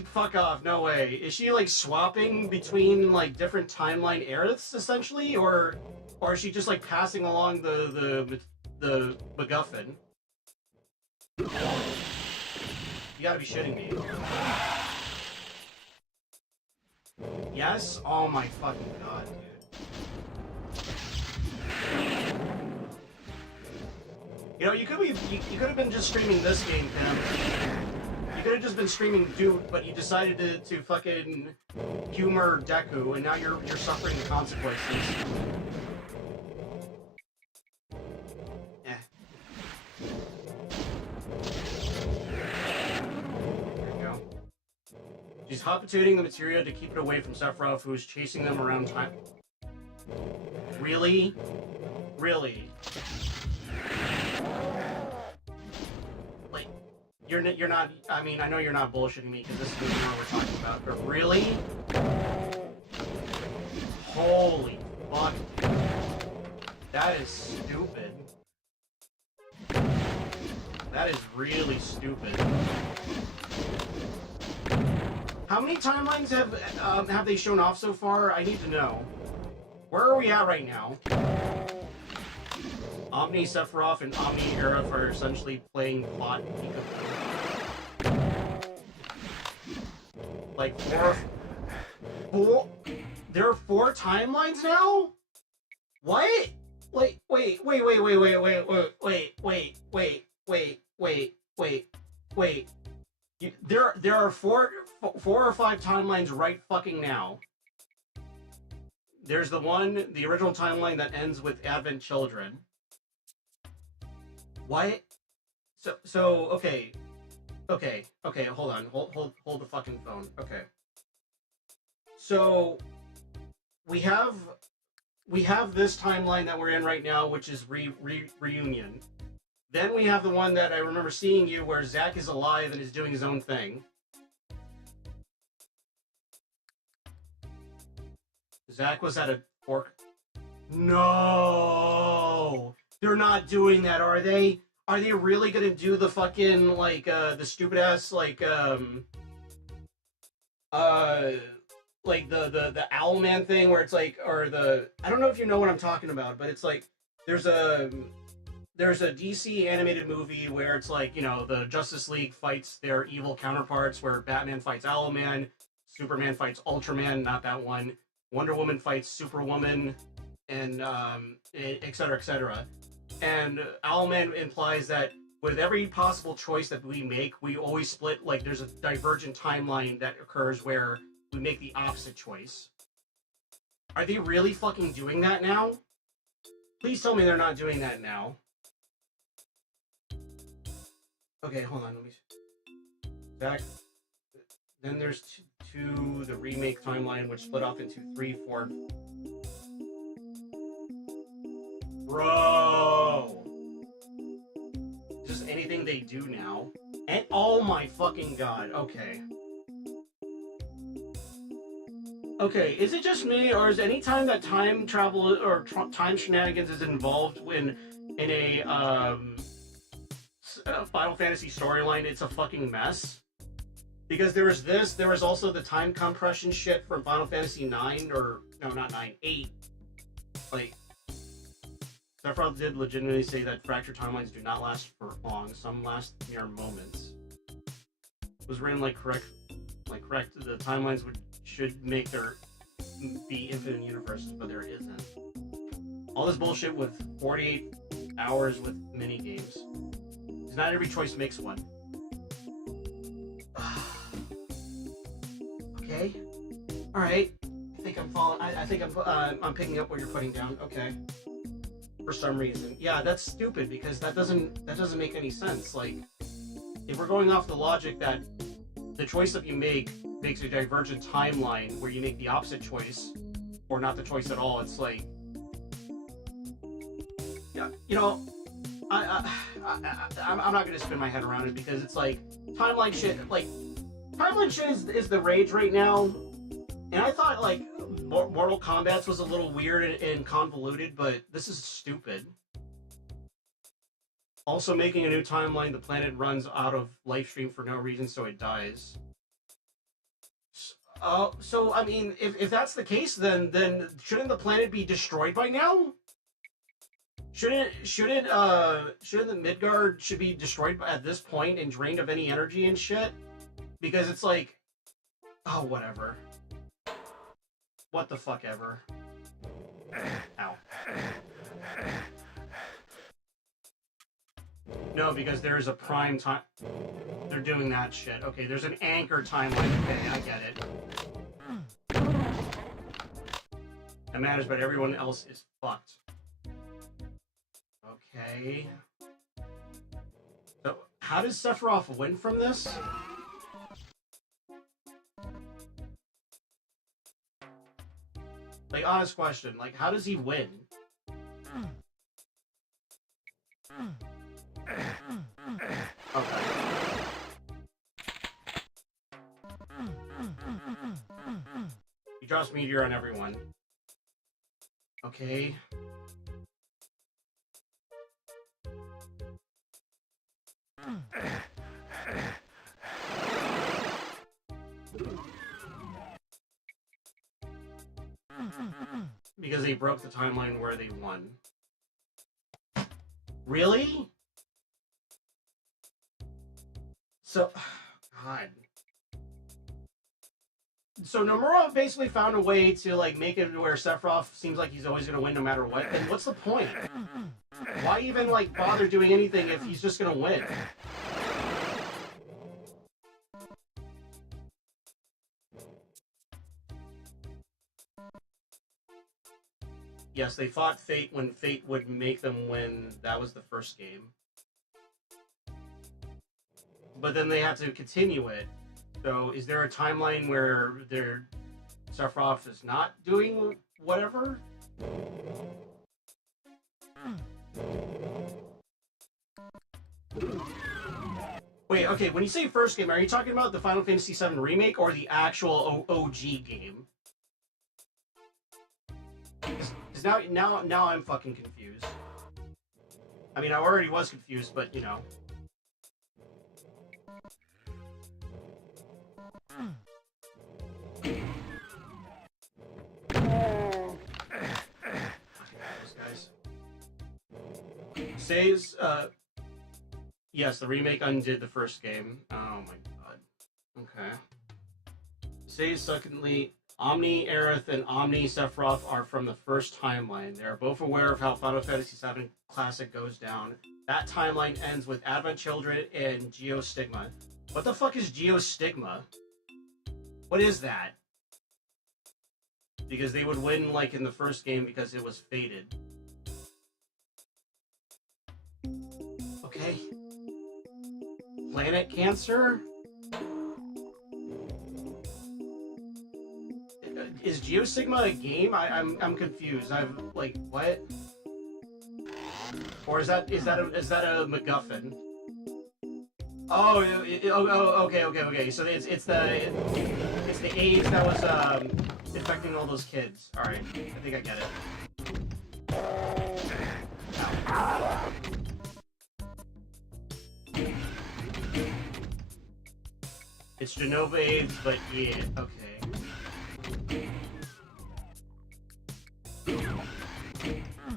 Fuck off, no way. Is she, like, swapping between, like, different Timeline Aeriths, essentially? Or is she just, like, passing along the MacGuffin? You gotta be shitting me. Yes? Oh my fucking god, dude. You know, you could have been just streaming this game, Pim. You could have just been streaming Doot, but you decided to fucking humor Deku, and now you're suffering the consequences. She's hot potatoing the materia to keep it away from Sephiroth, who is chasing them around time. Really? Really? Like, you're not. I mean, I know you're not bullshitting me because this is what we're talking about, but really? Holy fuck! That is stupid. That is really stupid. How many timelines have they shown off so far? I need to know. Where are we at right now? Omni Sephiroth and Omni Aerith are essentially playing plot peekaboo. Like four. There are 4 timelines now? What? Like wait. There are 4 or 5 timelines right fucking now. There's the original timeline that ends with Advent Children. What? So okay, hold on, hold the fucking phone. Okay. So we have this timeline that we're in right now, which is reunion. Then we have the one that I remember seeing you, where Zack is alive and is doing his own thing. Zack was at a fork. No! They're not doing that, are they? Are they really gonna do the fucking, like, the stupid ass, like, the Owlman thing, where it's like, or I don't know if you know what I'm talking about, but it's like, there's a DC animated movie where it's like, you know, the Justice League fights their evil counterparts, where Batman fights Owlman, Superman fights Ultraman, not that one, Wonder Woman fights Superwoman, and et cetera, et cetera. And Owlman implies that with every possible choice that we make, we always split, like, there's a divergent timeline that occurs where we make the opposite choice. Are they really fucking doing that now? Please tell me they're not doing that now. Okay, hold on, let me see. Back. Then there's the remake timeline, which split off into 3, 4. Bro! Just anything they do now. And oh my fucking god, okay. Okay, is it just me, or is any time that time travel or time shenanigans is involved in a Final Fantasy storyline, it's a fucking mess? Because there was this, there was also the time compression shit from Final Fantasy 9, or, no, not 9, 8. Like, Sephiroth did legitimately say that fractured timelines do not last for long, some last mere moments. It was written like correct, the timelines should make their be infinite universes, but there isn't. All this bullshit with 48 hours with mini games. Because not every choice makes one. Okay. All right. I think I'm following. I think I'm picking up what you're putting down. Okay. For some reason, yeah, that's stupid because that doesn't make any sense. Like, if we're going off the logic that the choice that you make makes a divergent timeline where you make the opposite choice or not the choice at all, it's like, yeah, you know, I'm not gonna spin my head around it because it's like timeline shit. Like, timeline shit is the rage right now, and I thought like Mortal Kombat's was a little weird and convoluted, but this is stupid. Also, making a new timeline, the planet runs out of life stream for no reason, so it dies. So I mean, if that's the case, then shouldn't the planet be destroyed by now? Shouldn't the Midgard should be destroyed at this point and drained of any energy and shit? Because it's like, oh, whatever. What the fuck ever. Ow. No, because there is a prime time. They're doing that shit. Okay, there's an anchor timeline. Okay, I get it. That matters, but everyone else is fucked. Okay. So, how does Sephiroth win from this? Like, honest question. Like, how does he win? Okay. He drops meteor on everyone. Okay. Because they broke the timeline where they won. Really? So, God. So Nomura basically found a way to like make it where Sephiroth seems like he's always gonna win no matter what. Then what's the point? Why even like bother doing anything if he's just gonna win? Yes, they fought Fate when Fate would make them win. That was the first game. But then they had to continue it. So is there a timeline where Sephiroth is not doing whatever? Wait, okay, when you say first game, are you talking about the Final Fantasy VII Remake or the actual OG game? Because now I'm fucking confused. I mean, I already was confused, but, you know. Those guys. Says, yes, the remake undid the first game. Oh my god. Okay. Says, secondly, Omni Aerith and Omni Sephiroth are from the first timeline. They are both aware of how Final Fantasy VII Classic goes down. That timeline ends with Advent Children and Geostigma. What the fuck is Geostigma? What is that? Because they would win like in the first game because it was fated. Okay. Planet Cancer? Is Geosigma a game? I'm confused. I'm like, what? Or is that a MacGuffin? Oh, okay. So it's the AIDS that was infecting all those kids. All right, I think I get it. It's Genova AIDS, but yeah, okay.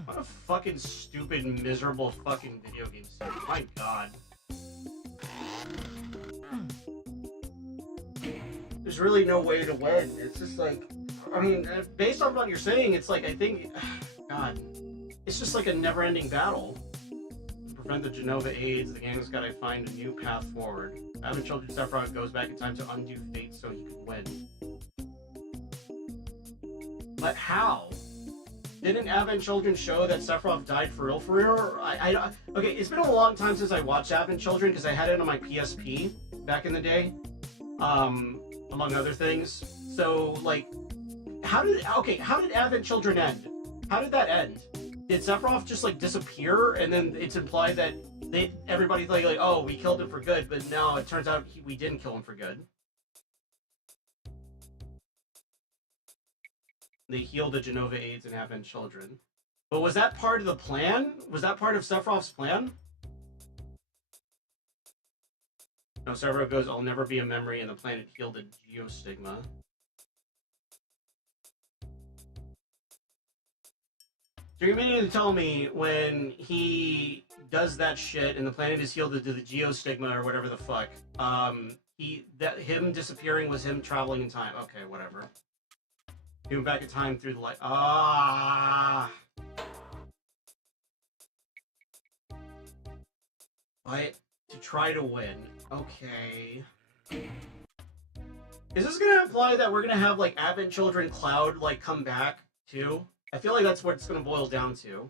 What a fucking stupid, miserable fucking video game set. My god. There's really no way to win. It's just like, I mean, based on what you're saying, it's like, I think, God, it's just like a never-ending battle. To prevent the Genova AIDS, the gang's gotta find a new path forward. Advent Children Sephiroth goes back in time to undo fate so he could win. But how? Didn't Advent Children show that Sephiroth died for real? Okay, it's been a long time since I watched Advent Children because I had it on my PSP back in the day, among other things. So, like, how did Advent Children end? How did that end? Did Sephiroth just, like, disappear, and then it's implied that everybody's like, oh, we killed him for good, but no, it turns out we didn't kill him for good. They healed the Genova AIDS and Advent Children. But was that part of the plan? Was that part of Sephiroth's plan? No, Sephiroth goes, I'll never be a memory, and the planet healed the geostigma. So you're meaning to tell me when he does that shit and the planet is healed to the geostigma or whatever the fuck, him disappearing was him traveling in time. Okay, whatever. He went back in time through the light. Ah! But to try to win. Okay. Is this gonna imply that we're gonna have, like, Advent Children Cloud, like, come back, too? I feel like that's what it's gonna boil down to.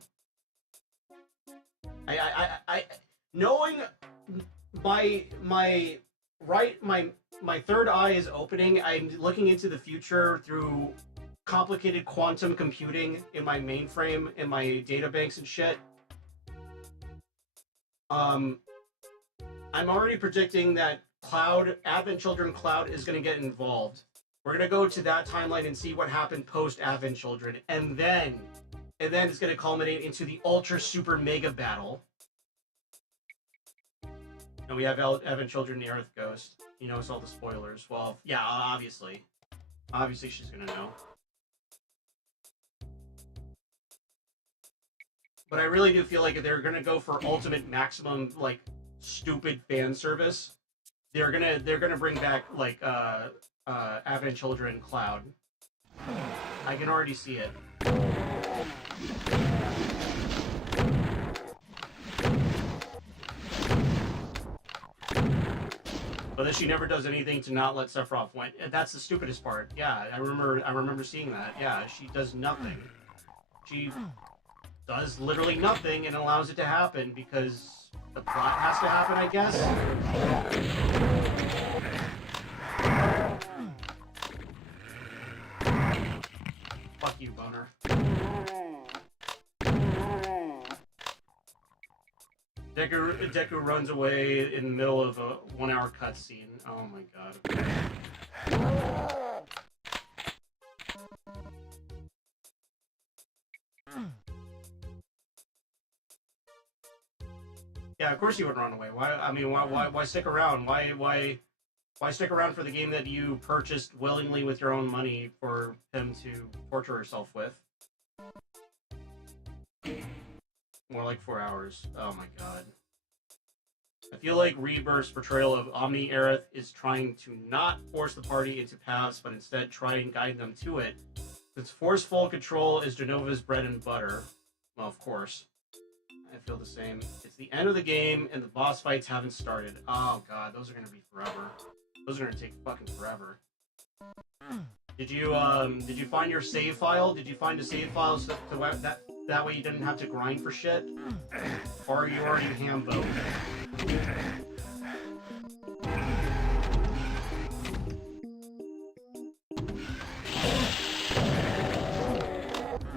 Knowing my third eye is opening, I'm looking into the future through complicated quantum computing in my mainframe, in my databanks and shit. I'm already predicting that Advent Children Cloud is going to get involved. We're going to go to that timeline and see what happened post Advent Children, and then it's going to culminate into the ultra super mega battle. And we have Advent Children, the Earth Ghost. You know, it's all the spoilers. Well, yeah, obviously she's going to know. But I really do feel like if they're gonna go for ultimate maximum, like, stupid fan service, they're gonna bring back, like, Advent Children Cloud. I can already see it. But then she never does anything to not let Sephiroth win. That's the stupidest part. Yeah, I remember seeing that. Yeah, she does nothing. She does literally nothing and allows it to happen because the plot has to happen, I guess. Fuck you, boner. Deku runs away in the middle of a 1-hour cutscene. Oh my god. Yeah, of course you would run away. Why? I mean, why stick around? Why stick around for the game that you purchased willingly with your own money for him to torture herself with? More like 4 hours. Oh my god. I feel like Rebirth's portrayal of Omni Aerith is trying to not force the party into paths, but instead try and guide them to it. Since forceful control is Genova's bread and butter. Well, of course. I feel the same. It's the end of the game, and the boss fights haven't started. Oh god, those are gonna be forever. Those are gonna take fucking forever. Did you find your save file? Did you find a save file so that way you didn't have to grind for shit? Or are you already ham-boned?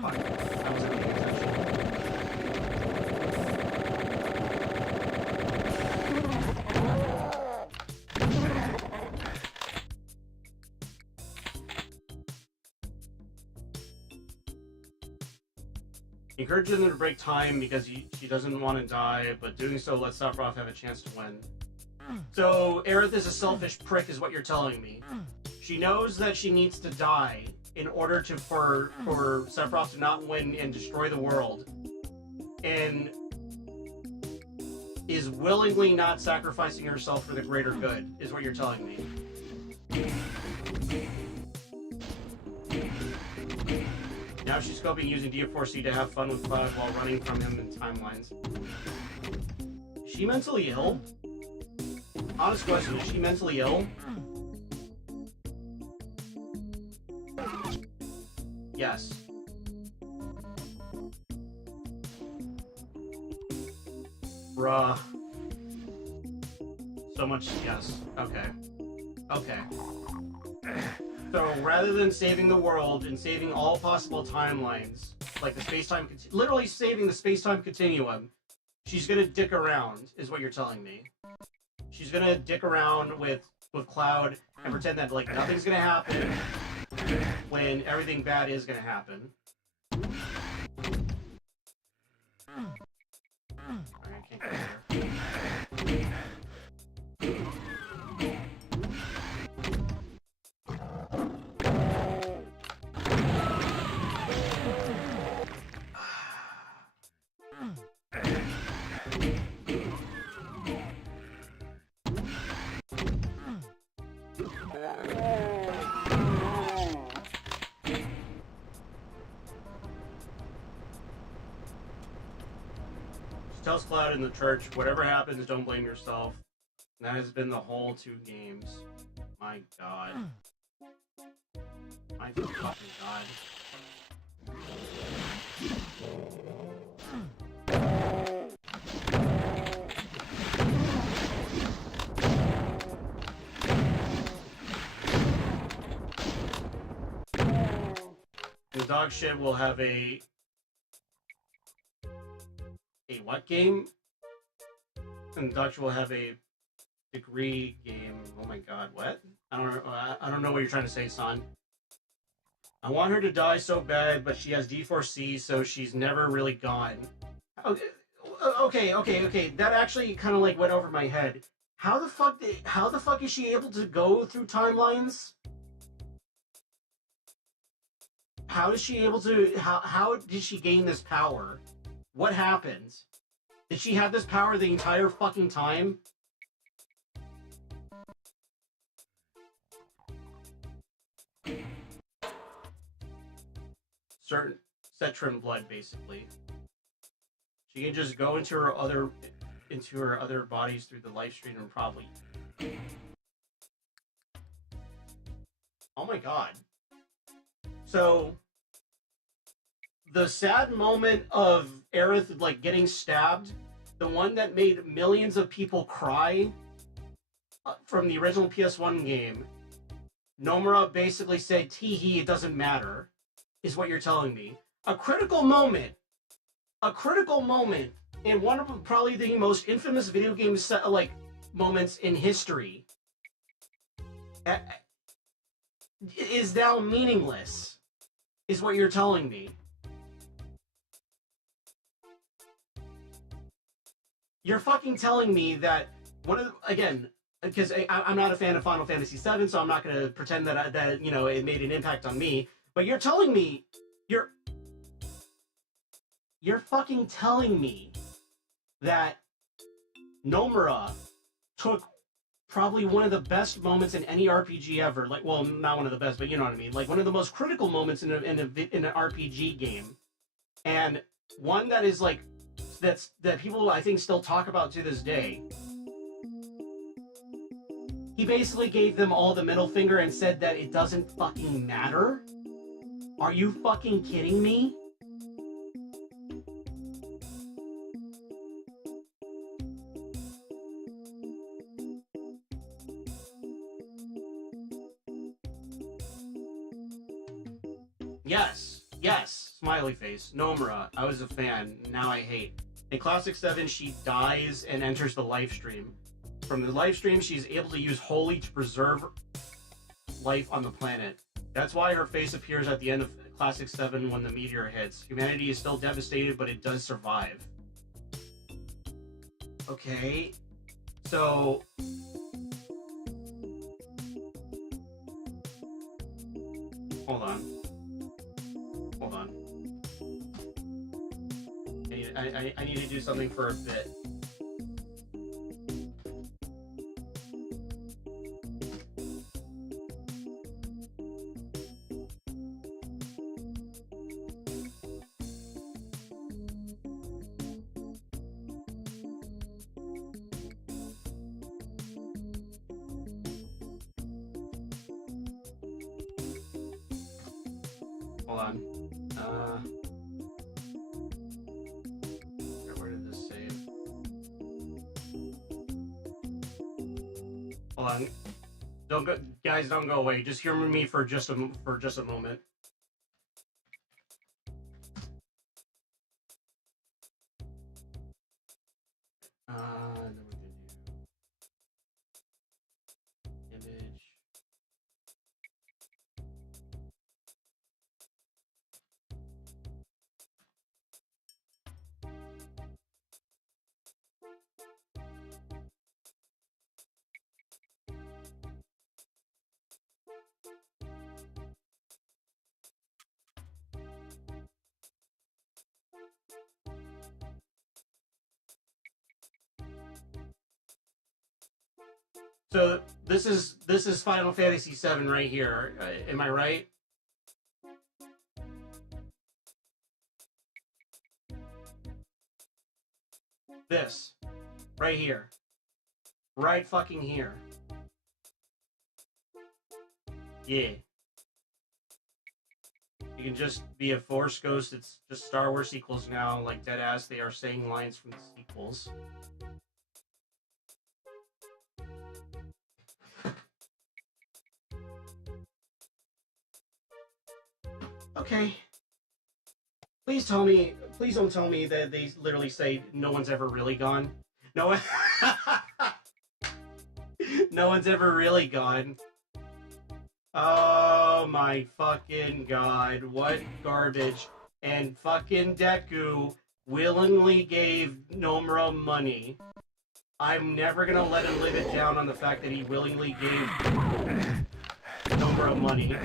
Fuck, that wasn't paying attention. Encouraging them to break time because she doesn't want to die, but doing so lets Sephiroth have a chance to win. So, Aerith is a selfish prick is what you're telling me. She knows that she needs to die in order for Sephiroth to not win and destroy the world. And is willingly not sacrificing herself for the greater good, is what you're telling me. Now she's coping using D4C to have fun with Cloud while running from him in timelines. Is she mentally ill? Honest question, is she mentally ill? Yes. Bruh. So much, yes. Okay. Okay. So rather than saving the world and saving all possible timelines, like the space-time, literally saving the space-time continuum, she's gonna dick around, is what you're telling me. She's gonna dick around with Cloud and pretend that like nothing's gonna happen when everything bad is gonna happen. Alright, I can't get here. She tells Cloud in the church, whatever happens, don't blame yourself. And that has been the whole 2 games. My god. My fucking god. The dog shit will have a what game? And the dog shit will have a degree game. Oh my god, what? I don't know what you're trying to say, son. I want her to die so bad, but she has D4C, so she's never really gone. Okay. That actually kind of like went over my head. How the fuck is she able to go through timelines? How is she able to? How did she gain this power? What happened? Did she have this power the entire fucking time? Certain Cetrin blood, basically. She can just go into her other bodies through the live stream and probably. Oh my god. So the sad moment of Aerith like getting stabbed, the one that made millions of people cry from the original PS1 game, Nomura basically said, "Tee-hee, it doesn't matter," is what you're telling me. A critical moment in one of probably the most infamous video game like moments in history is now meaningless, is what you're telling me. You're fucking telling me that one of the, again, because I'm not a fan of Final Fantasy VII, so I'm not going to pretend that you know it made an impact on me. But you're telling me, you're fucking telling me that Nomura took probably one of the best moments in any RPG ever. Like, well, not one of the best, but you know what I mean. Like one of the most critical moments in an RPG game, and one that is like that people I think still talk about to this day. He basically gave them all the middle finger and said that it doesn't fucking matter. Are you fucking kidding me? Yes, smiley face. Nomura, I was a fan, now I hate. In Classic 7, she dies and enters the live stream. From the live stream, she's able to use Holy to preserve life on the planet. That's why her face appears at the end of Classic 7 when the meteor hits. Humanity is still devastated, but it does survive. Okay, so... Hold on. I need to do something for a bit. Hold on. Where did this save? Hold on. Don't go, guys. Don't go away. Just humor me for just a moment. Then we can do image. So this is Final Fantasy VII right here. Am I right? This right here, right fucking here. Yeah. You can just be a Force Ghost. It's just Star Wars sequels now, like deadass. They are saying lines from the sequels. Okay. Please don't tell me that they literally say no one's ever really gone. No one no one's ever really gone. Oh my fucking god, what garbage. And fucking Deku willingly gave Nomura money. I'm never gonna let him live it down on the fact that he willingly gave Nomura money.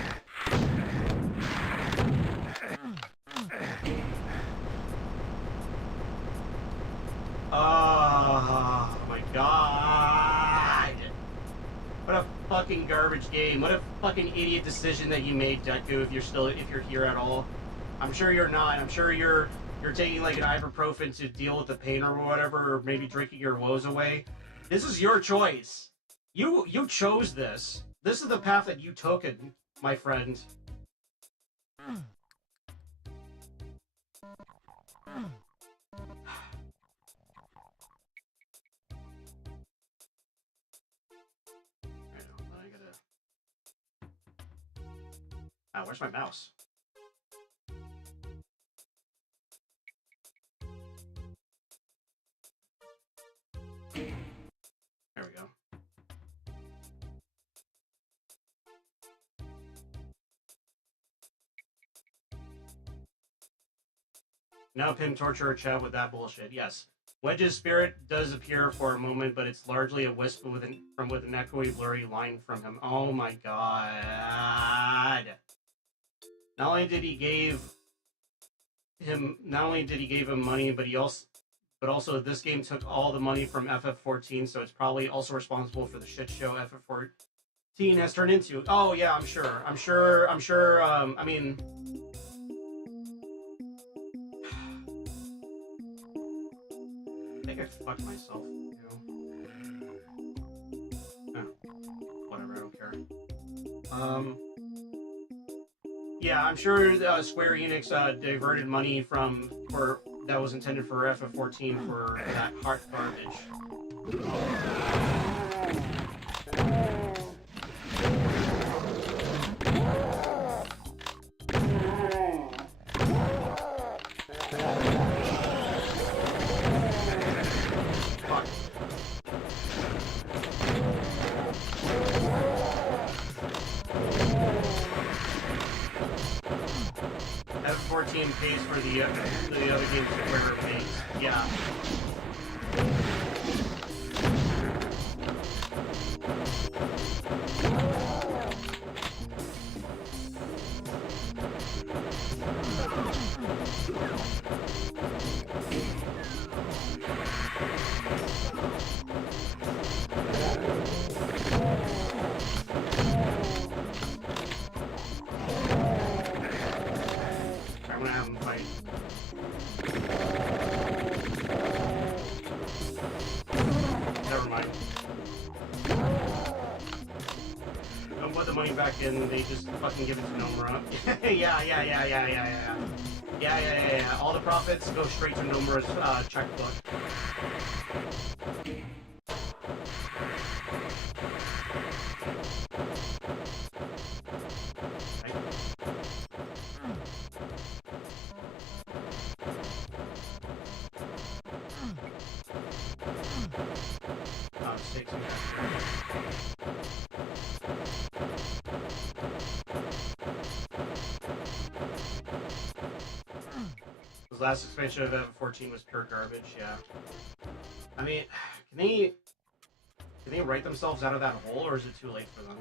Oh my god! What a fucking garbage game. What a fucking idiot decision that you made, Deku, if you're here at all. I'm sure you're not. I'm sure you're taking like an ibuprofen to deal with the pain or whatever, or maybe drinking your woes away. This is your choice. You chose this. This is the path that you took, my friend. Oh, where's my mouse? There we go. Now Pim torture or chat with that bullshit. Yes. Wedge's spirit does appear for a moment, but it's largely a wisp with an echoey, blurry line from him. Oh my god. Not only did he give him money, but also this game took all the money from FF14, so it's probably also responsible for the shit show FF14 has turned into. Oh yeah, I'm sure. I mean, I think I fucked myself, you know. Whatever, I don't care. Yeah, I'm sure Square Enix diverted money that was intended for FF14 for that hot garbage. F14 pays for the other games that Square makes. Yeah. spec and they just fucking give it to Nomura. Yeah. All the profits go straight to Nomura's checkbook. This last expansion of F14 was pure garbage, yeah. I mean, can they write themselves out of that hole, or is it too late for them?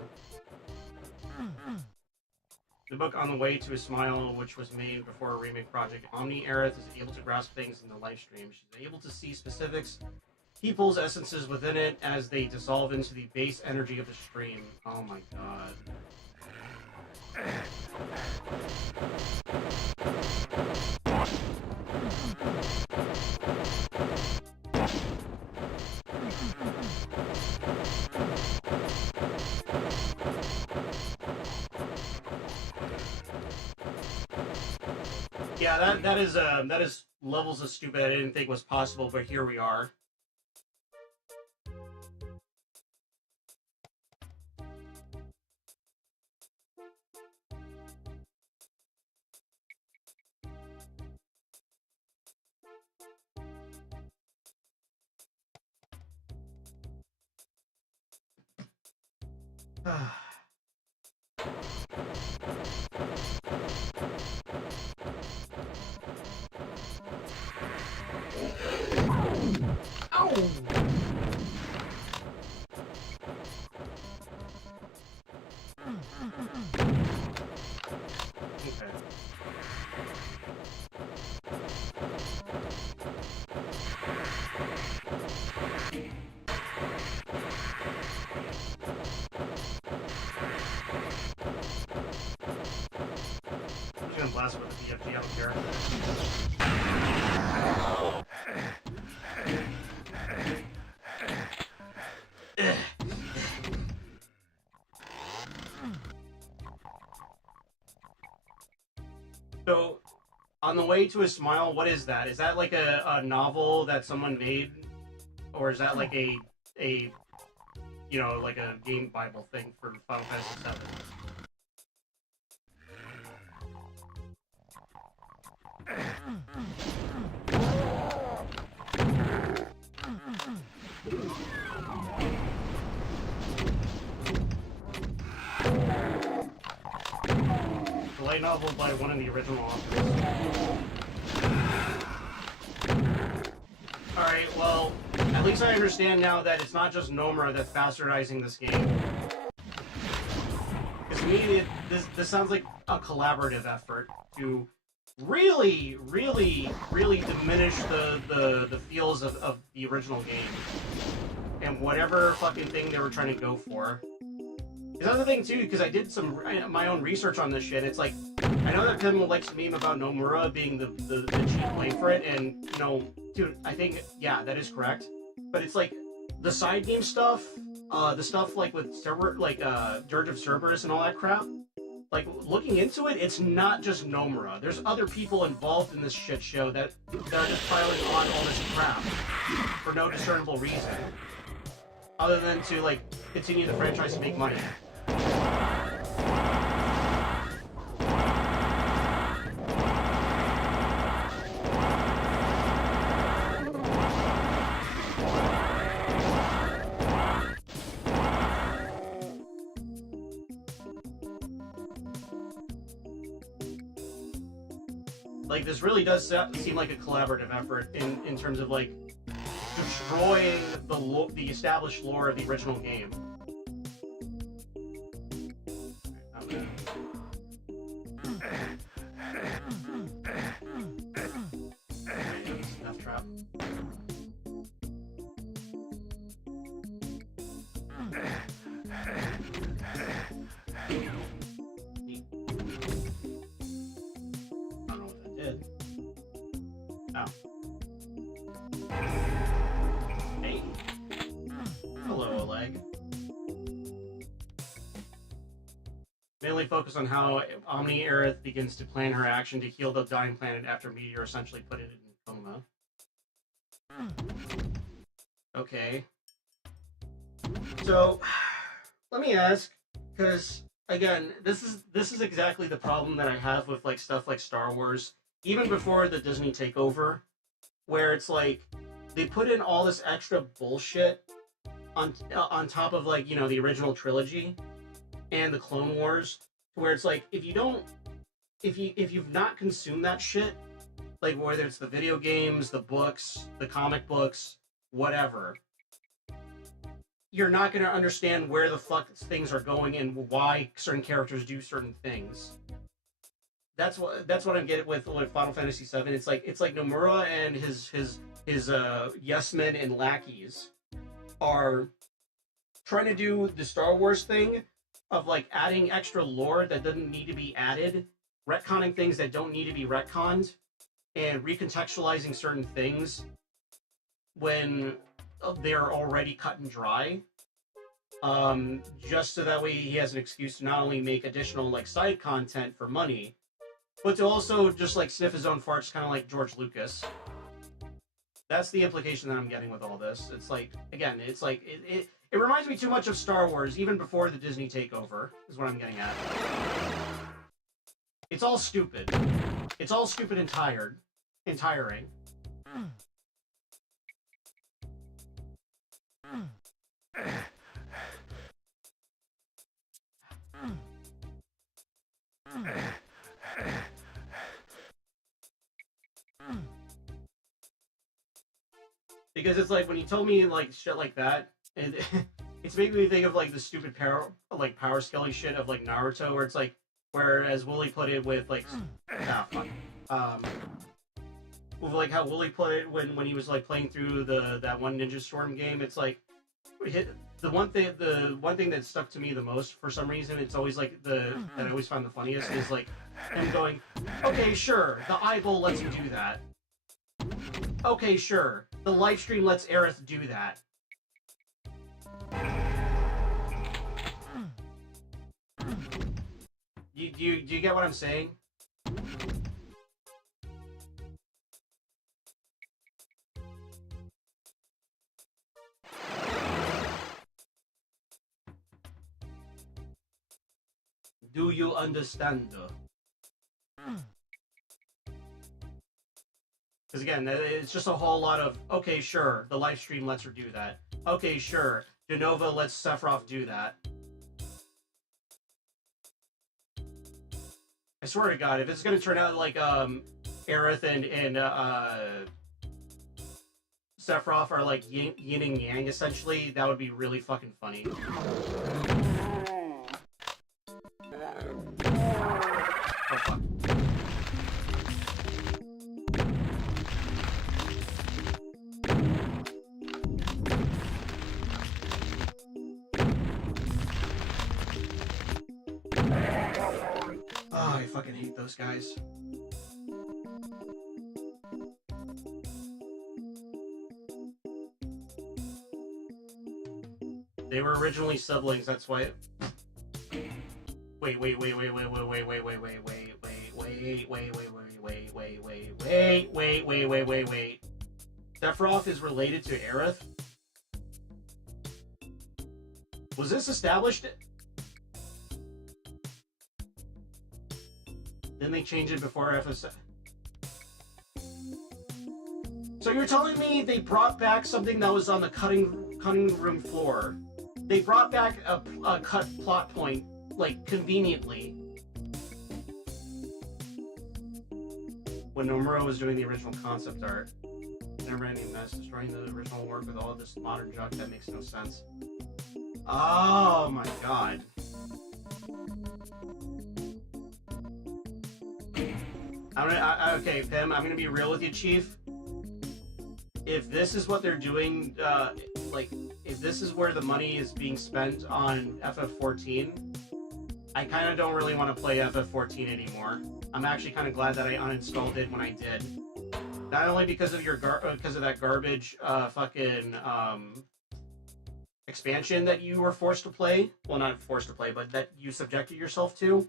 The book On the Way to a Smile, which was made before a remake project, Omni Aerith is able to grasp things in the live stream. She's able to see specifics, people's essences within it as they dissolve into the base energy of the stream. Oh my god. Yeah, that is levels of stupid I didn't think was possible, but here we are. Blast with the BFG, I don't care. So, On the Way to a Smile, what is that? Is that like a novel that someone made? Or is that like a you know, like a game Bible thing for Final Fantasy VII? The light novel by one of the original authors. Alright, well, at least I understand now that it's not just Nomura that's bastardizing this game. Because to me, this sounds like a collaborative effort to really diminish the feels of the original game. And whatever fucking thing they were trying to go for. Because that's the thing, too, because I did my own research on this shit. It's like, I know that Tim likes to meme about Nomura being the cheap way for it, and, you know, dude, I think, yeah, that is correct. But it's like, the side game stuff, the stuff, like, with Dirge of Cerberus and all that crap, like, looking into it, it's not just Nomura. There's other people involved in this shit show that are just piling on all this crap for no discernible reason. Other than to, like, continue the franchise to make money. Like, this really does seem like a collaborative effort in terms of, like, destroying the established lore of the original game. Death trap. Hello, Oleg. mainly focus on how Omni Aerith begins to plan her action to heal the dying planet after Meteor essentially put it in coma. Okay. So, let me ask, because again, this is exactly the problem that I have with like stuff like Star Wars, even before the Disney takeover, where it's like they put in all this extra bullshit on top of like, you know, the original trilogy and the Clone Wars, where it's like if you've not consumed that shit, like whether it's the video games, the books, the comic books, whatever, you're not going to understand where the fuck things are going and why certain characters do certain things. That's what I'm getting with Final Fantasy VII. It's like Nomura and his yes men and lackeys are trying to do the Star Wars thing of like adding extra lore that doesn't need to be added, retconning things that don't need to be retconned, and recontextualizing certain things when they're already cut and dry, just so that way he has an excuse to not only make additional like side content for money, but to also just like sniff his own farts, kind of like George Lucas. That's the implication that I'm getting with all this. It's like, again, it's like it reminds me too much of Star Wars even before the Disney takeover, is what I'm getting at. It's all stupid. It's all stupid and tiring. Because it's like when you told me like shit like that, and it's making me think of like the stupid power scaling shit of like Naruto, where it's like, whereas Wooly put it with like with like how Wooly put it when he was like playing through that one Ninja Storm game. It's like the one thing that stuck to me the most for some reason, it's always like that I always find the funniest is like him going, okay, sure, the eyeball lets you do that. Okay, sure, the live stream lets Aerith do that. Do you get what I'm saying? Do you understand? Because again, it's just a whole lot of, okay, sure, the live stream lets her do that. Okay, sure, Jenova lets Sephiroth do that. I swear to God, if it's gonna turn out like Aerith and Sephiroth are like yin and yang essentially, that would be really fucking funny. Oh fuck. Oh, I fucking hate those guys. They were originally siblings, that's why it... Wait. Sephiroth is related to Aerith? Was this established? Didn't they change it before FS? So you're telling me they brought back something that was on the cutting room floor? They brought back a cut plot point, like, conveniently. When Nomura was doing the original concept art. Never ending mess, destroying the original work with all this modern junk that makes no sense. Oh my god. Okay, Pim, I'm gonna be real with you, Chief. If this is what they're doing, like, if this is where the money is being spent on FF14, I kind of don't really want to play FF14 anymore. I'm actually kind of glad that I uninstalled it when I did. Not only because of that garbage, fucking, expansion that you were forced to play. Well, not forced to play, but that you subjected yourself to.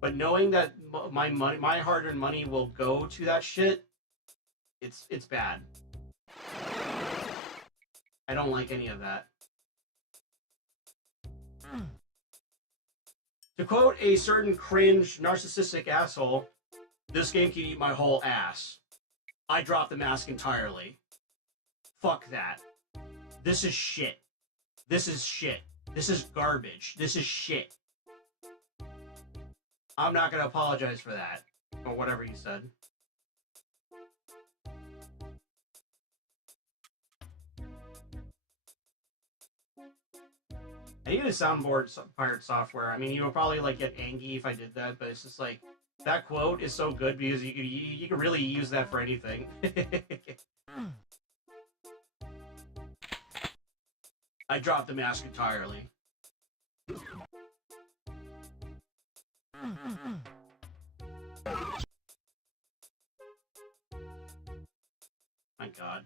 But knowing that my money, my hard-earned money, will go to that shit, it's bad. I don't like any of that. To quote a certain cringe, narcissistic asshole, this game can eat my whole ass. I dropped the mask entirely. Fuck that. This is shit. This is shit. This is garbage. This is shit. I'm not gonna apologize for that. Or whatever you said. I need a soundboard pirate software. I mean, you would probably like get angry if I did that, but it's just like that quote is so good because you can really use that for anything. I dropped the mask entirely. My God.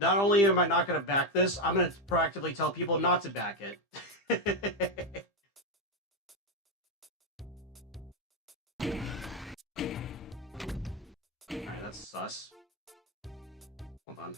Not only am I not going to back this, I'm going to proactively tell people not to back it. Alright, that's sus. Hold on.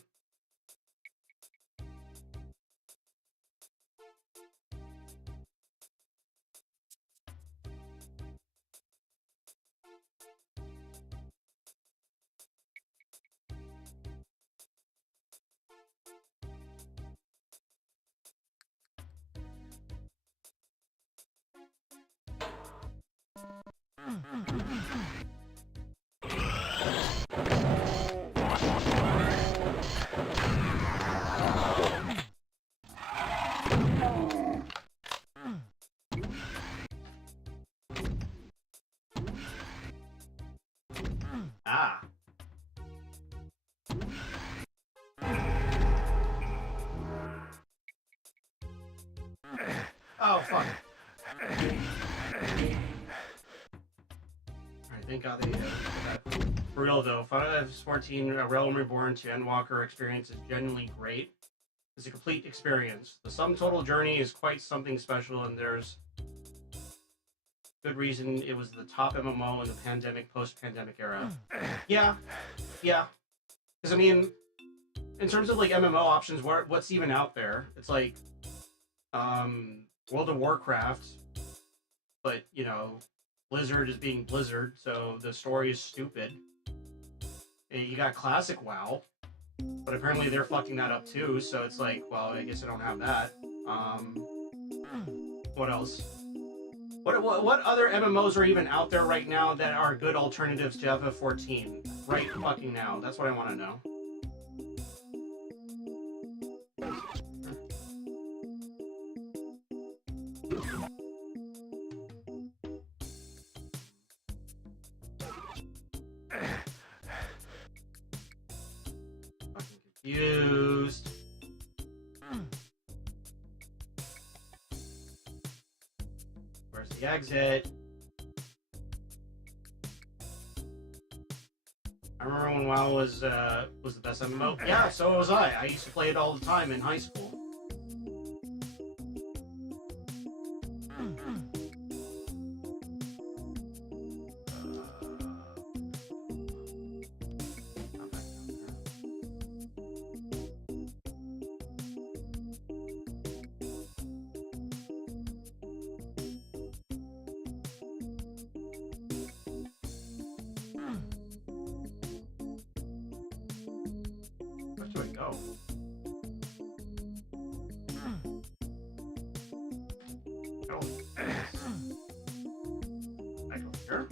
Ah. Oh, fuck. Alright, thank God they did that. For real, though, Final Fantasy 14 Realm Reborn to Endwalker experience is genuinely great. It's a complete experience. The sum total journey is quite something special, and there's good reason it was the top MMO in the pandemic, post-pandemic era. Yeah. Because, I mean, in terms of, like, MMO options, what's even out there? It's like, World of Warcraft, but, you know, Blizzard is being Blizzard, so the story is stupid. And you got Classic WoW, but apparently they're fucking that up too, so it's like, well, I guess I don't have that. What else? What other MMOs are even out there right now that are good alternatives to FF14? Right fucking now. That's what I want to know. Fucking confused. Where's the exit? I remember when WoW was the best MMO. Yeah, so was I. I used to play it all the time in high school. Where do I go? Go. I go here.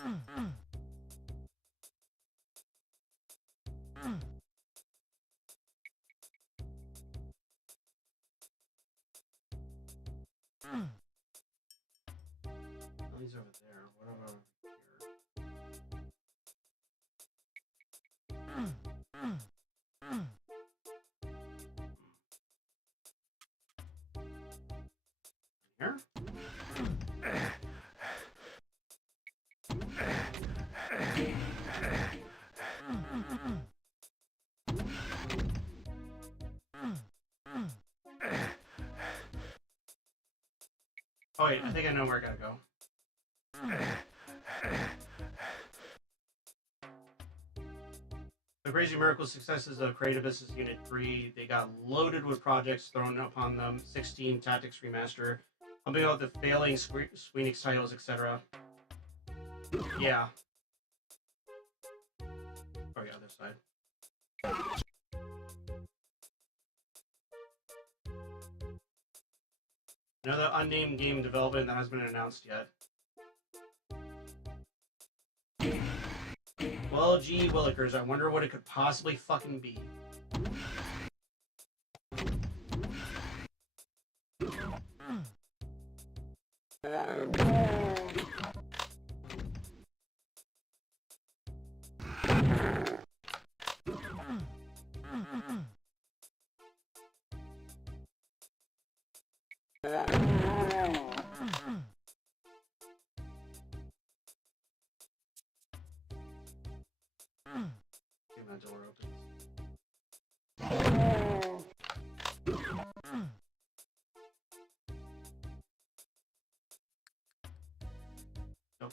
Oh, he's over there. What about over here? Oh wait, I think I know where I gotta go. The crazy miracle successes of Creative Business Unit 3, they got loaded with projects thrown upon them, 16 Tactics Remaster, helping out the failing Squeenix titles, etc. Yeah. Oh yeah, other side. Another unnamed game development that hasn't been announced yet. Well, gee willikers, I wonder what it could possibly fucking be. See when that door opens. Nope.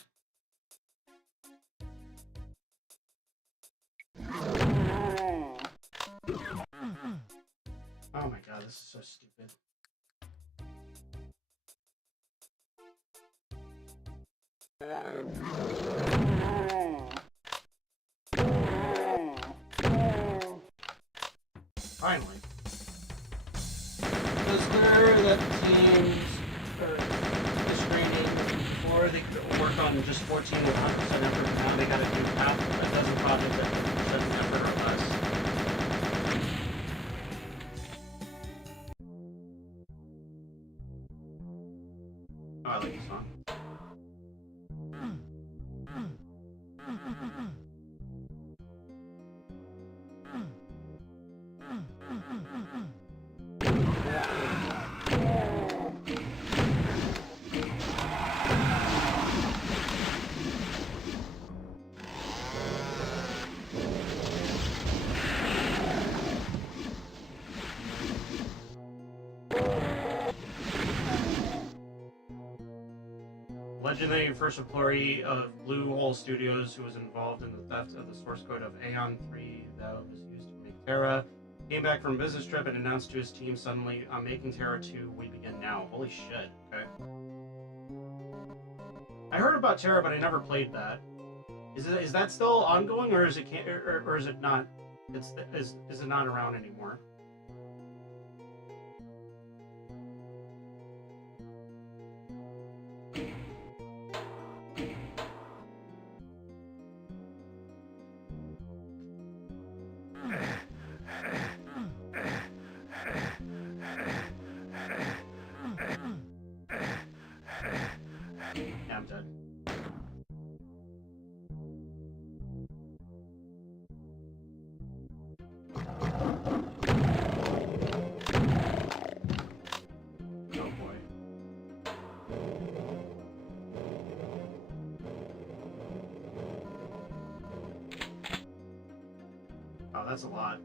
Oh my god, this is so stupid. Finally. Because where the teams are screening before they could work on just 14 with 100% effort, now they gotta do half a dozen projects at 50% effort or less. Oh, I like this song. Legendary first employee of Blue Hole Studios, who was involved in the theft of the source code of Aeon 3 that was used to make Terra, came back from a business trip and announced to his team suddenly, "I'm making Terra 2, we begin now." Holy shit, okay. I heard about Terra, but I never played that. Is that still ongoing, or is it or is it not? Is it not around anymore? Yeah, I'm dead. Oh boy. Oh, that's a lot.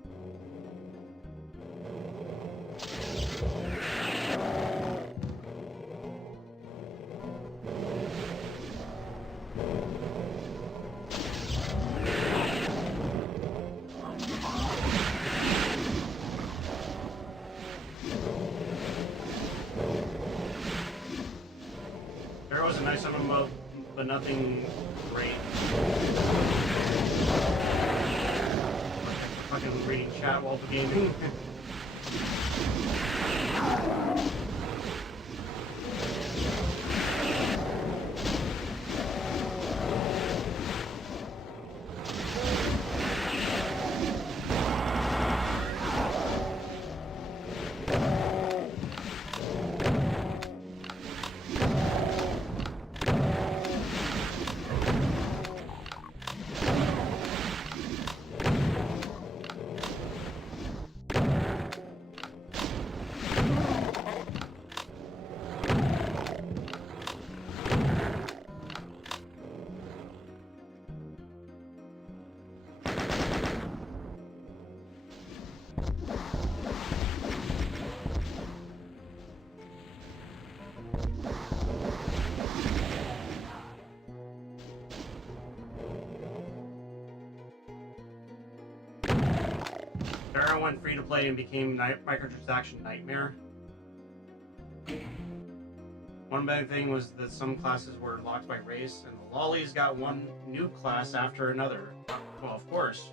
There was a nice one, but nothing great. Fucking reading chat while gaming. Terra went free to play and became microtransaction nightmare. One bad thing was that some classes were locked by race, and the lollies got one new class after another. Well, of course.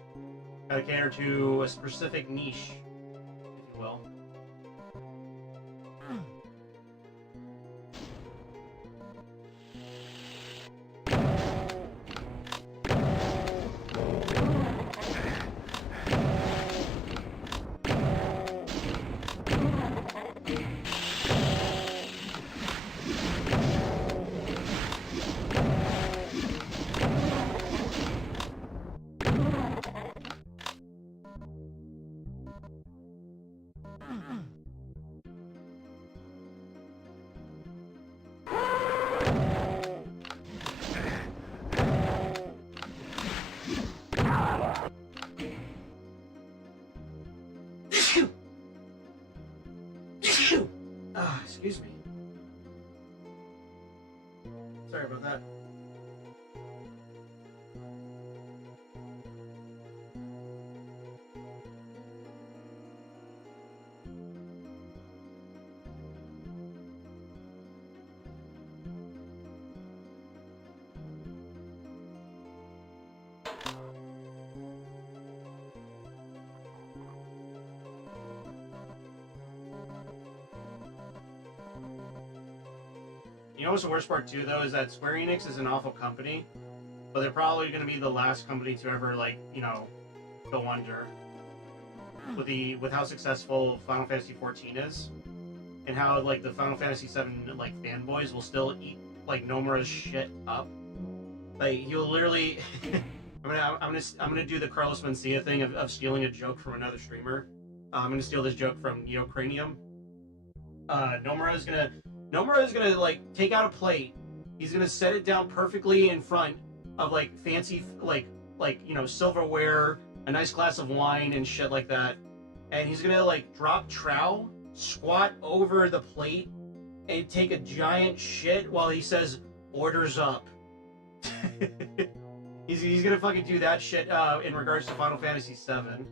Gotta cater to a specific niche, if you will. Excuse me. Sorry about that. You know what's the worst part too, though, is that Square Enix is an awful company, but they're probably going to be the last company to ever, like, you know, go under. With how successful Final Fantasy XIV is, and how like the Final Fantasy VII like fanboys will still eat like Nomura's shit up. Like you'll literally, I'm gonna do the Carlos Mencia thing of stealing a joke from another streamer. I'm gonna steal this joke from Neocranium. Nomura is gonna like take out a plate. He's gonna set it down perfectly in front of like fancy like you know silverware, a nice glass of wine and shit like that. And he's gonna like drop trowel, squat over the plate, and take a giant shit while he says orders up. he's gonna fucking do that shit in regards to Final Fantasy VII.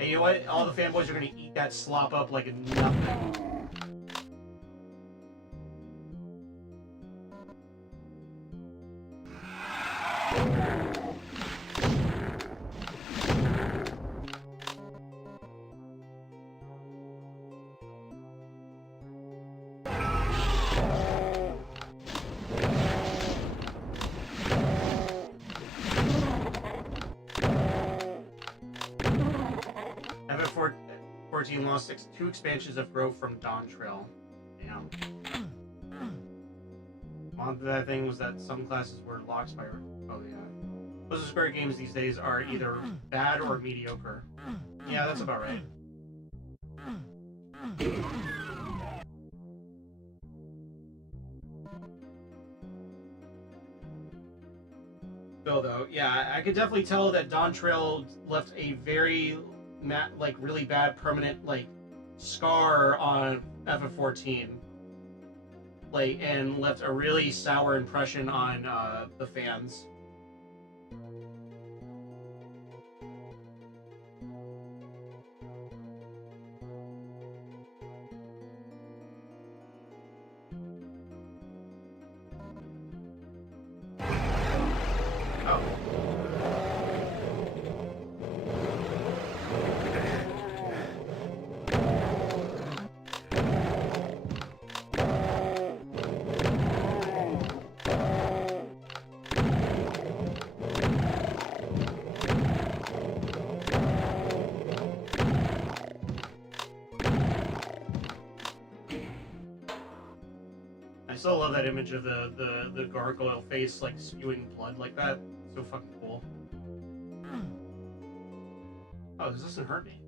And you know what? All the fanboys are gonna eat that slop up like nothing. FF14 lost 2 expansions of growth from Dawn Trail. Damn. One bad thing was that some classes were locked by... Oh, yeah. Most of Square games these days are either bad or mediocre. Yeah, that's about right. Still, though, yeah, I could definitely tell that Dawn Trail left a very... like really bad permanent like scar on FF14, like, and left a really sour impression on the fans. I still love that image of the gargoyle face like spewing blood like that. So fucking cool. Oh, this doesn't hurt me.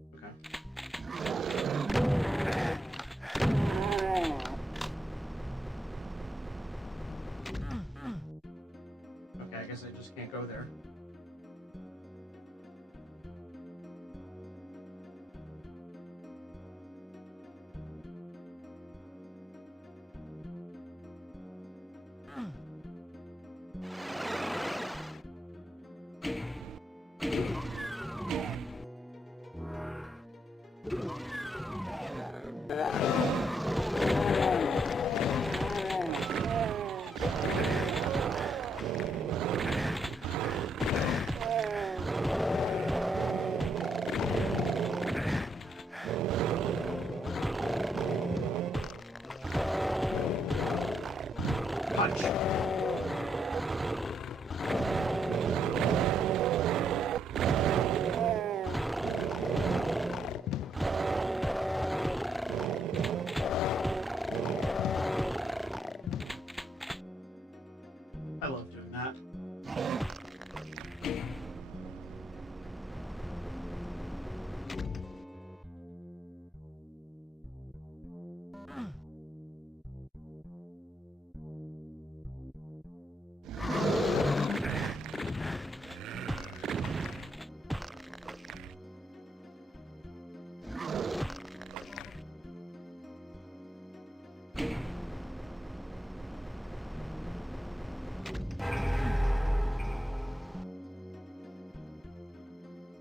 Okay, I guess I just can't go there. I love doing that.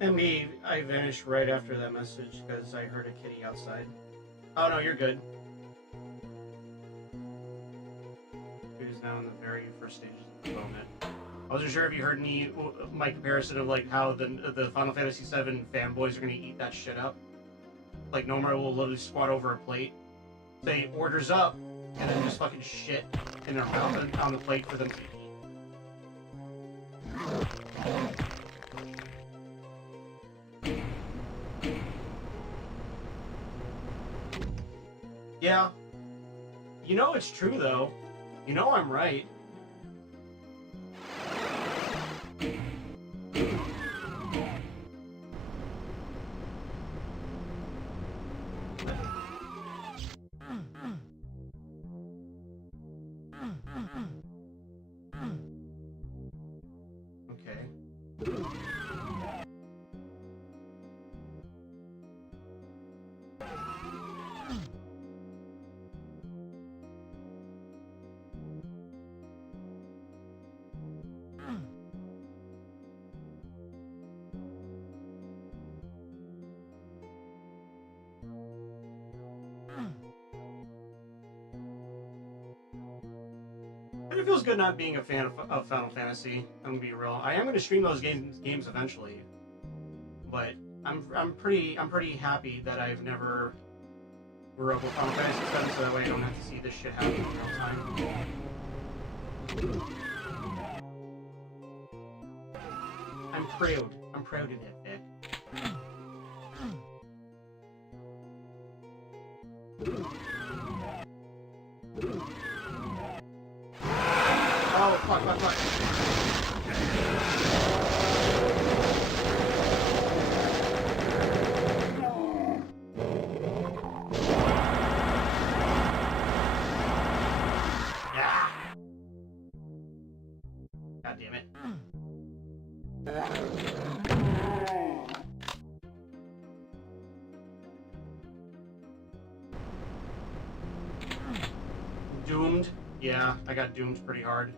And me, I vanished right after that message because I heard a kitty outside. Oh no, you're good. He was now in the very first stages of development. I wasn't sure if you heard my comparison of like how the Final Fantasy VII fanboys are gonna eat that shit up. Like Nomura will literally squat over a plate, say orders up, and then just fucking shit in their mouth and on the plate for them to eat. Yeah. You know it's true, though. You know I'm right. Okay. But it feels good not being a fan of Final Fantasy. I'm gonna be real. I am gonna stream those games eventually, but I'm pretty happy that I've never grew up with Final Fantasy VII, so that way I don't have to see this shit happen in real time. I'm proud. I'm proud of that bit. Oh, fuck. Yeah. God damn it. Doomed? Yeah, I got doomed pretty hard.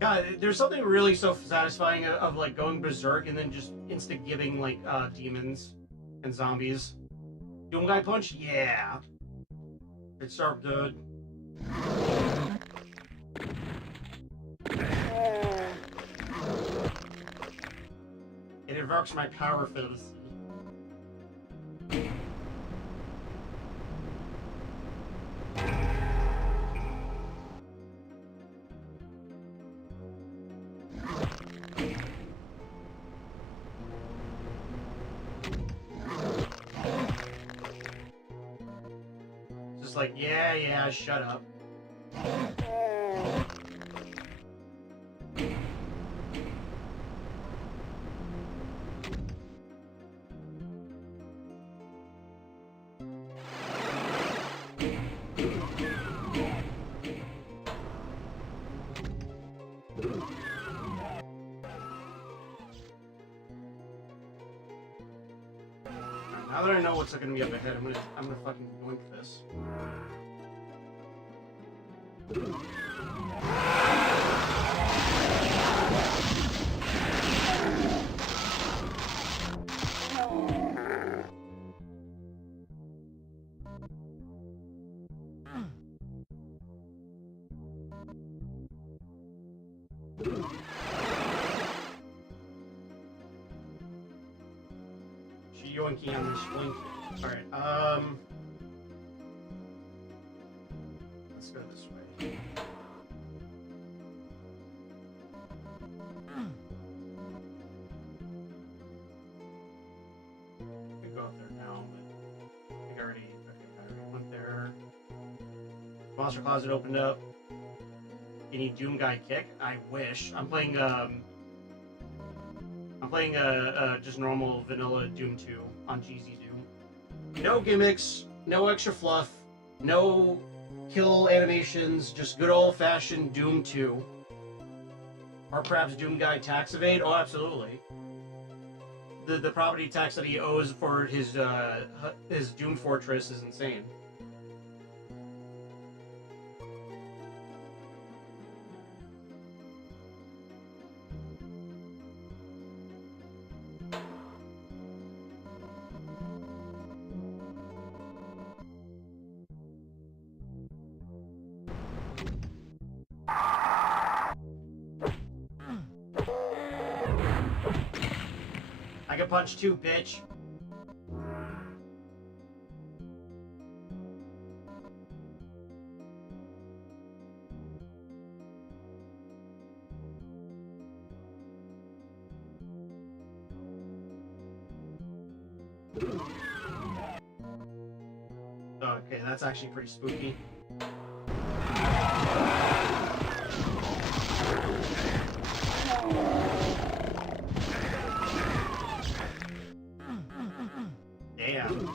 God, there's something really so satisfying of like going berserk and then just insta-giving like demons and zombies. Doom guy punch? Yeah. It's sharp, dude. It invokes my power fantasy. Just like, yeah, shut up. Now that I know what's gonna be up ahead. I'm gonna fucking yoink this. She yoinky on the splinky. Alright, let's go this way. I could go up there now, but I think I already went there. Monster Closet opened up. Any Doom Guy kick? I wish. I'm playing just normal vanilla Doom 2 on GZ Doom. No gimmicks, no extra fluff, no kill animations, just good old-fashioned Doom 2. Or perhaps Doom Guy tax evade? Oh, absolutely. The property tax that he owes for his Doom Fortress is insane. I can punch too, bitch. Okay, that's actually pretty spooky. Damn.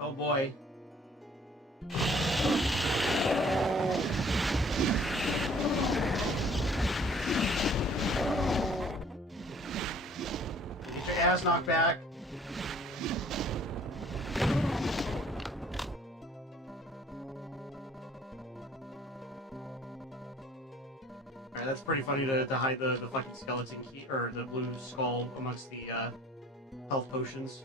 Oh boy. Get your ass knocked back. Alright, that's pretty funny to hide the fucking skeleton key, or the blue skull amongst the health potions.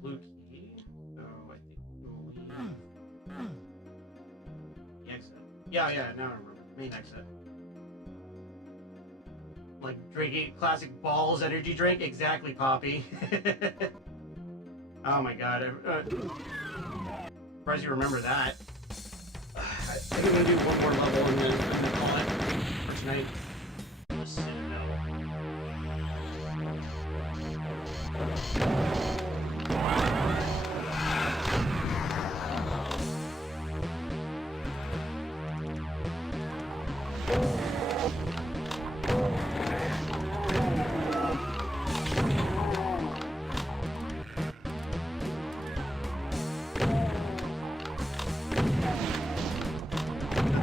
Blue key, so I think we'll leave the exit. Yeah, now I remember. Main exit. Like drinking classic balls energy drink? Exactly, Poppy. Oh my god. Surprised you remember that. I think I'm gonna do one more level and then call it for tonight. Just sit it out.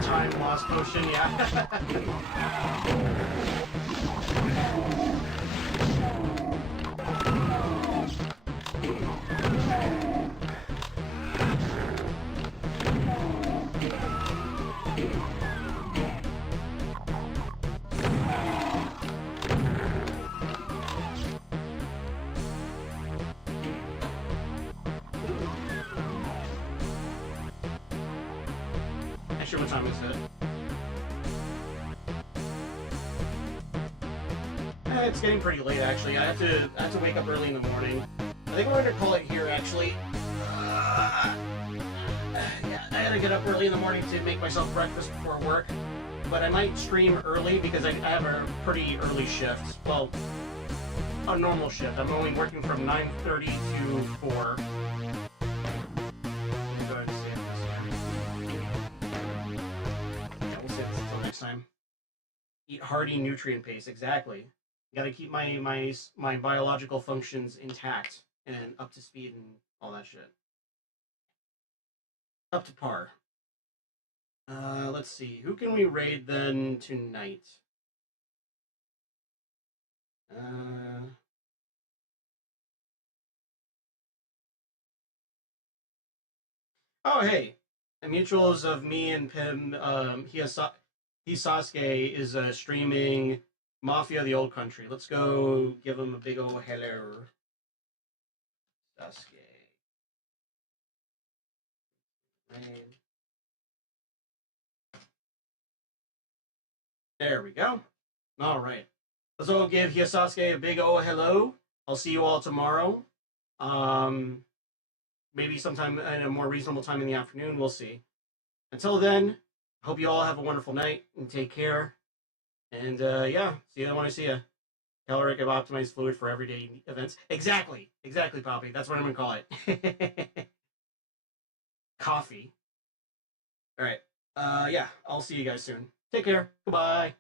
Time loss potion, yeah. Not sure what time is it. It's getting pretty late, actually. I have to wake up early in the morning. I think we're gonna call it here, actually. Yeah, I gotta get up early in the morning to make myself breakfast before work. But I might stream early because I have a pretty early shift. Well, a normal shift. I'm only working from 9:30 to 4. Go ahead and save this. Yeah, we'll save this until next time. Eat hearty nutrient paste, exactly. You gotta keep my biological functions intact and up to speed and all that shit. Up to par. Let's see. Who can we raid then tonight? Oh, hey. The mutuals of me and Pim, Hisasuke is streaming Mafia the Old Country. Let's go give him a big ol' hello. Sasuke. Raid. There we go. All right. Let's all give Hisasuke a big ol' hello. I'll see you all tomorrow. Maybe sometime at a more reasonable time in the afternoon. We'll see. Until then, hope you all have a wonderful night and take care. And yeah, see you when I see you. Caloric of optimized fluid for everyday events. Exactly, Poppy. That's what I'm gonna call it. Coffee. All right. Yeah, I'll see you guys soon. Take care. Goodbye.